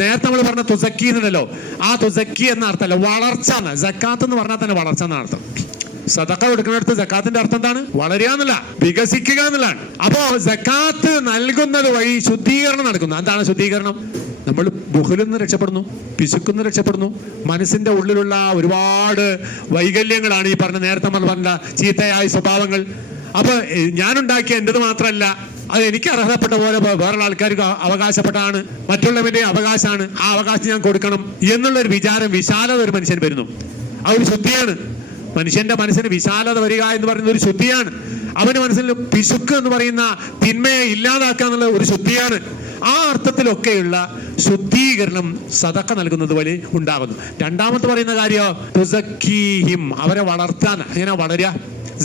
നേരത്തെ നമ്മൾ പറഞ്ഞ തുസക്കി എന്നല്ലോ, ആ തുസക്കി എന്ന അർത്ഥമല്ല, വളർച്ച എന്ന്. സക്കാത്ത് എന്ന് പറഞ്ഞാൽ തന്നെ വളർച്ച എന്നാണ് അർത്ഥം. സദഖ കൊടുക്കുന്നിടത്ത് സക്കാത്തിന്റെ അർത്ഥം എന്താണ്? വളരുക എന്നല്ല, വികസിക്കുക എന്നുള്ളതാണ്. അപ്പോ സക്കാത്ത് നൽകുന്നത് വഴി ശുദ്ധീകരണം നടക്കുന്നു. എന്താണ് ശുദ്ധീകരണം? നമ്മൾ ബുഖ്ലിൽ നിന്ന് രക്ഷപ്പെടുന്നു, പിശുക്കിൽ നിന്ന് രക്ഷപ്പെടുന്നു. മനസ്സിന്റെ ഉള്ളിലുള്ള ഒരുപാട് വൈകല്യങ്ങളാണ് ഈ പറഞ്ഞ നേരത്തെ പറഞ്ഞ ചീത്തയായ സ്വഭാവങ്ങൾ. അപ്പൊ ഞാനുണ്ടാക്കിയ എന്റേത് മാത്രമല്ല, അത് എനിക്ക് അർഹതപ്പെട്ട പോലെ വേറെ ആൾക്കാർക്ക് അവകാശപ്പെട്ടാണ്, മറ്റുള്ളവന്റെ അവകാശമാണ്, ആ അവകാശം ഞാൻ കൊടുക്കണം എന്നുള്ളൊരു വിചാരം, വിശാലത ഒരു മനുഷ്യൻ വരുന്നു. ആ ഒരു ശുദ്ധിയാണ്. മനുഷ്യന്റെ മനസ്സിന് വിശാലത വരിക എന്ന് പറയുന്ന ഒരു ശുദ്ധിയാണ്. അവന്റെ മനസ്സിൽ പിശുക്ക് എന്ന് പറയുന്ന തിന്മയെ ഇല്ലാതാക്കുക എന്നുള്ള ഒരു ശുദ്ധിയാണ്. ആ അർത്ഥത്തിലൊക്കെയുള്ള ശുദ്ധീകരണം സദഖ നൽകുന്നത് വഴി ഉണ്ടാകുന്നു. രണ്ടാമത്തെ പറയുന്ന കാര്യം തുസക്കീഹിം, അവരെ വളർത്താൻ. എങ്ങനെ വളരുക?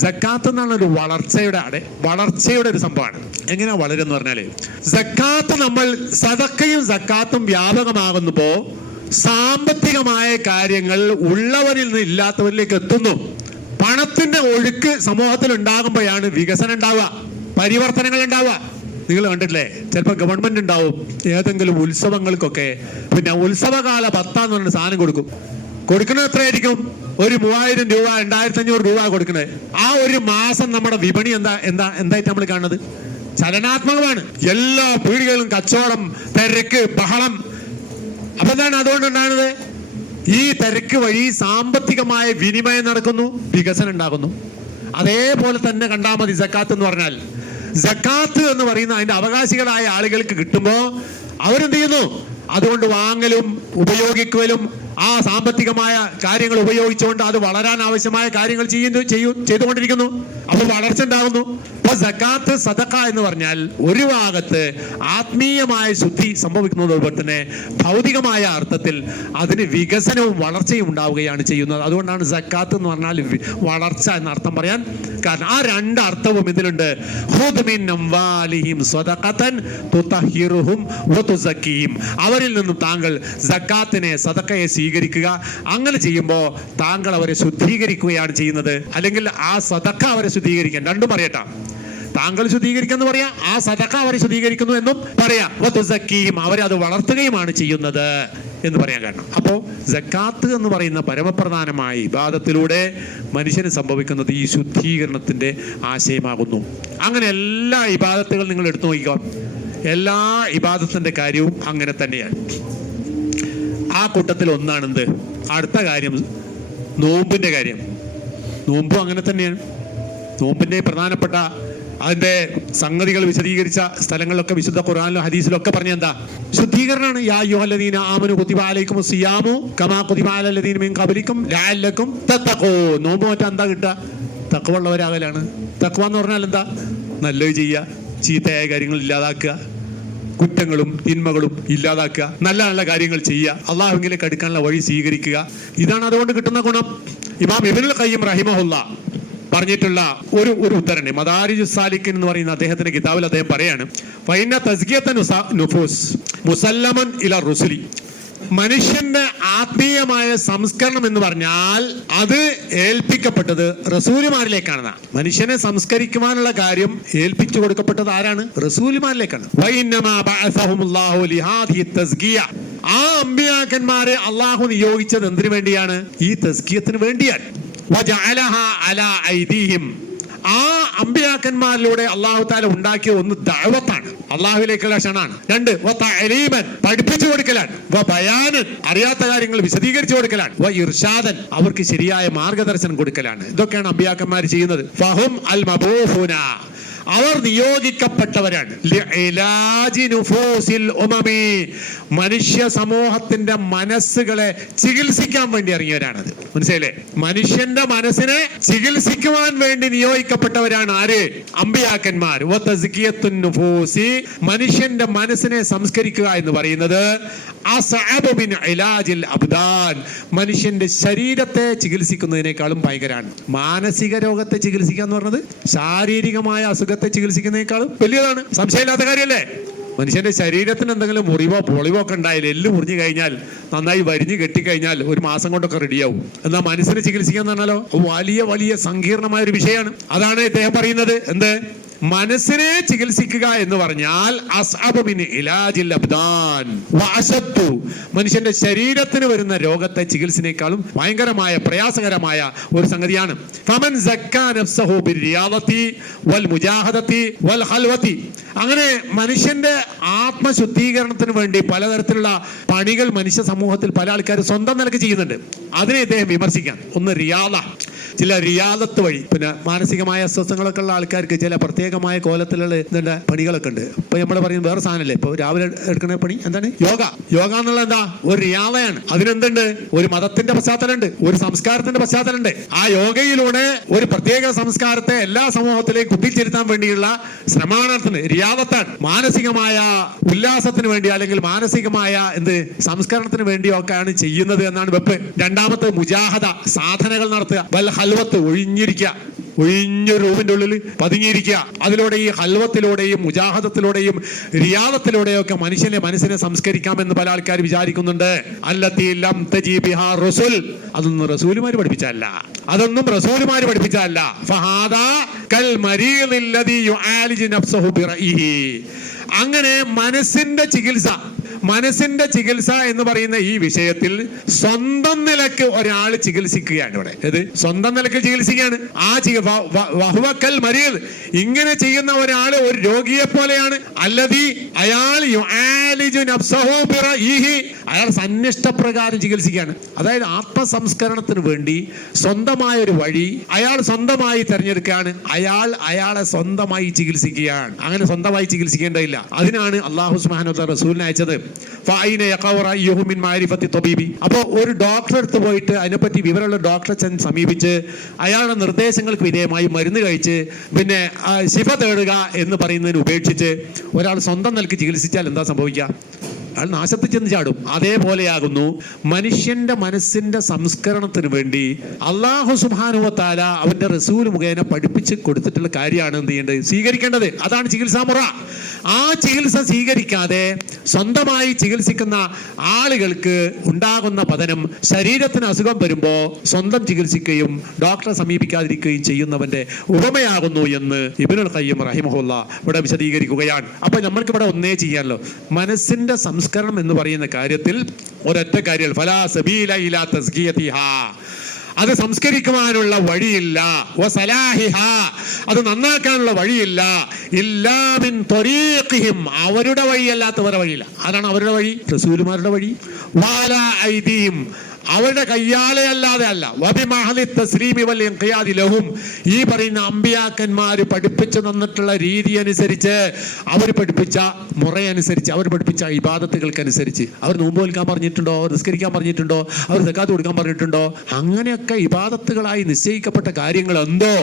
സക്കാത്ത് എന്നാണ് ഒരു വളർച്ചയുടെ ഒരു സംഭവമാണ്. എങ്ങനെയാ വളരുക എന്ന് പറഞ്ഞാല്, സക്കാത്ത് നമ്മൾ സദഖയും സക്കാത്തും വ്യാപകമാകുമ്പോ സാമ്പത്തികമായ കാര്യങ്ങൾ ഉള്ളവരിൽ നിന്ന് ഇല്ലാത്തവരിലേക്ക് എത്തുന്നു. പണത്തിന്റെ ഒഴുക്ക് സമൂഹത്തിൽ ഉണ്ടാകുമ്പോഴാണ് വികസനം ഉണ്ടാവുക, പരിവർത്തനങ്ങൾ ഉണ്ടാവുക. നിങ്ങൾ കണ്ടിട്ടില്ലേ, ചിലപ്പോൾ ഗവൺമെന്റ് ഉണ്ടാവും ഏതെങ്കിലും ഉത്സവങ്ങൾക്കൊക്കെ, പിന്നെ ഉത്സവകാല ഭത്താന്ന് പറഞ്ഞ സാധനം കൊടുക്കുന്നത് എത്രയായിരിക്കും? ഒരു 3000 രൂപ, 2500 രൂപ കൊടുക്കുന്നത്. ആ ഒരു മാസം നമ്മുടെ വിപണി എന്തായിട്ട് നമ്മൾ കാണുന്നത്? ചലനാത്മകമാണ്. എല്ലാ പീടികകളും കച്ചവടം, തിരക്ക്, ബഹളം. അപ്പൊ എന്താണ് അതുകൊണ്ടുണ്ടാകുന്നത്? ഈ തിരക്ക് വഴി സാമ്പത്തികമായ വിനിമയം നടക്കുന്നു, വികസനം ഉണ്ടാകുന്നു. അതേപോലെ തന്നെ കണ്ടാൽ മതി സക്കാത്ത് എന്ന് പറഞ്ഞാൽ. സക്കാത്ത് എന്ന് പറയുന്ന അതിന്റെ അവകാശികളായ ആളുകൾക്ക് കിട്ടുമ്പോ അവരെന്ത് ചെയ്യുന്നു? അതുകൊണ്ട് വാങ്ങലും ഉപയോഗിക്കലും ആ സാമ്പത്തികമായ കാര്യങ്ങൾ ഉപയോഗിച്ചുകൊണ്ട് അത് വളരാൻ ആവശ്യമായ കാര്യങ്ങൾ ചെയ്തുകൊണ്ടിരിക്കുന്നു. അപ്പോൾ വളർച്ച ഉണ്ടാകുന്നു. അപ്പൊ സക്കാത്ത് സദഖ എന്ന് പറഞ്ഞാൽ ഒരു ഭാഗത്ത് ആത്മീയമായ ശുദ്ധി സംഭവിക്കുന്നതോടൊപ്പം തന്നെ ഭൗതികമായ അർത്ഥത്തിൽ അതിന് വികസനവും വളർച്ചയും ഉണ്ടാവുകയാണ് ചെയ്യുന്നത്. അതുകൊണ്ടാണ് സക്കാത്ത് എന്ന് പറഞ്ഞാൽ വളർച്ച എന്ന അർത്ഥം പറയാൻ കാരണം. ആ രണ്ട് അർത്ഥവും ഇതിലുണ്ട്. ഖുദ് മിൻ അംവാലിഹിം സദഖതൻ തുതഹിറുഹും വതുസക്കിഹിം. അവരിൽ നിന്നും താങ്കൾ സക്കാത്തിനെ സദഖയെ സ്വീകരിക്കുക. അങ്ങനെ ചെയ്യുമ്പോൾ താങ്കൾ അവരെ ശുദ്ധീകരിക്കുകയാണ് ചെയ്യുന്നത്. അല്ലെങ്കിൽ ആ സദഖ അവരെ ശുദ്ധീകരിക്കാൻ, രണ്ടും പറയട്ടെ. താങ്കൾ ശുദ്ധീകരിക്കുന്നു പറയാം, ആ സദഖ അവരെ ശുദ്ധീകരിക്കുന്നു എന്നും പറയാം. വതുസക്കിഹിം, അവരെ അത് വളർത്തുകയുമാണ് ചെയ്യുന്നത് എന്ന് പറയാൻ കാരണം. അപ്പോൾ സക്കാത്ത് എന്ന് പറയുന്ന പരമപ്രധാനമായ ഇബാദത്തിലൂടെ മനുഷ്യന് സംഭവിക്കുന്നത് ഈ ശുദ്ധീകരണത്തിന്റെ ആശയമാകുന്നു. അങ്ങനെ എല്ലാ ഇബാദത്തുകളും നിങ്ങൾ എടുത്തു നോക്കിക്കോ. എല്ലാ ഇബാദത്തിന്റെ കാര്യവും അങ്ങനെ തന്നെയാണ്. ആ കൂട്ടത്തിൽ ഒന്നാണെന്ത്? അടുത്ത കാര്യം നോമ്പിന്റെ കാര്യം. നോമ്പും അങ്ങനെ തന്നെയാണ്. നോമ്പിന്റെ പ്രധാനപ്പെട്ട അതിന്റെ സംഗതികൾ വിശദീകരിച്ച സ്ഥലങ്ങളിലൊക്കെ വിശുദ്ധ ഖുർആനിലും ഹദീസിലും ഒക്കെ പറഞ്ഞ എന്താ? ശുദ്ധീകരണമാണ്. യാ അയ്യുഹല്ലദീന ആമനു കുതിബ അലൈക്കുമുസ് സിയാമു കമാ കുതിബ അലൽ ലദീന മിൻ ഖബലിക്കും ലഅല്ലക്കും തത്തഖൂൻ. നോമ്പ് മാറ്റാൻ എന്താ കിട്ടുക? തഖ്വ ഉള്ളവരാകലാണ്. തഖ്വ എന്ന് പറഞ്ഞാൽ എന്താ? നല്ലത് ചെയ്യുക, ചീത്തയായ കാര്യങ്ങൾ ഇല്ലാതാക്കുക, കുറ്റങ്ങളും തിന്മകളും ഇല്ലാതാക്കുക, നല്ല നല്ല കാര്യങ്ങൾ ചെയ്യുക, അള്ളാഹുവിലേക്ക് അടുക്കാനുള്ള വഴി സ്വീകരിക്കുക. ഇതാണ് അതുകൊണ്ട് കിട്ടുന്ന ഗുണം. ഇമാം ഇബ്നുൽ ഖയ്യിം റഹിമഹുല്ലാ പറഞ്ഞിട്ടുള്ള ഒരു ഉദ്ധരണി മദാരിജുസ് സാലിക്കിൻ എന്ന് പറയുന്ന അദ്ദേഹത്തിന്റെ കിതാബിൽ അദ്ദേഹം പറയാണ്, ഫൈന തസ്കിയത്തുൻ നുഫൂസ് മുസല്ലമൻ ഇല റുസുലി. മനുഷ്യന്റെ ആത്മീയമായ സംസ്കരണം എന്ന് പറഞ്ഞാൽ അത് ഏൽപ്പിക്കപ്പെട്ടത് റസൂലുമാരിലേക്കാണ്. മനുഷ്യനെ സംസ്കരിക്കുവാനുള്ള കാര്യം ഏൽപ്പിച്ചു കൊടുക്കപ്പെട്ടത് ആരാണ്? റസൂലുമാരിലേക്കാണ്. ആ അമ്പിയാക്കന്മാരെ അള്ളാഹു നിയോഗിച്ചത് എന്തിനു വേണ്ടിയാണ്? ഈ തസ്കിയത്തിന് വേണ്ടിയാണ്. ആ അമ്പിയാക്കന്മാരിലൂടെ അള്ളാഹു താല ഉണ്ടാക്കിയ ഒന്ന് ദഅവത്താണ്, അള്ളാഹുവിലേക്കുള്ള ക്ഷണാണ്. രണ്ട് തഅലീമൻ, പഠിപ്പിച്ചു കൊടുക്കലാണ്. ബയാനൻ, അറിയാത്ത കാര്യങ്ങൾ വിശദീകരിച്ചു കൊടുക്കലാണ്. ഇർഷാദൻ, അവർക്ക് ശരിയായ മാർഗദർശനം കൊടുക്കലാണ്. ഇതൊക്കെയാണ് അമ്പിയാക്കന്മാർ ചെയ്യുന്നത്. ഫഹും അൽ മബൂഫുന, അവർ നിയോഗിക്കപ്പെട്ടവരാണ്. മനുഷ്യ സമൂഹത്തിന്റെ മനസ്സുകളെ ചികിത്സിക്കാൻ വേണ്ടി ഇറങ്ങിയവരാണത്. മനസ്സിലല്ലേ? മനുഷ്യന്റെ മനസ്സിനെ ചികിത്സിക്കുവാൻ വേണ്ടി നിയോഗിക്കപ്പെട്ടവരാണ് ആര്? അമ്പിയാക്കന്മാർ. മനുഷ്യന്റെ മനസ്സിനെ സംസ്കരിക്കുക എന്ന് പറയുന്നത് മനുഷ്യന്റെ ശരീരത്തെ ചികിത്സിക്കുന്നതിനേക്കാളും ഭയങ്കരമാണ്. മാനസിക രോഗത്തെ ചികിത്സിക്കുക എന്ന് പറഞ്ഞത് ശാരീരികമായ അസുഖത്തെ ചികിത്സിക്കുന്നതിനേക്കാളും വലിയതാണ്. സംശയമില്ലാത്ത കാര്യമല്ലേ? മനുഷ്യന്റെ ശരീരത്തിന് എന്തെങ്കിലും മുറിവോ പൊളിവോ ഒക്കെ ഉണ്ടായാലും, എല്ല് മുറിഞ്ഞു കഴിഞ്ഞാൽ, നന്നായി വരിഞ്ഞു കെട്ടിക്കഴിഞ്ഞാൽ ഒരു മാസം കൊണ്ടൊക്കെ റെഡിയാവും. എന്നാൽ മനസ്സിനെ ചികിത്സിക്കാന്ന് പറഞ്ഞാലോ വലിയ വലിയ സങ്കീർണമായ ഒരു വിഷയമാണ്. അതാണ് ഇദ്ദേഹം പറയുന്നത്. എന്ത്? മനസ്സിനെ ചികിത്സിക്കുക എന്ന് പറഞ്ഞാൽ മനുഷ്യന്റെ ശരീരത്തിന് വരുന്ന രോഗത്തെ ചികിത്സനേക്കാളും ഭയങ്കരമായ പ്രയാസകരമായ ഒരു സംഗതിയാണ്. അങ്ങനെ മനുഷ്യന്റെ ആത്മശുദ്ധീകരണത്തിന് വേണ്ടി പലതരത്തിലുള്ള പണികൾ മനുഷ്യ സമൂഹത്തിൽ പല ആൾക്കാർ സ്വന്തം നിലക്ക് ചെയ്യുന്നുണ്ട്. അതിനെ ഇദ്ദേഹം വിമർശിക്കാൻ. ഒന്ന് റിയാദ, ചില റിയാദത്ത് വഴി. പിന്നെ മാനസികമായ അസ്വസ്ഥങ്ങളൊക്കെ ഉള്ള ആൾക്കാർക്ക് ചില പ്രത്യേകമായ കോലത്തിലുള്ള പണികളൊക്കെ ഉണ്ട്. ഇപ്പൊ നമ്മൾ പറയുന്നത് വേറെ സാധനമല്ലേ, ഇപ്പൊ രാവിലെ എടുക്കുന്ന പണി എന്താണ്? യോഗ. യോഗ എന്നുള്ള എന്താ? ഒരു റിയാദയാണ്. അതിനെന്തുണ്ട്? ഒരു മതത്തിന്റെ പശ്ചാത്തലമുണ്ട്, ഒരു സംസ്കാരത്തിന്റെ പശ്ചാത്തലമുണ്ട്. ആ യോഗയിലൂടെ ഒരു പ്രത്യേക സംസ്കാരത്തെ എല്ലാ സമൂഹത്തിലേക്കും കുത്തിച്ചേരുത്താൻ വേണ്ടിയുള്ള ശ്രമമാണ് റിയാദത്താണ്. മാനസികമായ ഉല്ലാസത്തിന് വേണ്ടി അല്ലെങ്കിൽ മാനസികമായ സംസ്കരണത്തിന് വേണ്ടിയൊക്കെയാണ് ചെയ്യുന്നത് എന്നാണ് വെപ്പ്. രണ്ടാമത്തെ മുജാഹദ, സാധനകൾ നടത്തുക. ഹൽവത്ത്, ഒഴിഞ്ഞിരിക്കുക, ഒഴിഞ്ഞ റൂമിന്റെ ഉള്ളിൽ പതുങ്ങിയിരിക്കുക. അതിലൂടെ ഈ ഹൽവത്തിലൂടെയും മുജാഹദത്തിലൂടെയും റിയാദത്തിലൂടെയും ഒക്കെ മനുഷ്യന്റെ മനസ്സിനെ സംസ്കരിക്കാമെന്ന് പല ആൾക്കാർ വിചാരിക്കുന്നുണ്ട്. അതൊന്നും റസൂലുമാര് പഠിപ്പിച്ചല്ല. അതൊന്നും റസൂലുമാര് പഠിപ്പിച്ചല്ല. അങ്ങനെ മനസ്സിന്റെ ചികിത്സ എന്ന് പറയുന്ന ഈ വിഷയത്തിൽ സ്വന്തം നിലക്ക് ഒരാൾ ചികിത്സിക്കുകയാണ് ഇവിടെ. ഇത് സ്വന്തം നിലക്ക് ചികിത്സിക്കുകയാണ്. ഇങ്ങനെ ചെയ്യുന്ന ഒരാൾ ഒരു രോഗിയെ പോലെയാണ്. അയാൾ സന്നിഷ്ടപ്രകാരം ചികിത്സിക്കുകയാണ്. അതായത് ആത്മസംസ്കരണത്തിന് വേണ്ടി സ്വന്തമായ ഒരു വഴി അയാൾ സ്വന്തമായി തെരഞ്ഞെടുക്കുകയാണ്. അയാളെ സ്വന്തമായി ചികിത്സിക്കുകയാണ്. അങ്ങനെ സ്വന്തമായി ചികിത്സിക്കേണ്ടതില്ല. അതിനാണ് അല്ലാഹു സുബ്ഹാനഹു വ തആല റസൂലിനെ അയച്ചത്. ഫഅൈന യഖഉ റഅയ്യുഹു മിൻ മഅരിഫത്തി തബീബി. അപ്പോൾ ഒരു ഡോക്ടറെ അടുത്ത് പോയിട്ട് അതിനെപ്പറ്റി വിവരമുള്ള ഡോക്ടറെ സമീപിച്ച് അയാളുടെ നിർദ്ദേശങ്ങൾക്ക് വിധേയമായി മരുന്ന് കഴിച്ച് പിന്നെ ശിഫ തേടുക എന്ന് പറയുന്നതിന് ഉപേക്ഷിച്ച് ഒരാൾ സ്വന്തം നിലയ്ക്ക് ചികിത്സിച്ചാൽ എന്താ സംഭവിക്കുക? അയാൾ നാശത്തിൽ ചെന്ന് ചാടും. അതേപോലെയാകുന്നു മനുഷ്യന്റെ മനസ്സിന്റെ സംസ്കരണത്തിന് വേണ്ടി അല്ലാഹു സുബ്ഹാനഹു വ തആല അവന്റെ റസൂൽ മുഖേന പഠിപ്പിച്ച് കൊടുത്തിട്ടുള്ള കാര്യമാണ് എന്ത് ചെയ്യേണ്ടത്? സ്വീകരിക്കേണ്ടത്. അതാണ് ചികിത്സാ മുറ. ആ ചികിത്സ സ്വീകരിക്കാതെ സ്വന്തമായി ചികിത്സിക്കുന്ന ആളുകൾക്ക് ഉണ്ടാകുന്ന പതനം, ശരീരത്തിന് അസുഖം വരുമ്പോൾ സ്വന്തം ചികിത്സിക്കുകയും ഡോക്ടറെ സമീപിക്കാതിരിക്കുകയും ചെയ്യുന്നവന്റെ ഉപമയാകുന്നു എന്ന് ഇബ്നുൽ ഖയ്യിം റഹിമഹുല്ലാ ഇവിടെ വിശദീകരിക്കുകയാണ്. അപ്പൊ നമ്മൾക്ക് ഇവിടെ ഒന്നേ ചെയ്യാനല്ലോ, മനസ്സിന്റെ സംസ്കരണം എന്ന് പറയുന്ന കാര്യത്തിൽ ഒരൊറ്റ കാര്യം, ഫലാ സബീല ഇലാ തസ്കിയതിഹാ, അത് സംസ്കരിക്കുവാനുള്ള വഴിയില്ല, വസലാഹിഹാ, അത് നന്നാക്കാനുള്ള വഴിയില്ല, ഇല്ലാ മിൻ ത്വരീഖിഹിം, അവരുടെ വഴിയല്ലാത്തവരുടെ വഴിയില്ല. അതാണ് അവരുടെ വഴി, റസൂലുമാരുടെ വഴി. വാലാ ഐദീഹിം, അവരുടെ കയ്യാലെ അല്ലാതെ അല്ല. വബിമഹലി തസ്ലീമി വൽ ഇൻഖിയാദി ലഹും, ഈ പറയുന്ന അമ്പിയാക്കന്മാർ പഠിപ്പിച്ചു തന്നിട്ടുള്ള രീതി അനുസരിച്ച്, അവർ പഠിപ്പിച്ച മുറയനുസരിച്ച്, അവർ പഠിപ്പിച്ച ഇബാദത്തുകൾക്കനുസരിച്ച്, അവർ നോമ്പ് നോൽക്കാൻ പറഞ്ഞിട്ടുണ്ടോ, നിസ്കരിക്കാൻ പറഞ്ഞിട്ടുണ്ടോ, അവർ സക്കാത്ത് കൊടുക്കാൻ പറഞ്ഞിട്ടുണ്ടോ, അങ്ങനെയൊക്കെ ഇബാദത്തുകളായി നിശ്ചയിക്കപ്പെട്ട കാര്യങ്ങൾ എന്തോ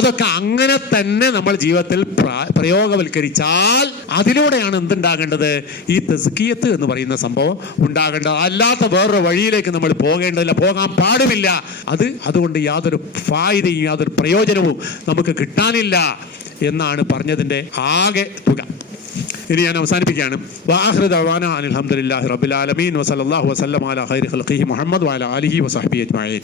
അതൊക്കെ അങ്ങനെ തന്നെ നമ്മൾ ജീവിതത്തിൽ പ്രയോഗവൽക്കരിച്ചാൽ അതിലൂടെയാണ് എന്തുണ്ടാകേണ്ടത്? ഈ തസ്കിയത്ത് എന്ന് പറയുന്ന സംഭവം ഉണ്ടാകേണ്ടത്. അല്ലാത്ത വേറൊരു വഴിയിലേക്ക് നമ്മൾ പോകേണ്ടതില്ല, പോകാൻ പാടുമില്ല. അതുകൊണ്ട് യാതൊരു ഫായിദയും യാതൊരു പ്രയോജനവും നമുക്ക് കിട്ടാനില്ല എന്നാണ് പറഞ്ഞതിൻ്റെ ആകെ തുക. ഇനി ഞാൻ അവസാനിപ്പിക്കുകയാണ്. വആഖിറു ദഅവാനാ അനിൽ ഹംദുലില്ലാഹി റബ്ബിൽ ആലമീൻ വസല്ലല്ലാഹു വസല്ലമ അലാ ഖൈരി ഖൽഖിഹി മുഹമ്മദ് വഅലാ ആലിഹി വസഹ്ബിഹി അജ്മഈൻ.